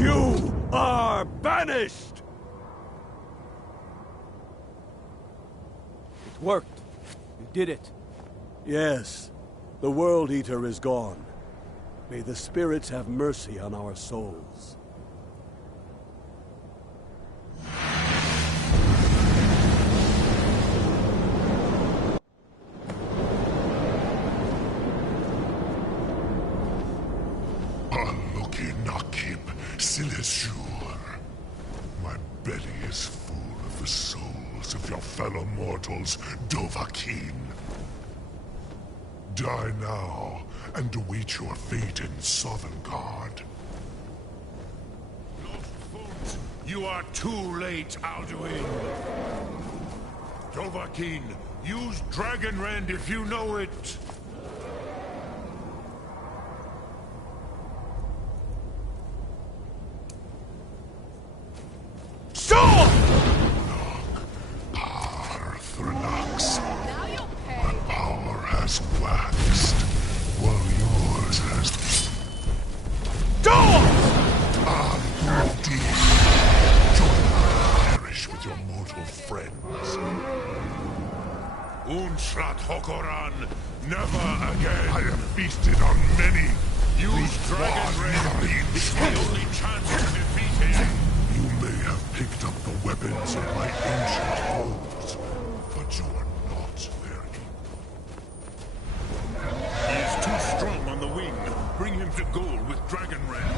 You are banished! It worked. You did it. Yes, the World Eater is gone. May the spirits have mercy on our souls. My belly is full of the souls of your fellow mortals, Dovahkiin. Die now, and await your fate in Sovngarde. You are too late, Alduin. Dovahkiin, use Dragonrend if you know it. Hokoran, never again. I have feasted on many. Use Dragonrend. It's the only chance to defeat him. You may have picked up the weapons of my ancient foes, but you are not their equal. He is too strong on the wing. Bring him to goal with Dragonrend.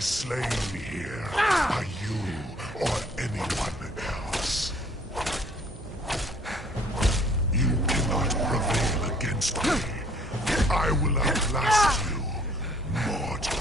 Slain here by you or anyone else. You cannot prevail against me. I will outlast you, mortal.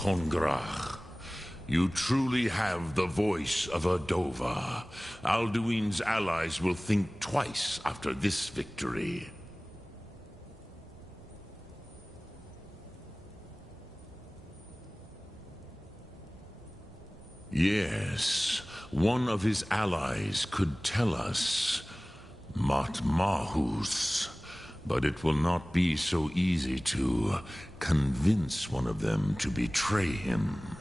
Kongrach. You truly have the voice of a Dova. Alduin's allies will think twice after this victory. Yes, one of his allies could tell us. Matmahus. But it will not be so easy to convince one of them to betray him.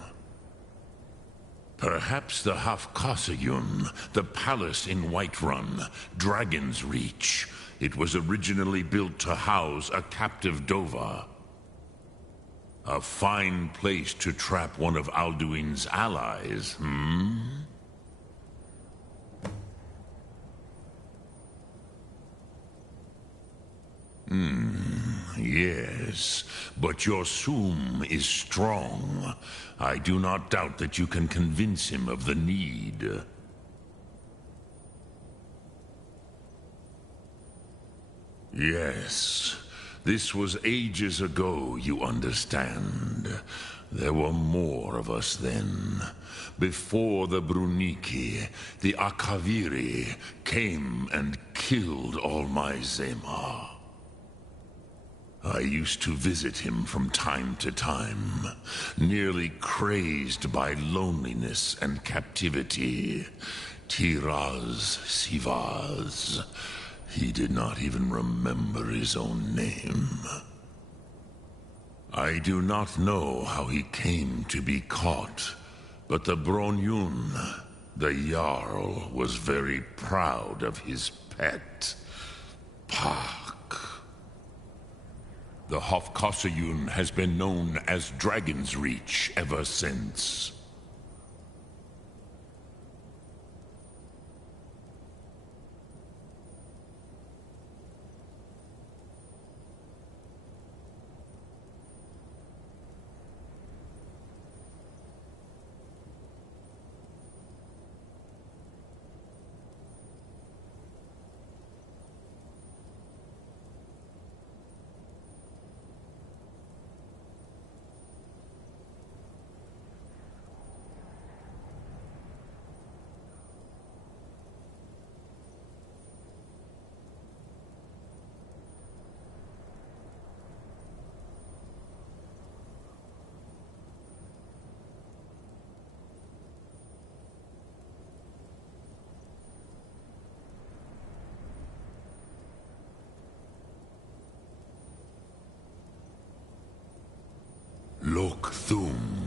Perhaps the Hafkasayun, the palace in Whiterun, Dragon's Reach. It was originally built to house a captive Dova. A fine place to trap one of Alduin's allies, Yes, but your Sum is strong. I do not doubt that you can convince him of the need. Yes, this was ages ago, you understand. There were more of us then. Before the Bruniki, the Akaviri came and killed all my Zema. I used to visit him from time to time, nearly crazed by loneliness and captivity. Tiraz Sivaz. He did not even remember his own name. I do not know how he came to be caught, but the Bronyun, the Jarl, was very proud of his pet, Pak. The Hofkosayun has been known as Dragon's Reach ever since. Lok Thum.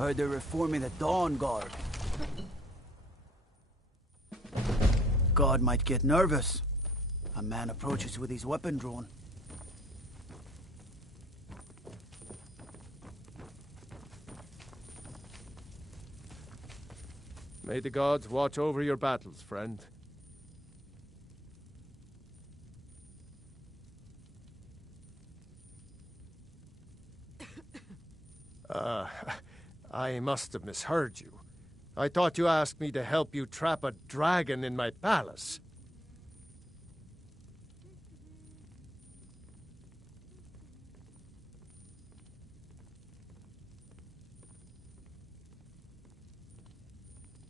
Heard they're reforming the Dawn Guard. God might get nervous. A man approaches with his weapon drawn. May the gods watch over your battles, friend. I must have misheard you. I thought you asked me to help you trap a dragon in my palace.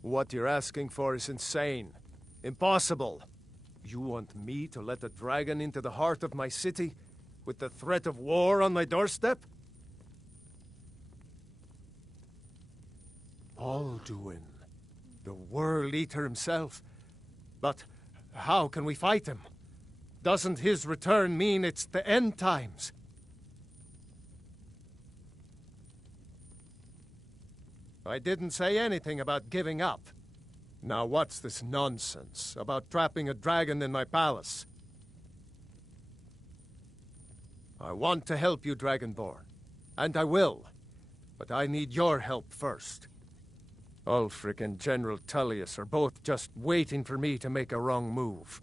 What you're asking for is insane. Impossible. You want me to let a dragon into the heart of my city, with the threat of war on my doorstep? Alduin, the World Eater himself. But how can we fight him? Doesn't his return mean it's the end times? I didn't say anything about giving up. Now what's this nonsense about trapping a dragon in my palace? I want to help you, Dragonborn, and I will, but I need your help first. Ulfric and General Tullius are both just waiting for me to make a wrong move.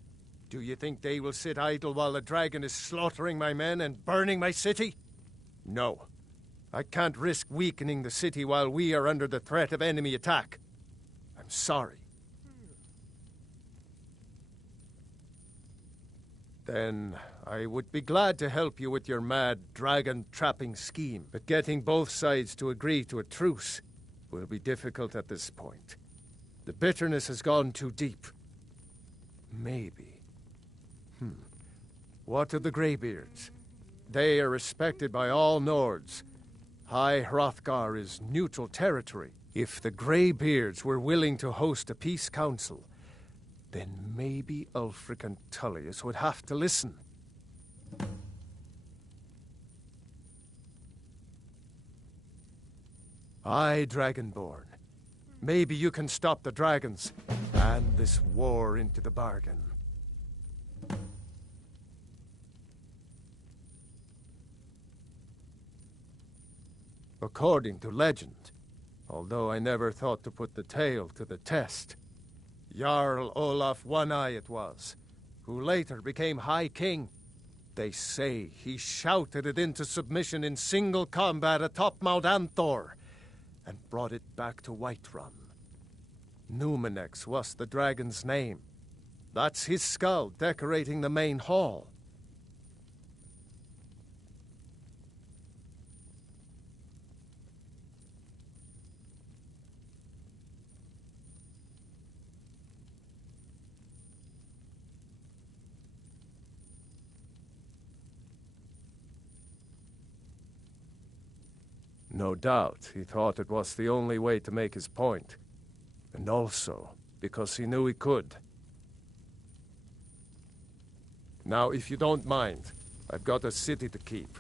Do you think they will sit idle while the dragon is slaughtering my men and burning my city? No. I can't risk weakening the city while we are under the threat of enemy attack. I'm sorry. Then I would be glad to help you with your mad dragon-trapping scheme, but getting both sides to agree to a truce will be difficult at this point. The bitterness has gone too deep. Maybe. What of the Greybeards? They are respected by all Nords. High Hrothgar is neutral territory. If the Greybeards were willing to host a peace council, then maybe Ulfric and Tullius would have to listen. Aye, Dragonborn. Maybe you can stop the dragons, and this war into the bargain. According to legend, although I never thought to put the tale to the test, Jarl Olaf One-Eye it was, who later became High King. They say he shouted it into submission in single combat atop Mount Anthor, and brought it back to Whiterun. Numenex was the dragon's name. That's his skull decorating the main hall. No doubt he thought it was the only way to make his point. And also because he knew he could. Now, if you don't mind, I've got a city to keep.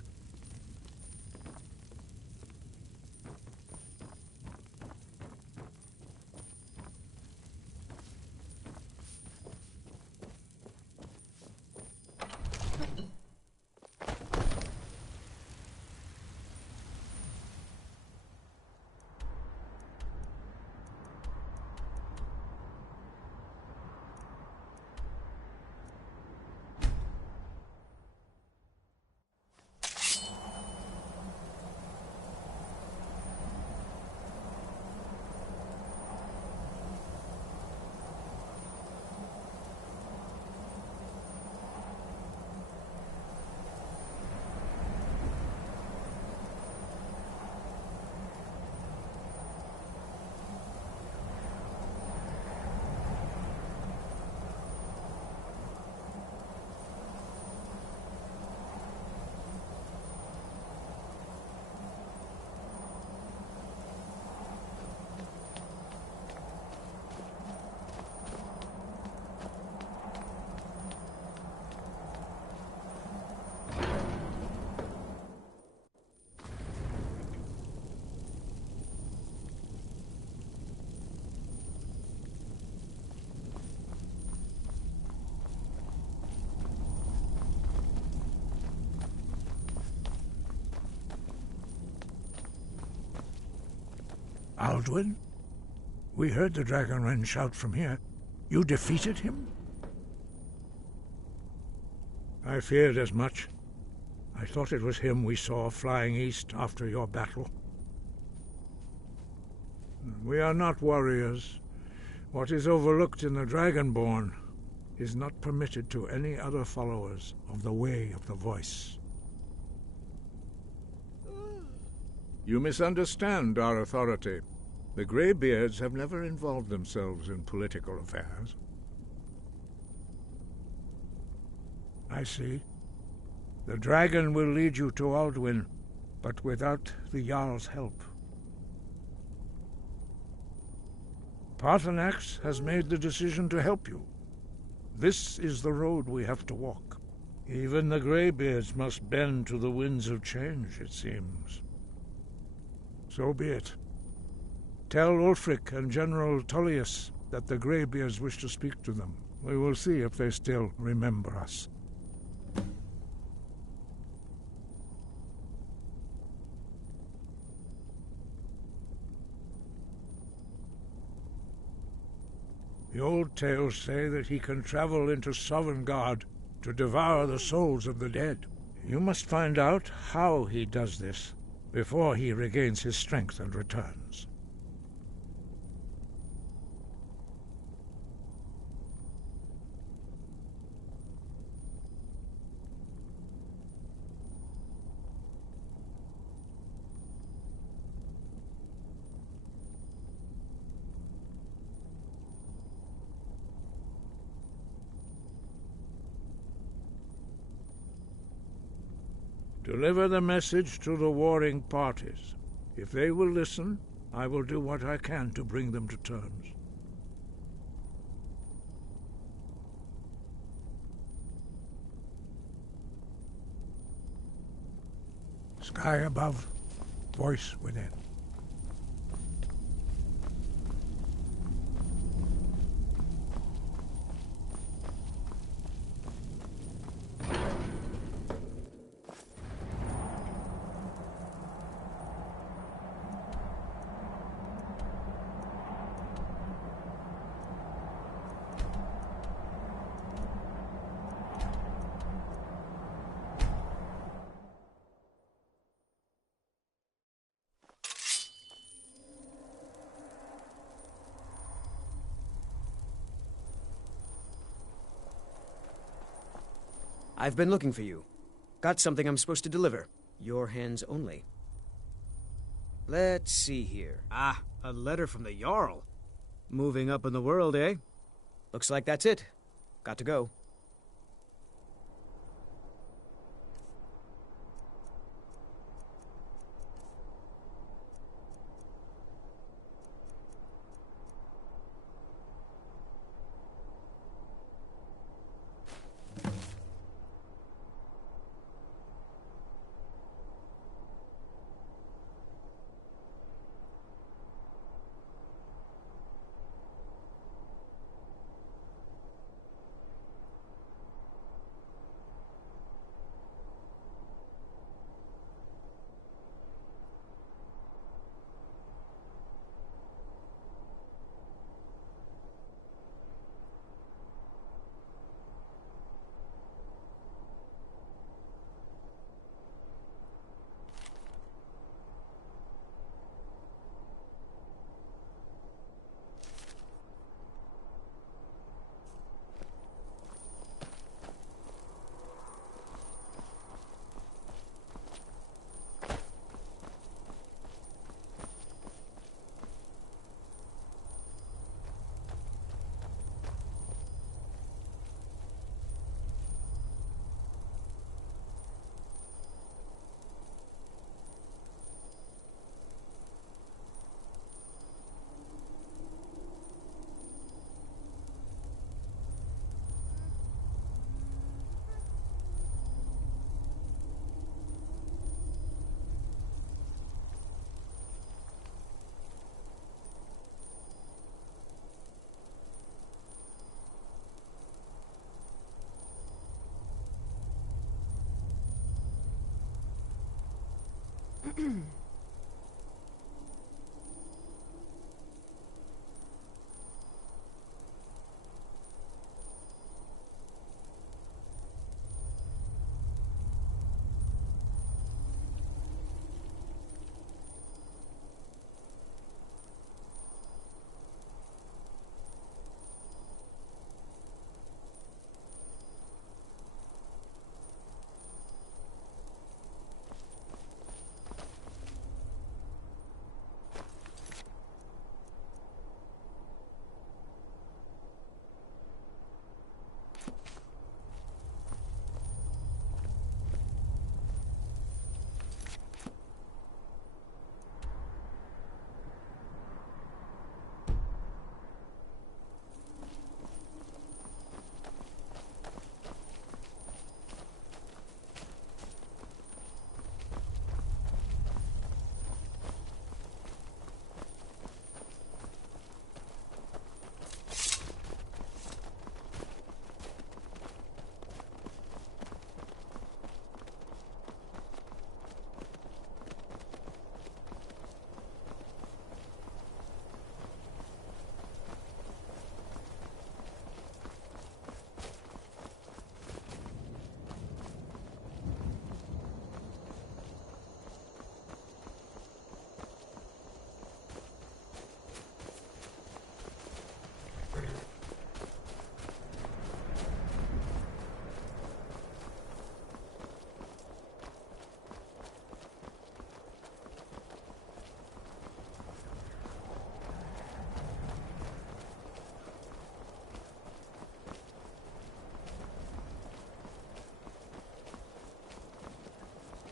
Alduin? We heard the Dragonren shout from here. You defeated him? I feared as much. I thought it was him we saw flying east after your battle. We are not warriors. What is overlooked in the Dragonborn is not permitted to any other followers of the Way of the Voice. You misunderstand our authority. The Greybeards have never involved themselves in political affairs. I see. The dragon will lead you to Alduin, but without the Jarl's help. Paarthurnax has made the decision to help you. This is the road we have to walk. Even the Greybeards must bend to the winds of change, it seems. So be it. Tell Ulfric and General Tullius that the Greybeards wish to speak to them. We will see if they still remember us. The old tales say that he can travel into Sovngarde to devour the souls of the dead. You must find out how he does this before he regains his strength and returns. Deliver the message to the warring parties. If they will listen, I will do what I can to bring them to terms. Sky above, voice within. I've been looking for you. Got something I'm supposed to deliver. Your hands only. Let's see here. Ah, a letter from the Jarl. Moving up in the world, eh? Looks like that's it. Got to go.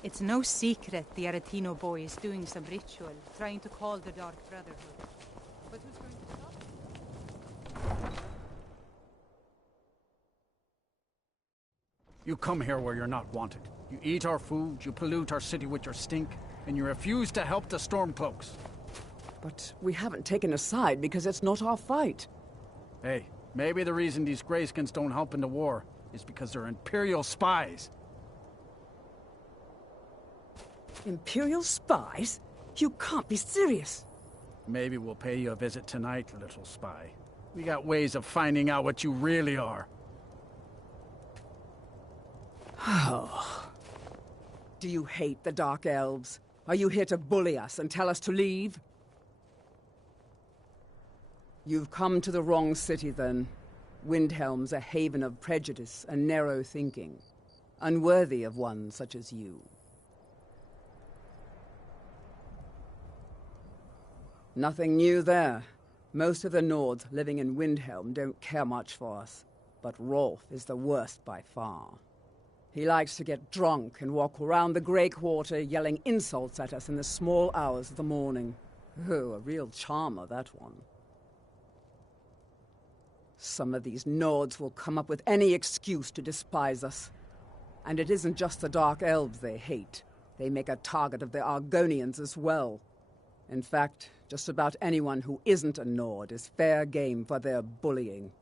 It's no secret the Aretino boy is doing some ritual, trying to call the Dark Brotherhood. But who's going to stop him? You come here where you're not wanted. You eat our food, you pollute our city with your stink, and you refuse to help the Stormcloaks. But we haven't taken a side because it's not our fight. Hey, maybe the reason these Greyskins don't help in the war is because they're Imperial spies. Imperial spies? You can't be serious. Maybe we'll pay you a visit tonight, little spy. We got ways of finding out what you really are. Oh. Do you hate the Dark Elves? Are you here to bully us and tell us to leave? You've come to the wrong city, then. Windhelm's a haven of prejudice and narrow thinking, unworthy of one such as you. Nothing new there. Most of the Nords living in Windhelm don't care much for us, but Rolf is the worst by far. He likes to get drunk and walk around the Grey Quarter yelling insults at us in the small hours of the morning. Oh, a real charmer, that one. Some of these Nords will come up with any excuse to despise us. And it isn't just the Dark Elves they hate. They make a target of the Argonians as well. In fact, just about anyone who isn't a Nord is fair game for their bullying.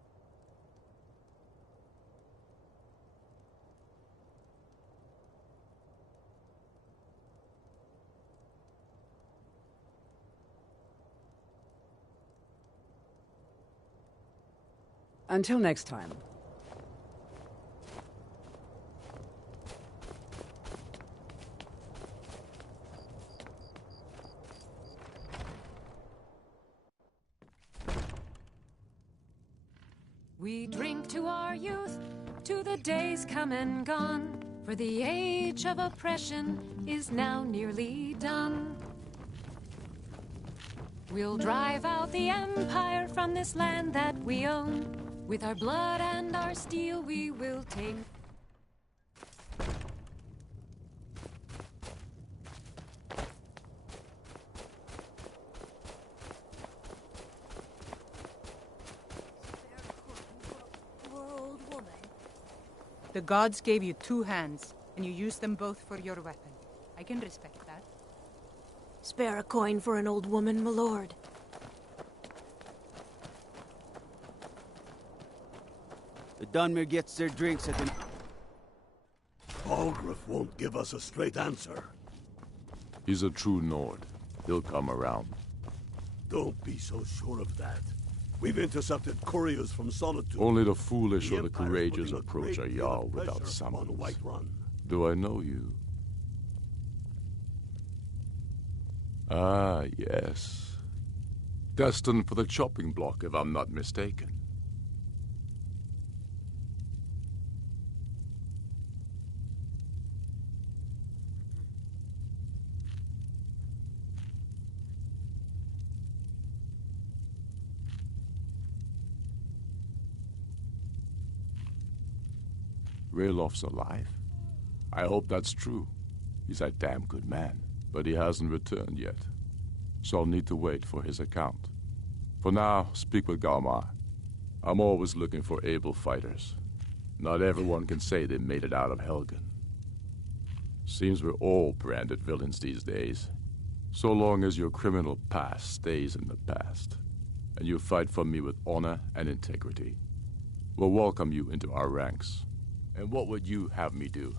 Until next time. We drink to our youth, to the days come and gone, for the age of oppression is now nearly done. We'll drive out the Empire from this land that we own. With our blood and our steel we will take. The gods gave you 2 hands, and you used them both for your weapon. I can respect that. Spare a coin for an old woman, my lord. The Dunmer gets their drinks at the... Aldrich won't give us a straight answer. He's a true Nord. He'll come around. Don't be so sure of that. We've intercepted couriers from Solitude. Only the foolish or the courageous approach a Jarl without on summons. Whiterun. Do I know you? Ah, yes. Destined for the chopping block, if I'm not mistaken. Raylof's alive? I hope that's true. He's a damn good man, but he hasn't returned yet. So I'll need to wait for his account. For now, speak with Galmar. I'm always looking for able fighters. Not everyone can say they made it out of Helgen. Seems we're all branded villains these days. So long as your criminal past stays in the past, and you fight for me with honor and integrity, we'll welcome you into our ranks. And what would you have me do?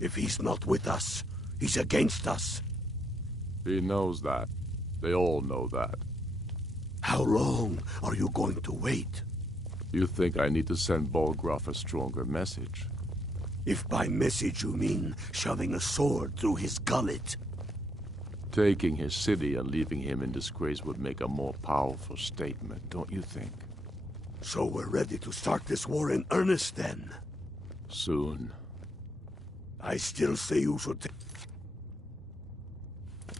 If he's not with us, he's against us. He knows that. They all know that. How long are you going to wait? You think I need to send Bolgraf a stronger message? If by message you mean shoving a sword through his gullet. Taking his city and leaving him in disgrace would make a more powerful statement, don't you think? So we're ready to start this war in earnest, then? Soon. I still say you should take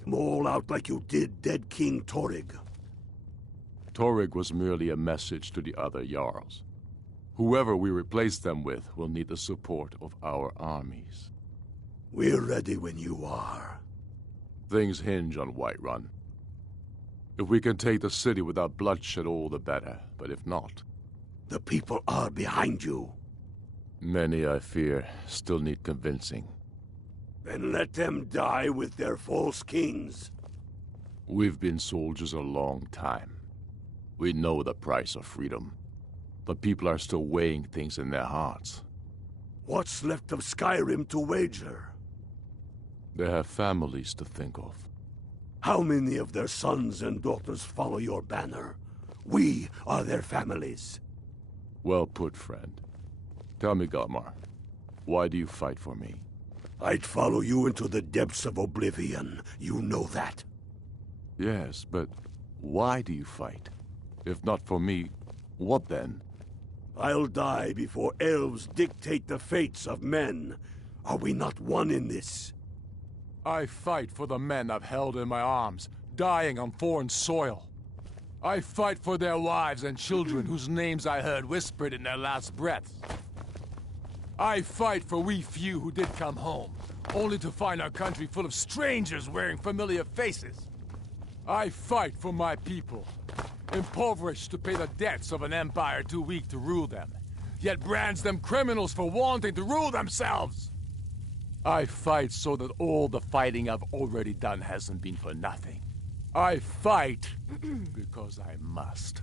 them all out like you did dead King Torrig. Torrig was merely a message to the other Jarls. Whoever we replace them with will need the support of our armies. We're ready when you are. Things hinge on Whiterun. If we can take the city without bloodshed, all the better. But if not... The people are behind you. Many, I fear, still need convincing. Then let them die with their false kings. We've been soldiers a long time. We know the price of freedom. But people are still weighing things in their hearts. What's left of Skyrim to wager? They have families to think of. How many of their sons and daughters follow your banner? We are their families. Well put, friend. Tell me, Galmar, why do you fight for me? I'd follow you into the depths of oblivion. You know that. Yes, but why do you fight? If not for me, what then? I'll die before elves dictate the fates of men. Are we not one in this? I fight for the men I've held in my arms, dying on foreign soil. I fight for their wives and children whose names I heard whispered in their last breaths. I fight for we few who did come home, only to find our country full of strangers wearing familiar faces. I fight for my people, impoverished to pay the debts of an empire too weak to rule them, yet brands them criminals for wanting to rule themselves. I fight so that all the fighting I've already done hasn't been for nothing. I fight because I must.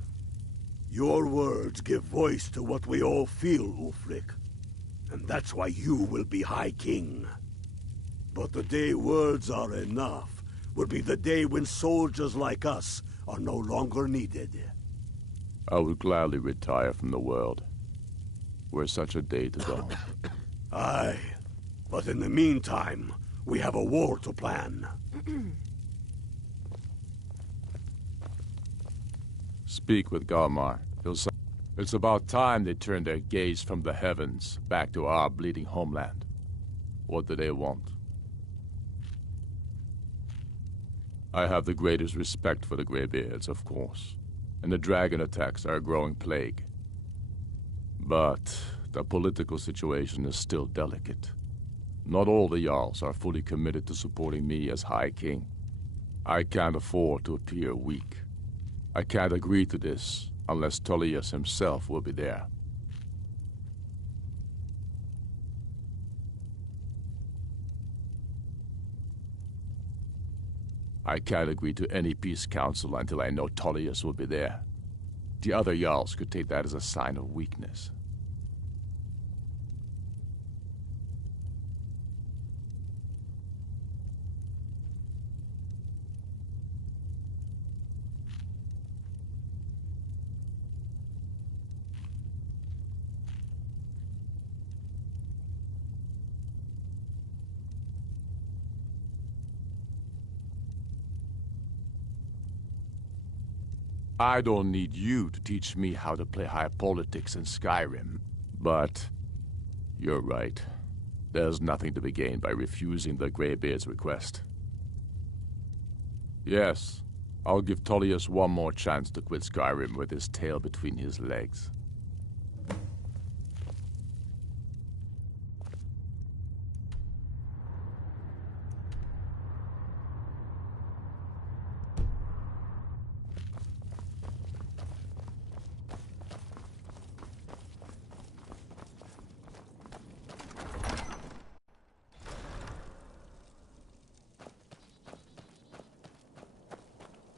Your words give voice to what we all feel, Ulfric. And that's why you will be High King. But the day words are enough will be the day when soldiers like us are no longer needed. I would gladly retire from the world, were such a day to dawn. Aye, but in the meantime, we have a war to plan. Speak with Galmar. It's about time they turned their gaze from the heavens back to our bleeding homeland. What do they want? I have the greatest respect for the Greybeards, of course, and the dragon attacks are a growing plague. But the political situation is still delicate. Not all the Jarls are fully committed to supporting me as High King. I can't afford to appear weak. I can't agree to this unless Tullius himself will be there. I can't agree to any peace council until I know Tullius will be there. The other Jarls could take that as a sign of weakness. I don't need you to teach me how to play high politics in Skyrim. But you're right. There's nothing to be gained by refusing the Greybeard's request. Yes, I'll give Tullius one more chance to quit Skyrim with his tail between his legs.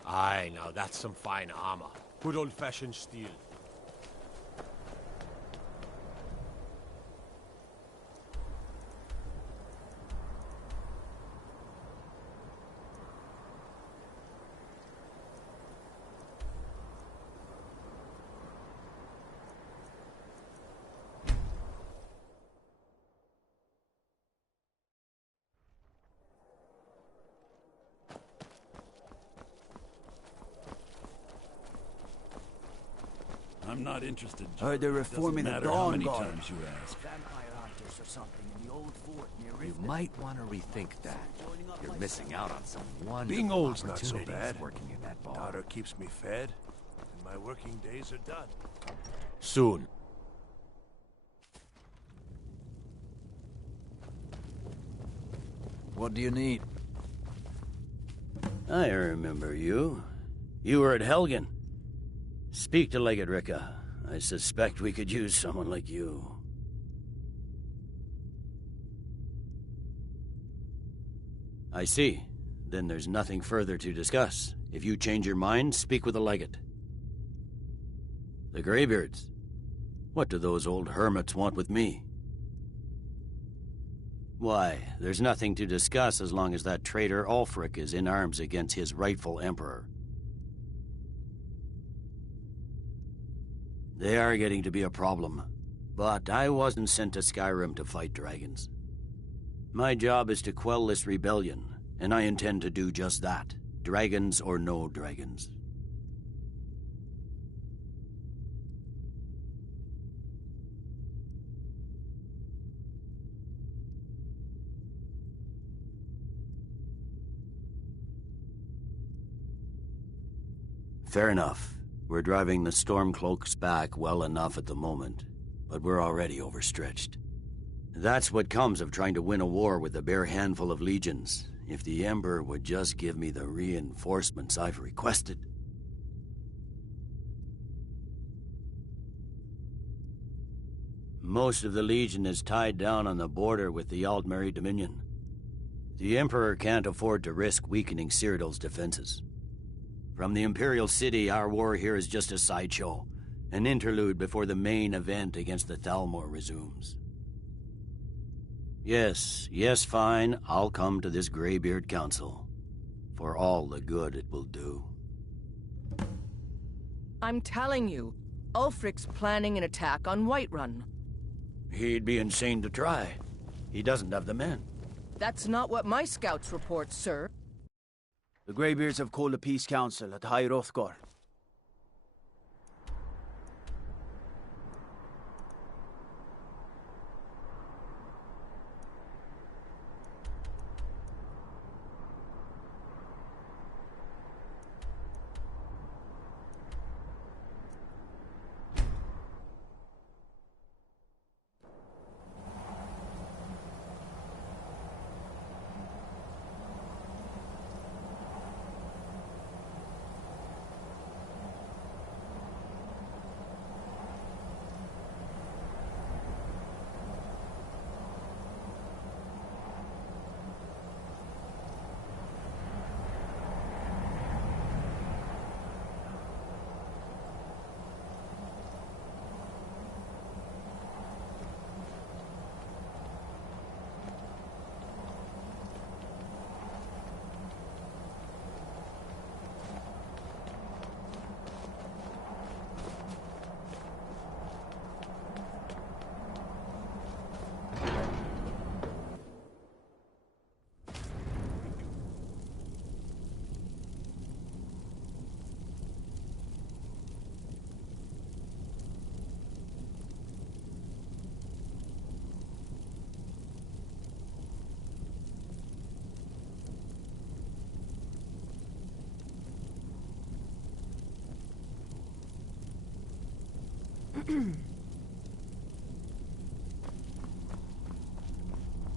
Aye, now that's some fine armor. Good old-fashioned steel. I'm not interested. Heard they're reforming the Doesn't matter how Dawn many Guard. times you ask. Vampire hunters or something in the old fort near You Riften. might want to rethink that. You're missing out on some wonderful Being old's not so opportunities bad. working in that bar. Daughter keeps me fed, and my working days are done. Soon. What do you need? I remember you. You were at Helgen. Speak to Legate Ricca. I suspect we could use someone like you. I see. Then there's nothing further to discuss. If you change your mind, speak with the Legate. The Greybeards. What do those old hermits want with me? Why, there's nothing to discuss as long as that traitor Ulfric is in arms against his rightful emperor. They are getting to be a problem, but I wasn't sent to Skyrim to fight dragons. My job is to quell this rebellion, and I intend to do just that, dragons or no dragons. Fair enough. We're driving the Stormcloaks back well enough at the moment, but we're already overstretched. That's what comes of trying to win a war with a bare handful of legions. If the Emperor would just give me the reinforcements I've requested. Most of the Legion is tied down on the border with the Aldmeri Dominion. The Emperor can't afford to risk weakening Cyrodiil's defenses. From the Imperial City, our war here is just a sideshow, an interlude before the main event against the Thalmor resumes. Yes, fine, I'll come to this Greybeard Council, for all the good it will do. I'm telling you, Ulfric's planning an attack on Whiterun. He'd be insane to try. He doesn't have the men. That's not what my scouts report, sir. The Greybeards have called a peace council at High Hrothgar.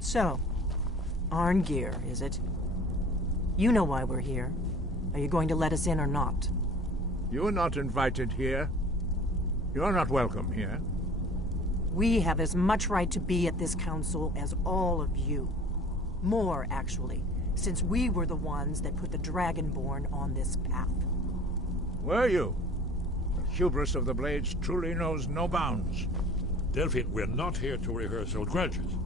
So, Arngeir, is it? You know why we're here. Are you going to let us in or not? You're not invited here. You're not welcome here. We have as much right to be at this council as all of you. More, actually, since we were the ones that put the Dragonborn on this path. Were you? The hubris of the Blades truly knows no bounds. Delphine, we're not here to rehearse old grudges.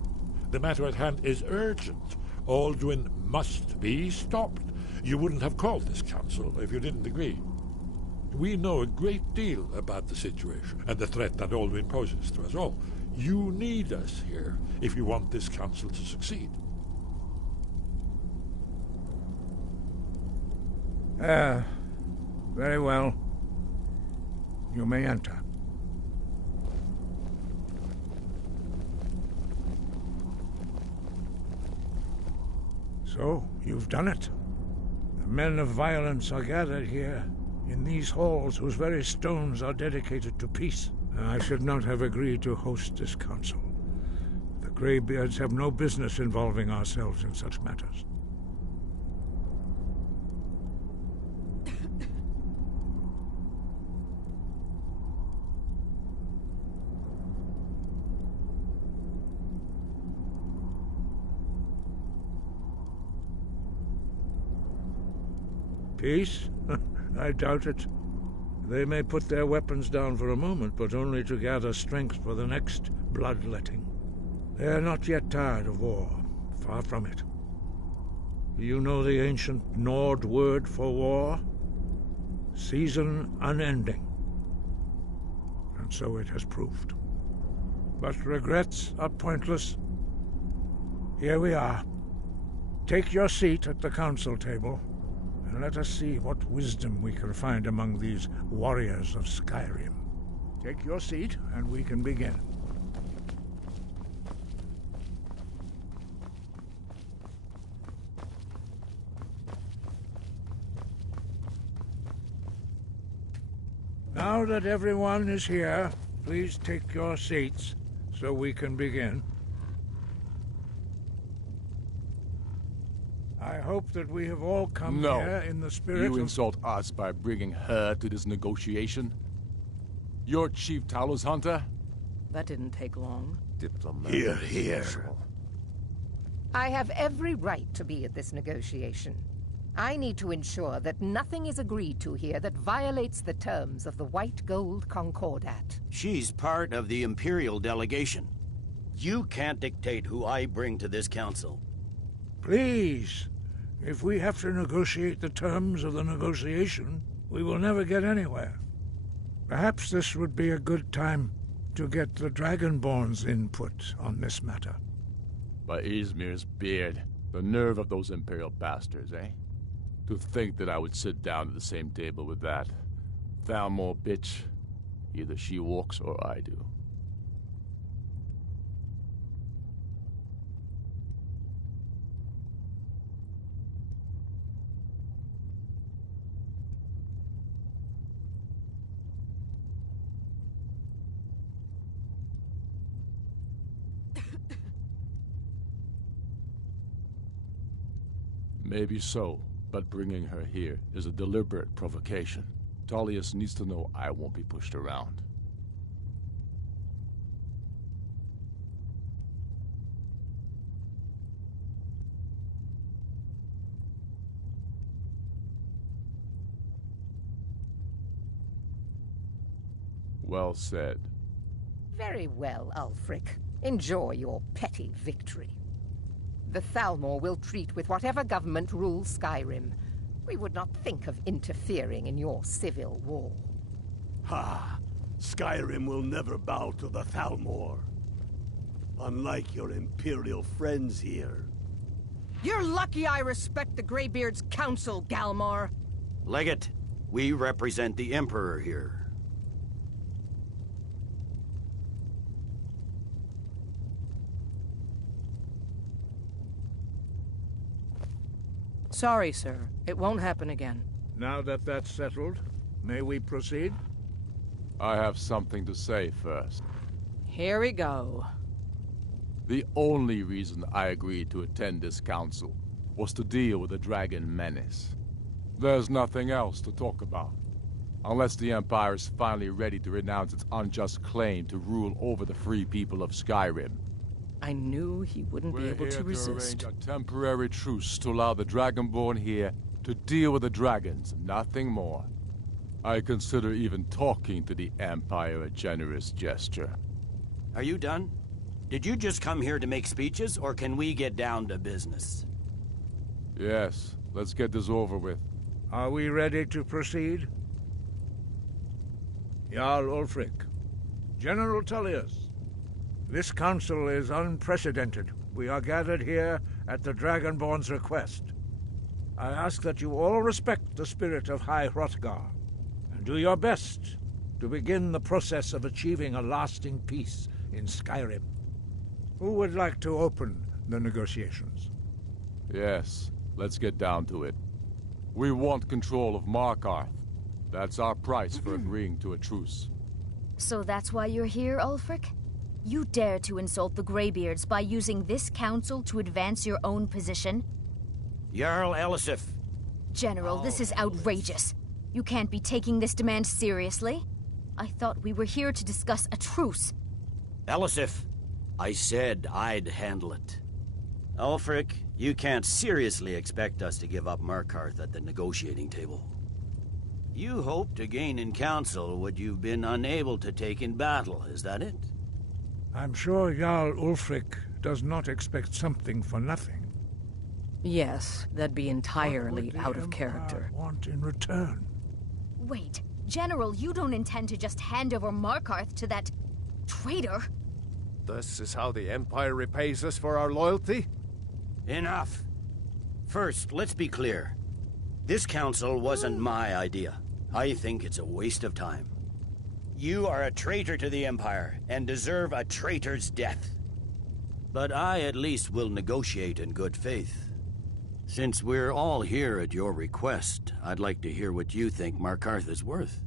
The matter at hand is urgent. Alduin must be stopped. You wouldn't have called this council if you didn't agree. We know a great deal about the situation and the threat that Alduin poses to us all. You need us here if you want this council to succeed. Very well. You may enter. So, you've done it. The men of violence are gathered here, in these halls whose very stones are dedicated to peace. I should not have agreed to host this council. The Greybeards have no business involving ourselves in such matters. Peace? I doubt it. They may put their weapons down for a moment, but only to gather strength for the next bloodletting. They are not yet tired of war. Far from it. You know the ancient Nord word for war? Season unending. And so it has proved. But regrets are pointless. Here we are. Take your seat at the council table, and let us see what wisdom we can find among these warriors of Skyrim. Take your seat, and we can begin. Now that everyone is here, please take your seats so we can begin. I hope that we have all come here in the spirit You of... insult us by bringing her to this negotiation? You're Chief Talos Hunter? That didn't take long. Diplomatic. Hear, hear. I have every right to be at this negotiation. I need to ensure that nothing is agreed to here that violates the terms of the White Gold Concordat. She's part of the Imperial delegation. You can't dictate who I bring to this council. Please, if we have to negotiate the terms of the negotiation, we will never get anywhere. Perhaps this would be a good time to get the Dragonborn's input on this matter. By Izmir's beard, the nerve of those Imperial bastards, eh? To think that I would sit down at the same table with that Thalmor bitch. Either she walks or I do. Maybe so, but bringing her here is a deliberate provocation. Tullius needs to know I won't be pushed around. Well said. Very well, Ulfric. Enjoy your petty victory. The Thalmor will treat with whatever government rules Skyrim. We would not think of interfering in your civil war. Ha! Skyrim will never bow to the Thalmor. Unlike your Imperial friends here. You're lucky I respect the Greybeard's counsel, Galmar. Legate, we represent the Emperor here. Sorry, sir. It won't happen again. Now that that's settled, may we proceed? I have something to say first. Here we go. The only reason I agreed to attend this council was to deal with the dragon menace. There's nothing else to talk about. Unless the Empire is finally ready to renounce its unjust claim to rule over the free people of Skyrim. I knew he wouldn't be able to resist. We're here to arrange a temporary truce to allow the Dragonborn here to deal with the dragons, nothing more. I consider even talking to the Empire a generous gesture. Are you done? Did you just come here to make speeches, or can we get down to business? Yes, let's get this over with. Are we ready to proceed? Jarl Ulfric, General Tullius, this council is unprecedented. We are gathered here at the Dragonborn's request. I ask that you all respect the spirit of High Hrothgar, and do your best to begin the process of achieving a lasting peace in Skyrim. Who would like to open the negotiations? Yes, let's get down to it. We want control of Markarth. That's our price for agreeing to a truce. So that's why you're here, Ulfric? You dare to insult the Greybeards by using this council to advance your own position? Jarl Elisif. General, this is outrageous. You can't be taking this demand seriously. I thought we were here to discuss a truce. Elisif, I said I'd handle it. Ulfric, you can't seriously expect us to give up Markarth at the negotiating table. You hope to gain in council what you've been unable to take in battle, is that it? I'm sure Jarl Ulfric does not expect something for nothing. Yes, that'd be entirely What would the out of Empire character. want in return? Wait, General, you don't intend to just hand over Markarth to that traitor? This is how the Empire repays us for our loyalty? Enough. First, let's be clear. This council wasn't my idea. I think it's a waste of time. You are a traitor to the Empire, and deserve a traitor's death. But I at least will negotiate in good faith. Since we're all here at your request, I'd like to hear what you think Markarth is worth.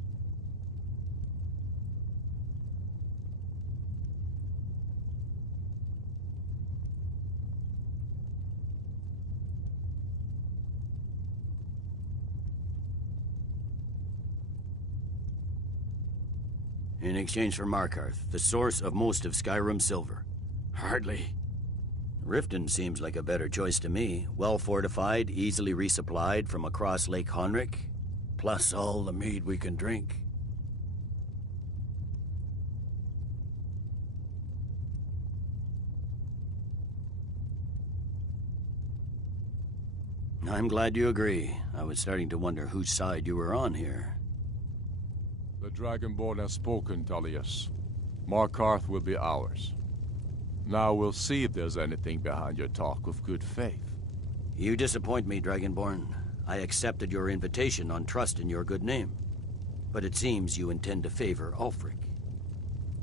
In exchange for Markarth, the source of most of Skyrim's silver. Hardly. Riften seems like a better choice to me. Well fortified, easily resupplied from across Lake Honric, plus all the mead we can drink. I'm glad you agree. I was starting to wonder whose side you were on here. The Dragonborn has spoken, Tullius. Markarth will be ours. Now we'll see if there's anything behind your talk of good faith. You disappoint me, Dragonborn. I accepted your invitation on trust in your good name. But it seems you intend to favor Ulfric.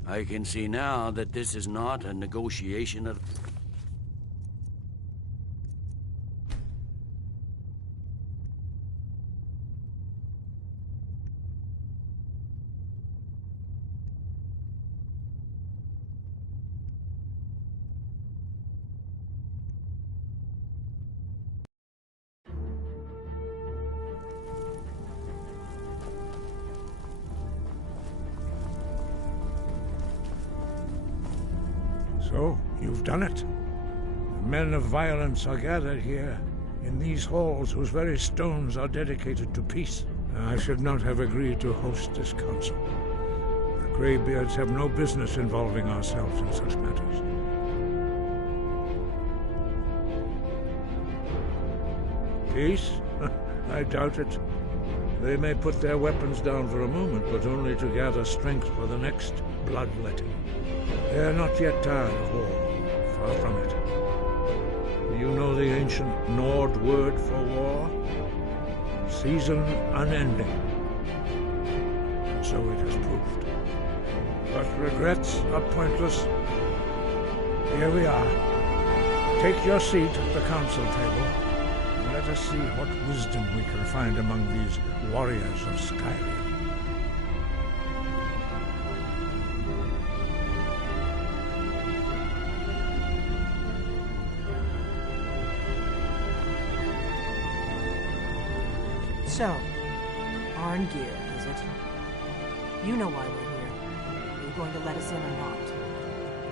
I can see now that this is not a negotiation of... So, you've done it. The men of violence are gathered here, in these halls whose very stones are dedicated to peace. I should not have agreed to host this council. The Greybeards have no business involving ourselves in such matters. Peace? I doubt it. They may put their weapons down for a moment, but only to gather strength for the next bloodletting. They are not yet tired of war. Far from it. Do you know the ancient Nord word for war? Season unending. And so it has proved. But regrets are pointless. Here we are. Take your seat at the council table, and let us see what wisdom we can find among these warriors of Skyrim. So, Arngeir, is it? You know why we're here. Are you going to let us in or not?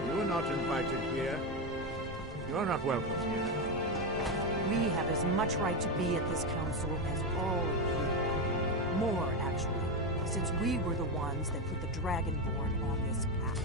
You're not invited here. You're not welcome here. We have as much right to be at this council as all of you. More, actually, since we were the ones that put the Dragonborn on this path.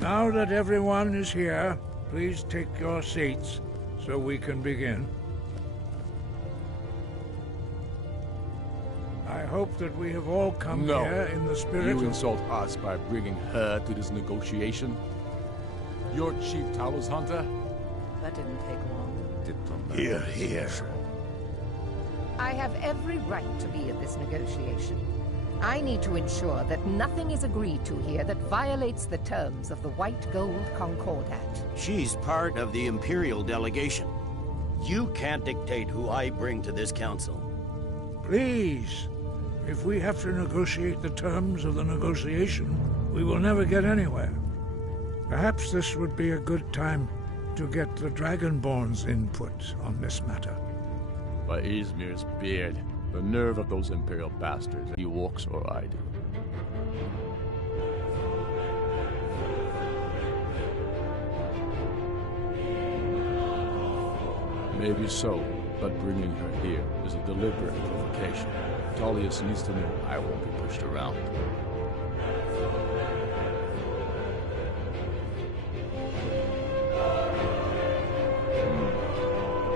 Now that everyone is here, please take your seats so we can begin. I hope that we have all come No. here in the spirit You of... insult us by bringing her to this negotiation? You're Chief Talos Hunter? That didn't take long. Here, here. I have every right to be at this negotiation. I need to ensure that nothing is agreed to here that violates the terms of the White Gold Concordat. She's part of the Imperial delegation. You can't dictate who I bring to this council. Please, if we have to negotiate the terms of the negotiation, we will never get anywhere. Perhaps this would be a good time to get the Dragonborn's input on this matter. By Izmir's beard, the nerve of those Imperial bastards. He walks or I do. Maybe so, but bringing her here is a deliberate provocation. Tullius needs to know I won't be pushed around.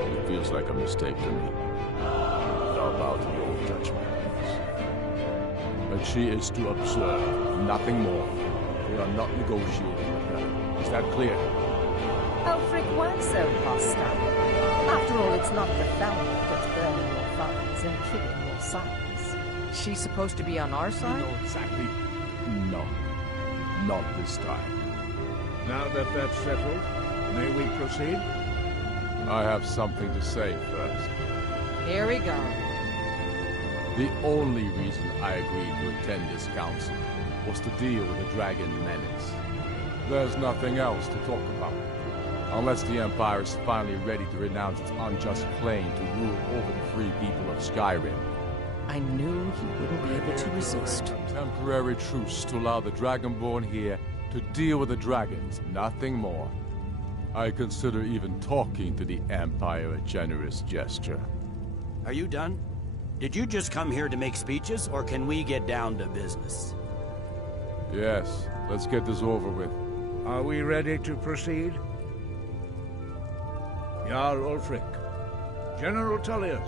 It feels like a mistake to me. I'll bow to your judgment. But she is to observe, nothing more. We are not negotiating with her. Is that clear? Ulfric, why so hostile? After all, it's not the Thalmor that's burning your farms and killing your sons. She's supposed to be on our side? No, exactly. No. Not this time. Now that that's settled, may we proceed? I have something to say first. Here we go. The only reason I agreed to attend this council was to deal with the dragon menace. There's nothing else to talk about. Unless the Empire is finally ready to renounce its unjust claim to rule over the free people of Skyrim. I knew he wouldn't be able to resist. A temporary truce to allow the Dragonborn here to deal with the dragons, nothing more. I consider even talking to the Empire a generous gesture. Are you done? Did you just come here to make speeches, or can we get down to business? Yes, let's get this over with. Are we ready to proceed? Jarl Ulfric, General Tullius,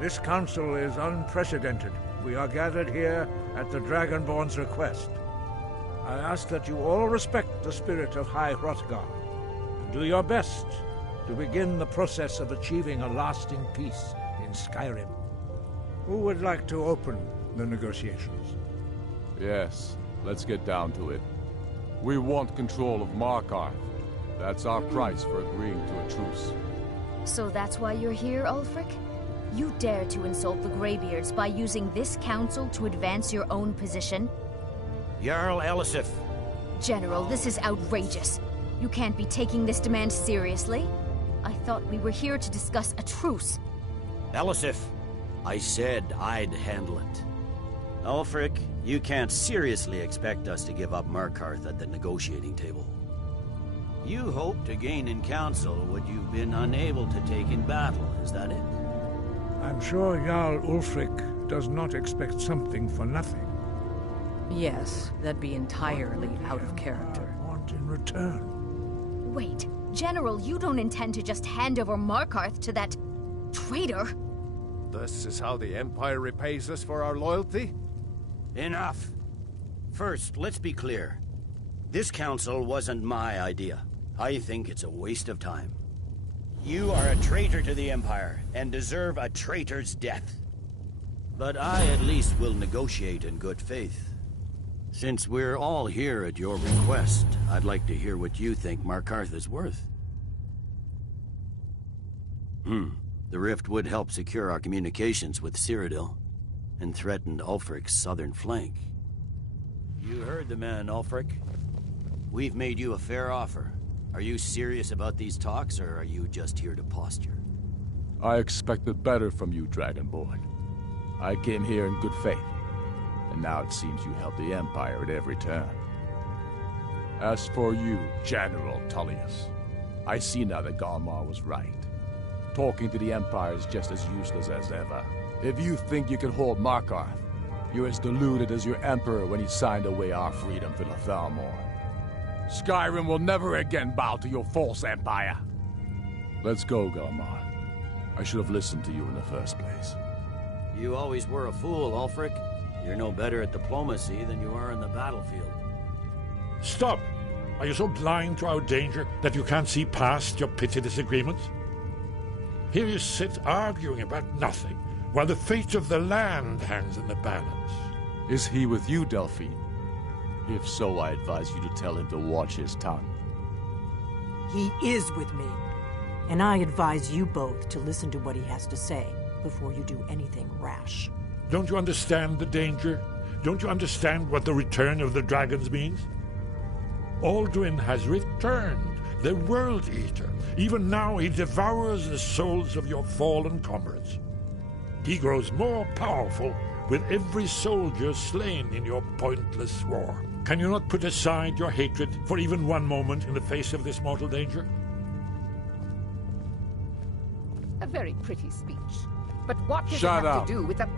this council is unprecedented. We are gathered here at the Dragonborn's request. I ask that you all respect the spirit of High Hrothgar. Do your best to begin the process of achieving a lasting peace in Skyrim. Who would like to open the negotiations? Yes, let's get down to it. We want control of Markarth. That's our price for agreeing to a truce. So that's why you're here, Ulfric? You dare to insult the Greybeards by using this council to advance your own position? Jarl Elisif. General, this is outrageous. You can't be taking this demand seriously. I thought we were here to discuss a truce. Elisif, I said I'd handle it. Ulfric, you can't seriously expect us to give up Markarth at the negotiating table. You hoped to gain in council what you've been unable to take in battle, is that it? I'm sure Jarl Ulfric does not expect something for nothing. Yes, that'd be entirely out of character. I want in return. Wait, General, you don't intend to just hand over Markarth to that traitor? This is how the Empire repays us for our loyalty? Enough. First, let's be clear. This council wasn't my idea. I think it's a waste of time. You are a traitor to the Empire, and deserve a traitor's death. But I at least will negotiate in good faith. Since we're all here at your request, I'd like to hear what you think Markarth is worth. The rift would help secure our communications with Cyrodiil, and threatened Ulfric's southern flank. You heard the man, Ulfric. We've made you a fair offer. Are you serious about these talks, or are you just here to posture? I expected better from you, Dragonborn. I came here in good faith, and now it seems you help the Empire at every turn. As for you, General Tullius, I see now that Galmar was right. Talking to the Empire is just as useless as ever. If you think you can hold Markarth, you're as deluded as your Emperor when he signed away our freedom to the Thalmor. Skyrim will never again bow to your false empire. Let's go, Galmar. I should have listened to you in the first place. You always were a fool, Ulfric. You're no better at diplomacy than you are in the battlefield. Stop! Are you so blind to our danger that you can't see past your petty disagreements? Here you sit arguing about nothing, while the fate of the land hangs in the balance. Is he with you, Delphine? If so, I advise you to tell him to watch his tongue. He is with me. And I advise you both to listen to what he has to say before you do anything rash. Don't you understand the danger? Don't you understand what the return of the dragons means? Alduin has returned, the World Eater. Even now he devours the souls of your fallen comrades. He grows more powerful with every soldier slain in your pointless war. Can you not put aside your hatred for even one moment in the face of this mortal danger? A very pretty speech. But what does Shut it have up. to do with the...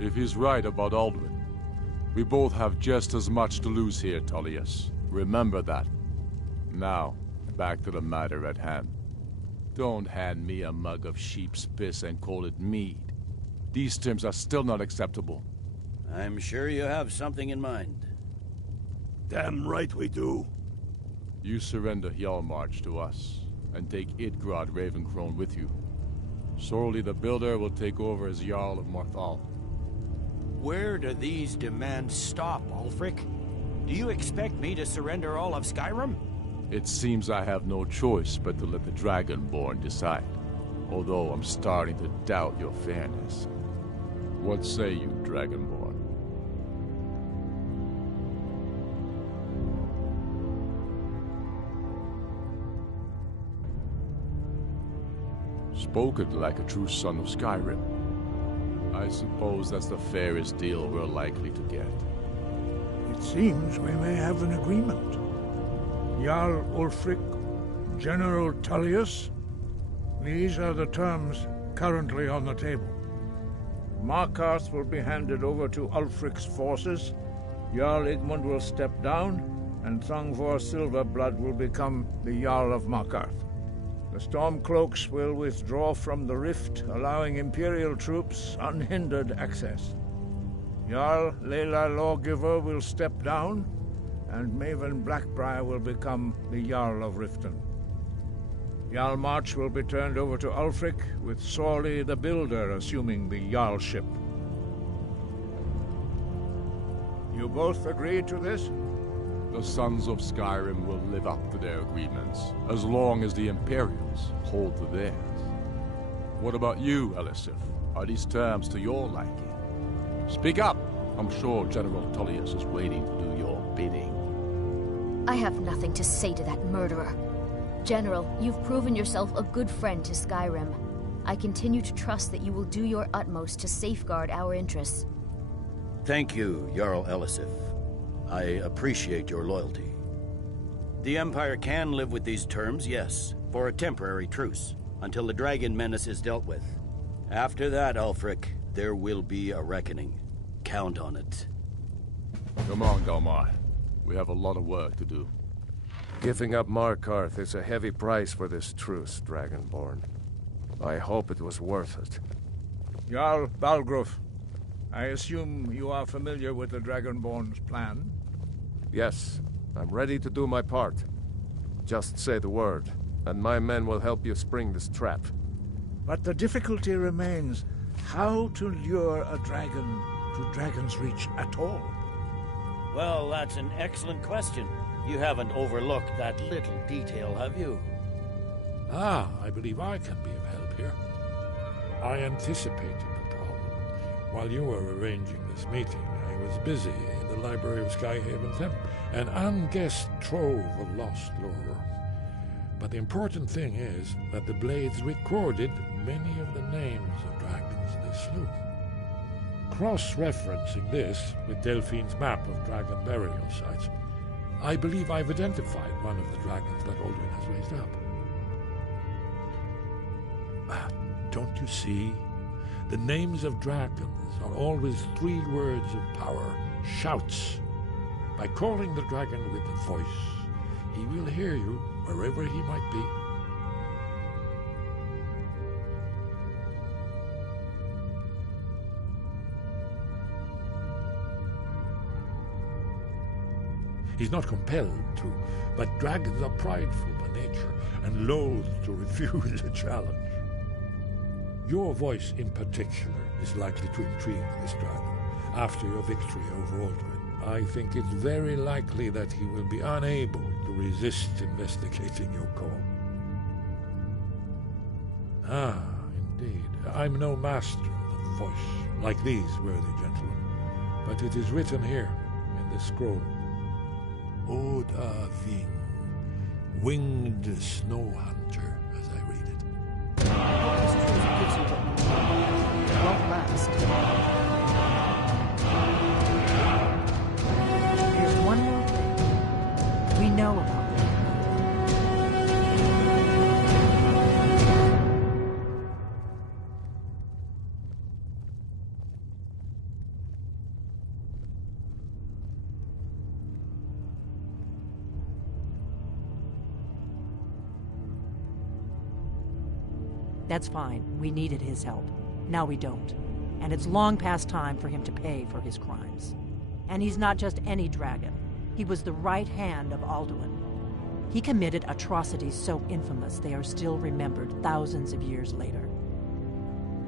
If he's right about Alduin, we both have just as much to lose here, Tullius. Remember that. Now, back to the matter at hand. Don't hand me a mug of sheep's piss and call it mead. These terms are still not acceptable. I'm sure you have something in mind. Damn right we do. You surrender Hjalmarch to us, and take Idgrod Ravencrone with you. Sorli the Builder will take over as Jarl of Morthal. Where do these demands stop, Ulfric? Do you expect me to surrender all of Skyrim? It seems I have no choice but to let the Dragonborn decide, although I'm starting to doubt your fairness. What say you, Dragonborn? Spoken like a true son of Skyrim. I suppose that's the fairest deal we're likely to get. It seems we may have an agreement. Jarl Ulfric, General Tullius, these are the terms currently on the table. Markarth will be handed over to Ulfric's forces, Jarl Igmund will step down, and Thongvor Silverblood will become the Jarl of Markarth. The Stormcloaks will withdraw from the rift, allowing Imperial troops unhindered access. Jarl Layla Lawgiver will step down, and Maven Blackbriar will become the Jarl of Riften. Hjalmarch will be turned over to Ulfric, with Sorli the Builder assuming the Jarlship. You both agree to this? The Sons of Skyrim will live up to their agreements, as long as the Imperials hold to theirs. What about you, Elisif? Are these terms to your liking? Speak up! I'm sure General Tullius is waiting to do your bidding. I have nothing to say to that murderer. General, you've proven yourself a good friend to Skyrim. I continue to trust that you will do your utmost to safeguard our interests. Thank you, Jarl Elisif. I appreciate your loyalty. The Empire can live with these terms, yes, for a temporary truce, until the dragon menace is dealt with. After that, Ulfric, there will be a reckoning. Count on it. Come on, Galmar. We have a lot of work to do. Giving up Markarth is a heavy price for this truce, Dragonborn. I hope it was worth it. Jarl Balgruf, I assume you are familiar with the Dragonborn's plan? Yes, I'm ready to do my part. Just say the word, and my men will help you spring this trap. But the difficulty remains how to lure a dragon to Dragon's Reach at all. Well, that's an excellent question. You haven't overlooked that little detail, have you? Ah, I believe I can be of help here. I anticipated the problem. While you were arranging this meeting, I was busy in the library of Skyhaven Temp, an unguessed trove of lost lore. But the important thing is that the Blades recorded many of the names of dragons they slew. Cross-referencing this with Delphine's map of dragon burial sites, I believe I've identified one of the dragons that Alduin has raised up. Don't you see? The names of dragons are always 3 words of power, shouts. by calling the dragon with the voice, he will hear you wherever he might be. He's not compelled to, but dragons are prideful by nature and loath to refuse a challenge. Your voice in particular is likely to intrigue this dragon after your victory over Alduin. I think it's very likely that he will be unable to resist investigating your call. Ah, indeed. I'm no master of the voice, like these worthy gentlemen, but it is written here in this scroll. Oda Ving, winged snow hunter, as I read it. Won't last. Here's one more thing. We know about them. That's fine. We needed his help. Now we don't. And it's long past time for him to pay for his crimes. And he's not just any dragon. He was the right hand of Alduin. He committed atrocities so infamous they are still remembered thousands of years later.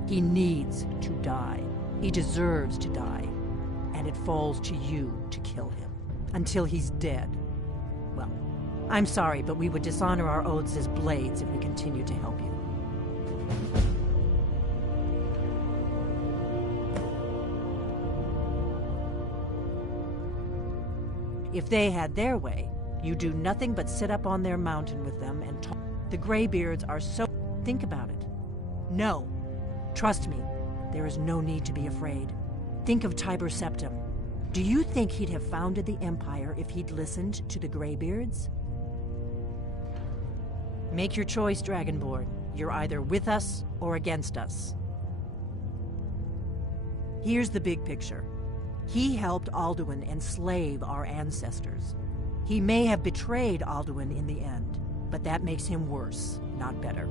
He needs to die. He deserves to die. And it falls to you to kill him. Until he's dead. Well, I'm sorry, but we would dishonor our oaths as blades if we continued to help you. If they had their way, you do nothing but sit up on their mountain with them and talk. The Greybeards are so... Think about it. No. Trust me, there is no need to be afraid. Think of Tiber Septim. Do you think he'd have founded the Empire if he'd listened to the Greybeards? Make your choice, Dragonborn. You're either with us or against us. Here's the big picture. He helped Alduin enslave our ancestors. He may have betrayed Alduin in the end, but that makes him worse, not better.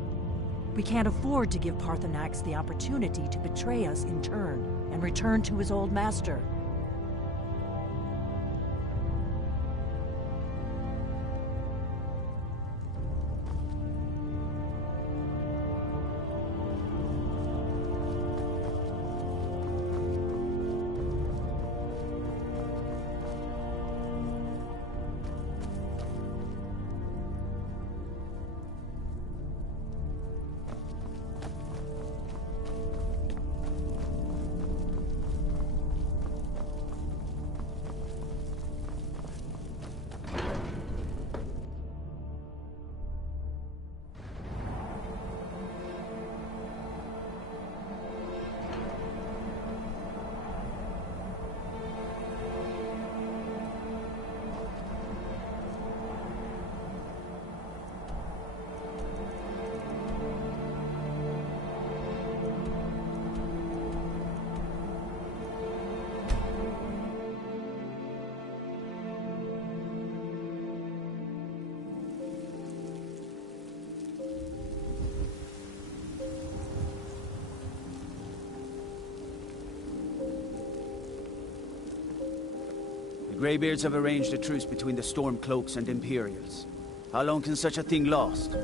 We can't afford to give Paarthurnax the opportunity to betray us in turn and return to his old master. The Greybeards have arranged a truce between the Stormcloaks and Imperials. How long can such a thing last?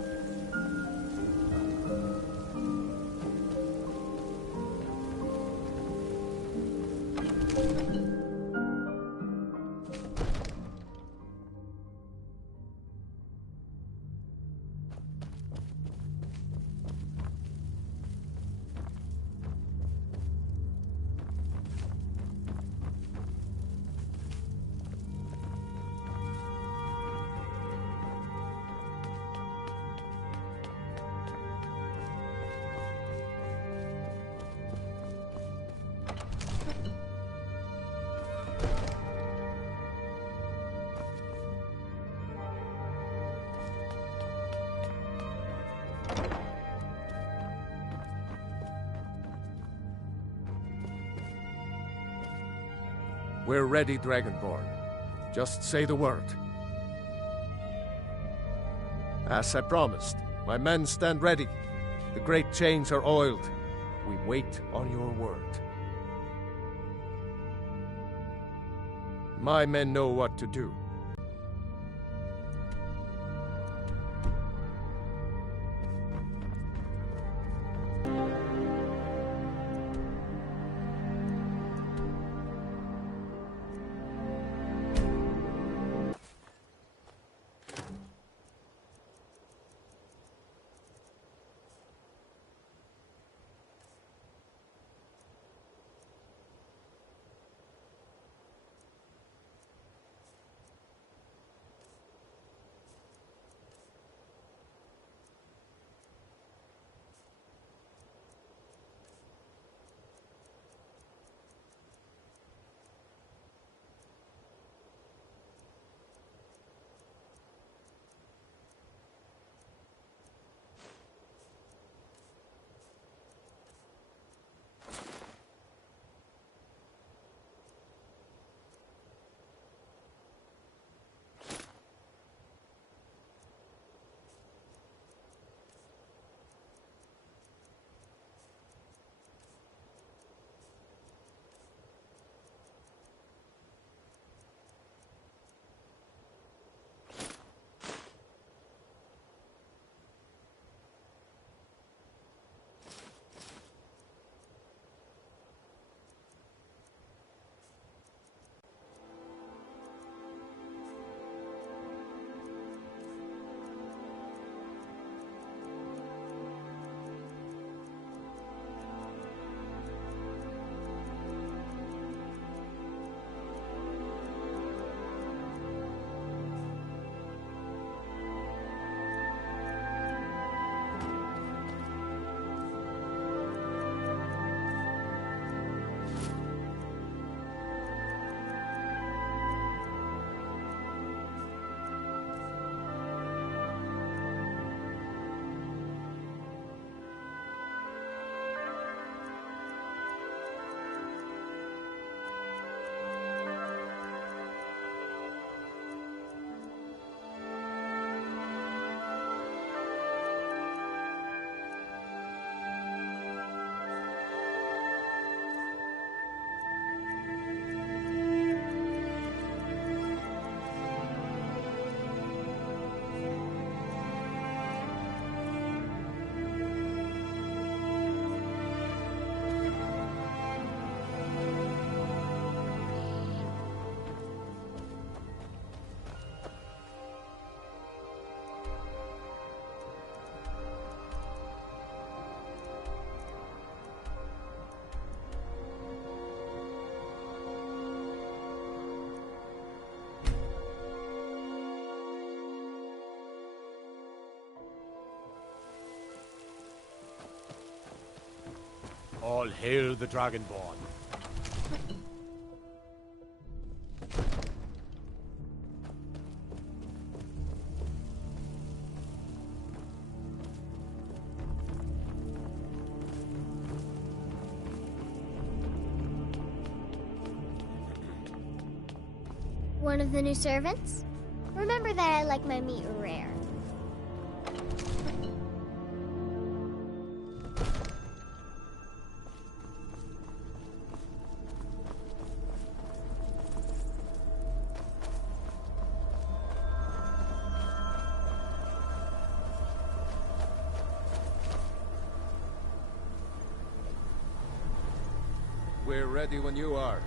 We're ready, Dragonborn. Just say the word. As I promised, my men stand ready. The great chains are oiled. We wait on your word. My men know what to do. All hail the Dragonborn. One of the new servants? Remember that I like my meat rare. We're ready when you are.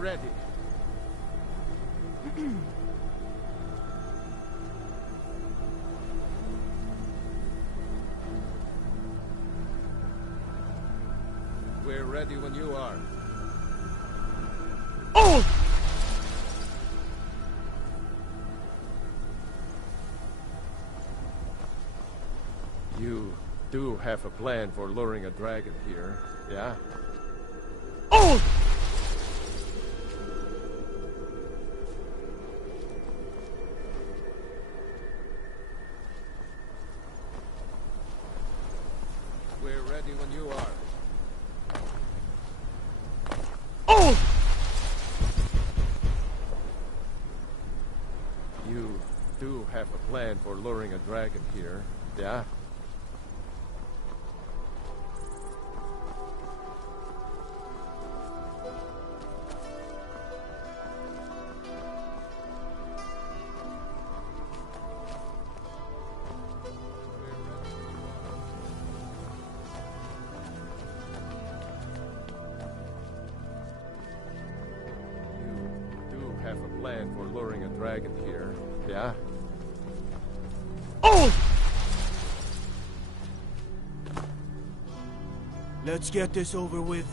ready. We're ready when you are. Oh! You do have a plan for luring a dragon here, yeah? Oh! We're ready when you are. Oh! You do have a plan for luring a dragon here, yeah? Have a plan for luring a dragon here, yeah? Oh! Let's get this over with.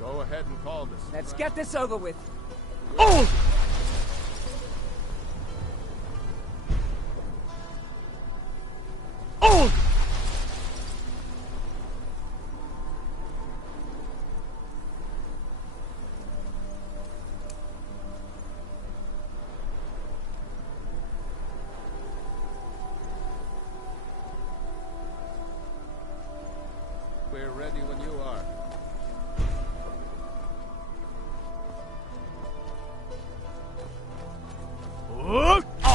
Go ahead and call this. Let's get this over with. Oh! Oh! We're ready when you are.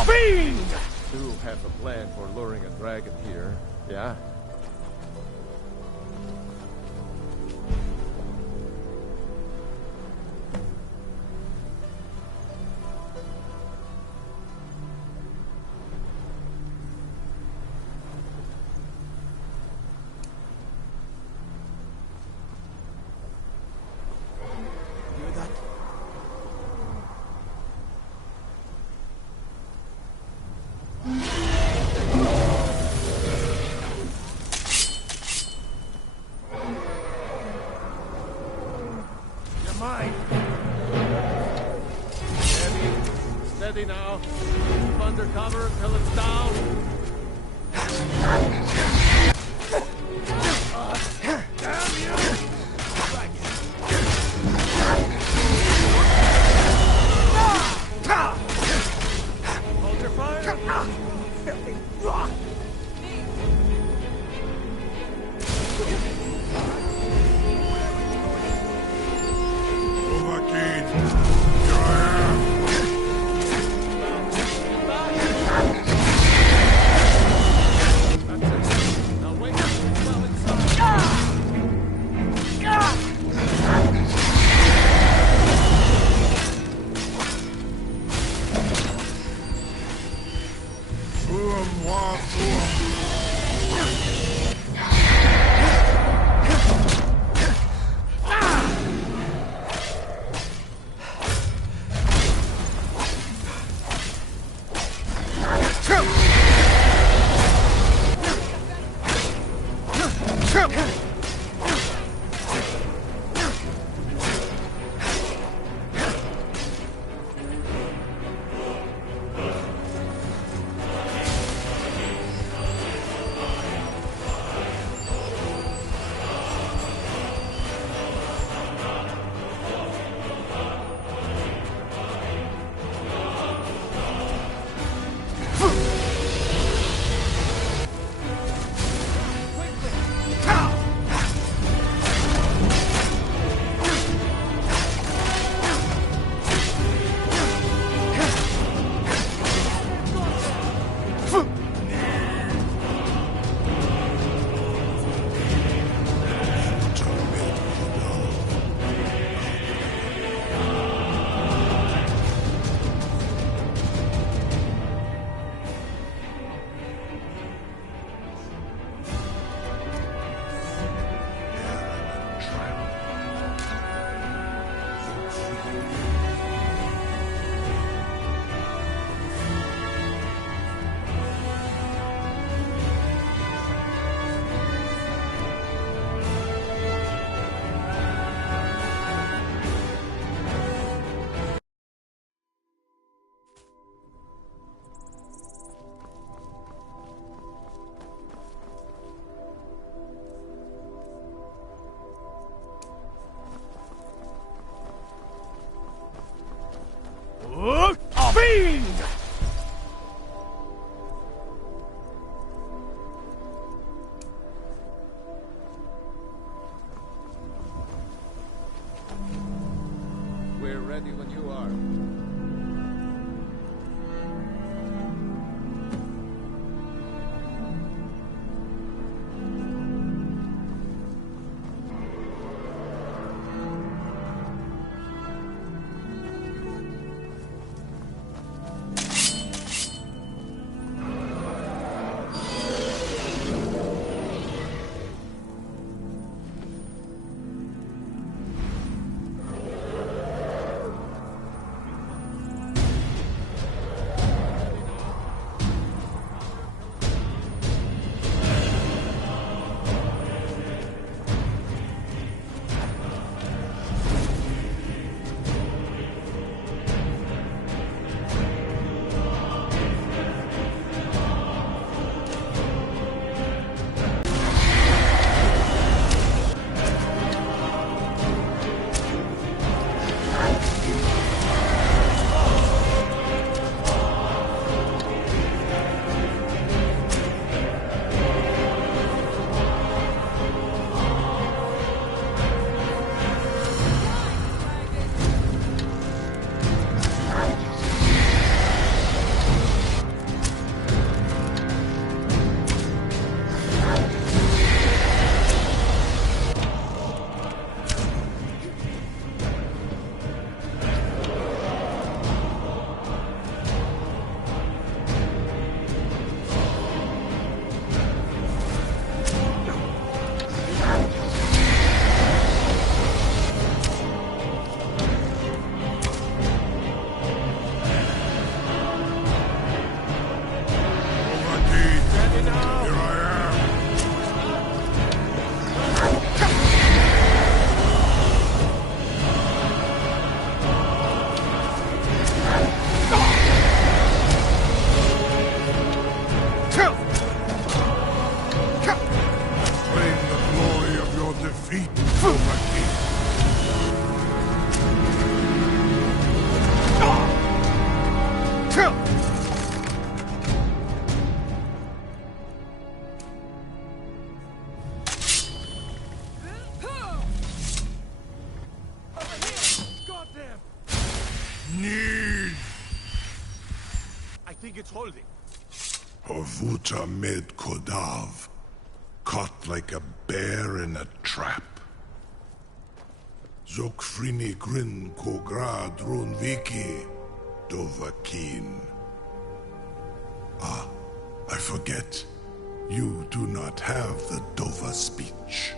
Bing! Do have a plan for luring a dragon here, yeah? Hear that? You're mine. Steady. Steady now. Move under cover until it's down. Damn you! Hold your fire. Overkeen. Here I am. Now wake up and smell inside. ready when you are. It's holding. Horvuta med Kodav, caught like a bear in a trap. Zokfrini grin kogra drunviki, Dovakin. Ah, I forget. You do not have the Dova speech.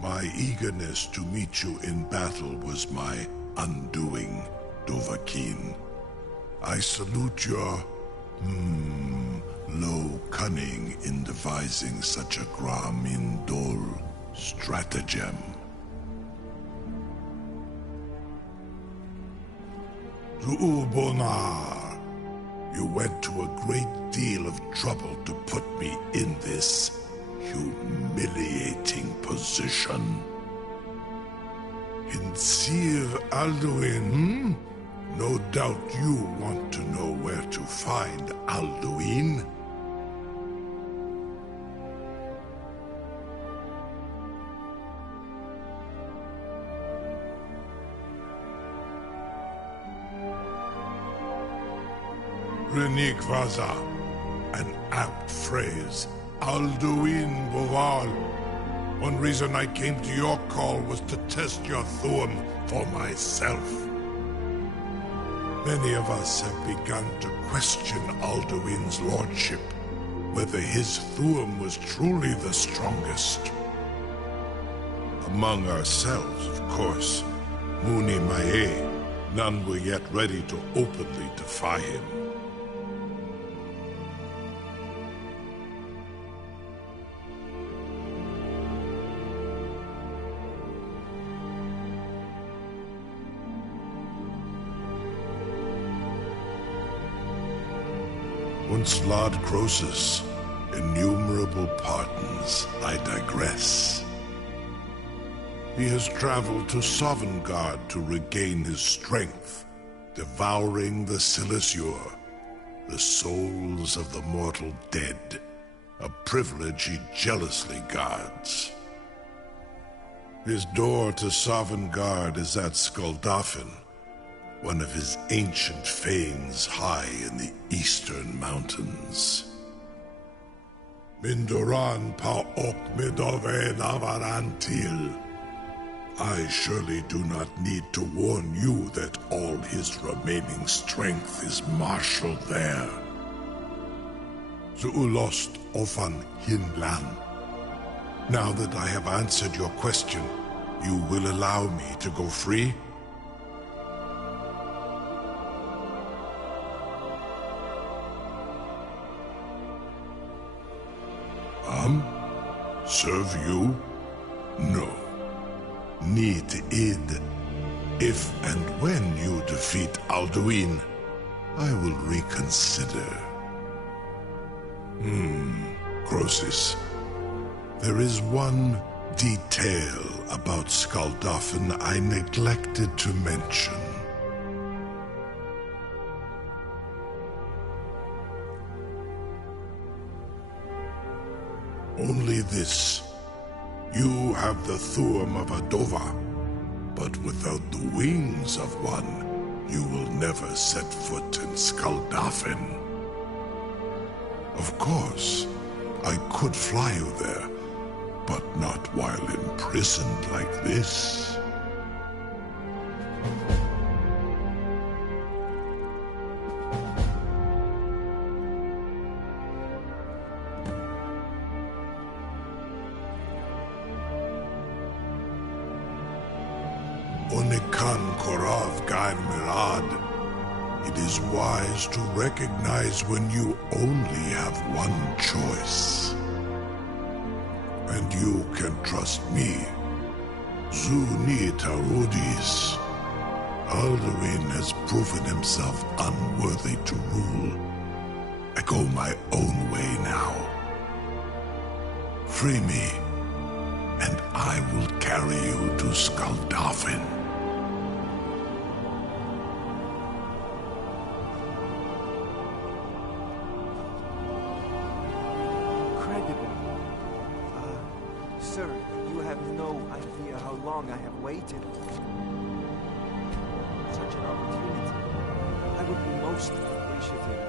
My eagerness to meet you in battle was my undoing, Dovakin. I salute your, low cunning in devising such a Gramindol stratagem. Ru'ubonar, you went to a great deal of trouble to put me in this humiliating position. Hinsir Alduin, No doubt you want to know where to find Alduin. Renikvaza, an apt phrase. Alduin Boval. One reason I came to your call was to test your Thuum for myself. Many of us have begun to question Alduin's lordship, whether his Thuum was truly the strongest. Among ourselves, of course, Muni Mae, none were yet ready to openly defy him. Once Lord Croesus, innumerable pardons, I digress. He has traveled to Sovngarde to regain his strength, devouring the Silesure, the souls of the mortal dead, a privilege he jealously guards. His door to Sovngarde is at Skuldafn, one of his ancient fanes high in the eastern mountains. Mindoran pa ok midove navarantil. I surely do not need to warn you that all his remaining strength is marshaled there. Zuulost ofan hinlan. Now that I have answered your question, you will allow me to go free? Serve you? No. Need id. If and when you defeat Alduin, I will reconsider. Croesus. There is one detail about Skuldafn I neglected to mention. Only this. You have the Thuum of a Dova, but without the wings of one, you will never set foot in Skuldafn. Of course, I could fly you there, but not while imprisoned like this. Onikan Korav Gain Mirad. It is wise to recognize when you only have one choice. And you can trust me. Zuni Tarudis. Alduin has proven himself unworthy to rule. I go my own way now. Free me, and I will carry you to Skuldafn. Incredible. Sir, you have no idea how long I have waited. Such an opportunity. I would be most appreciative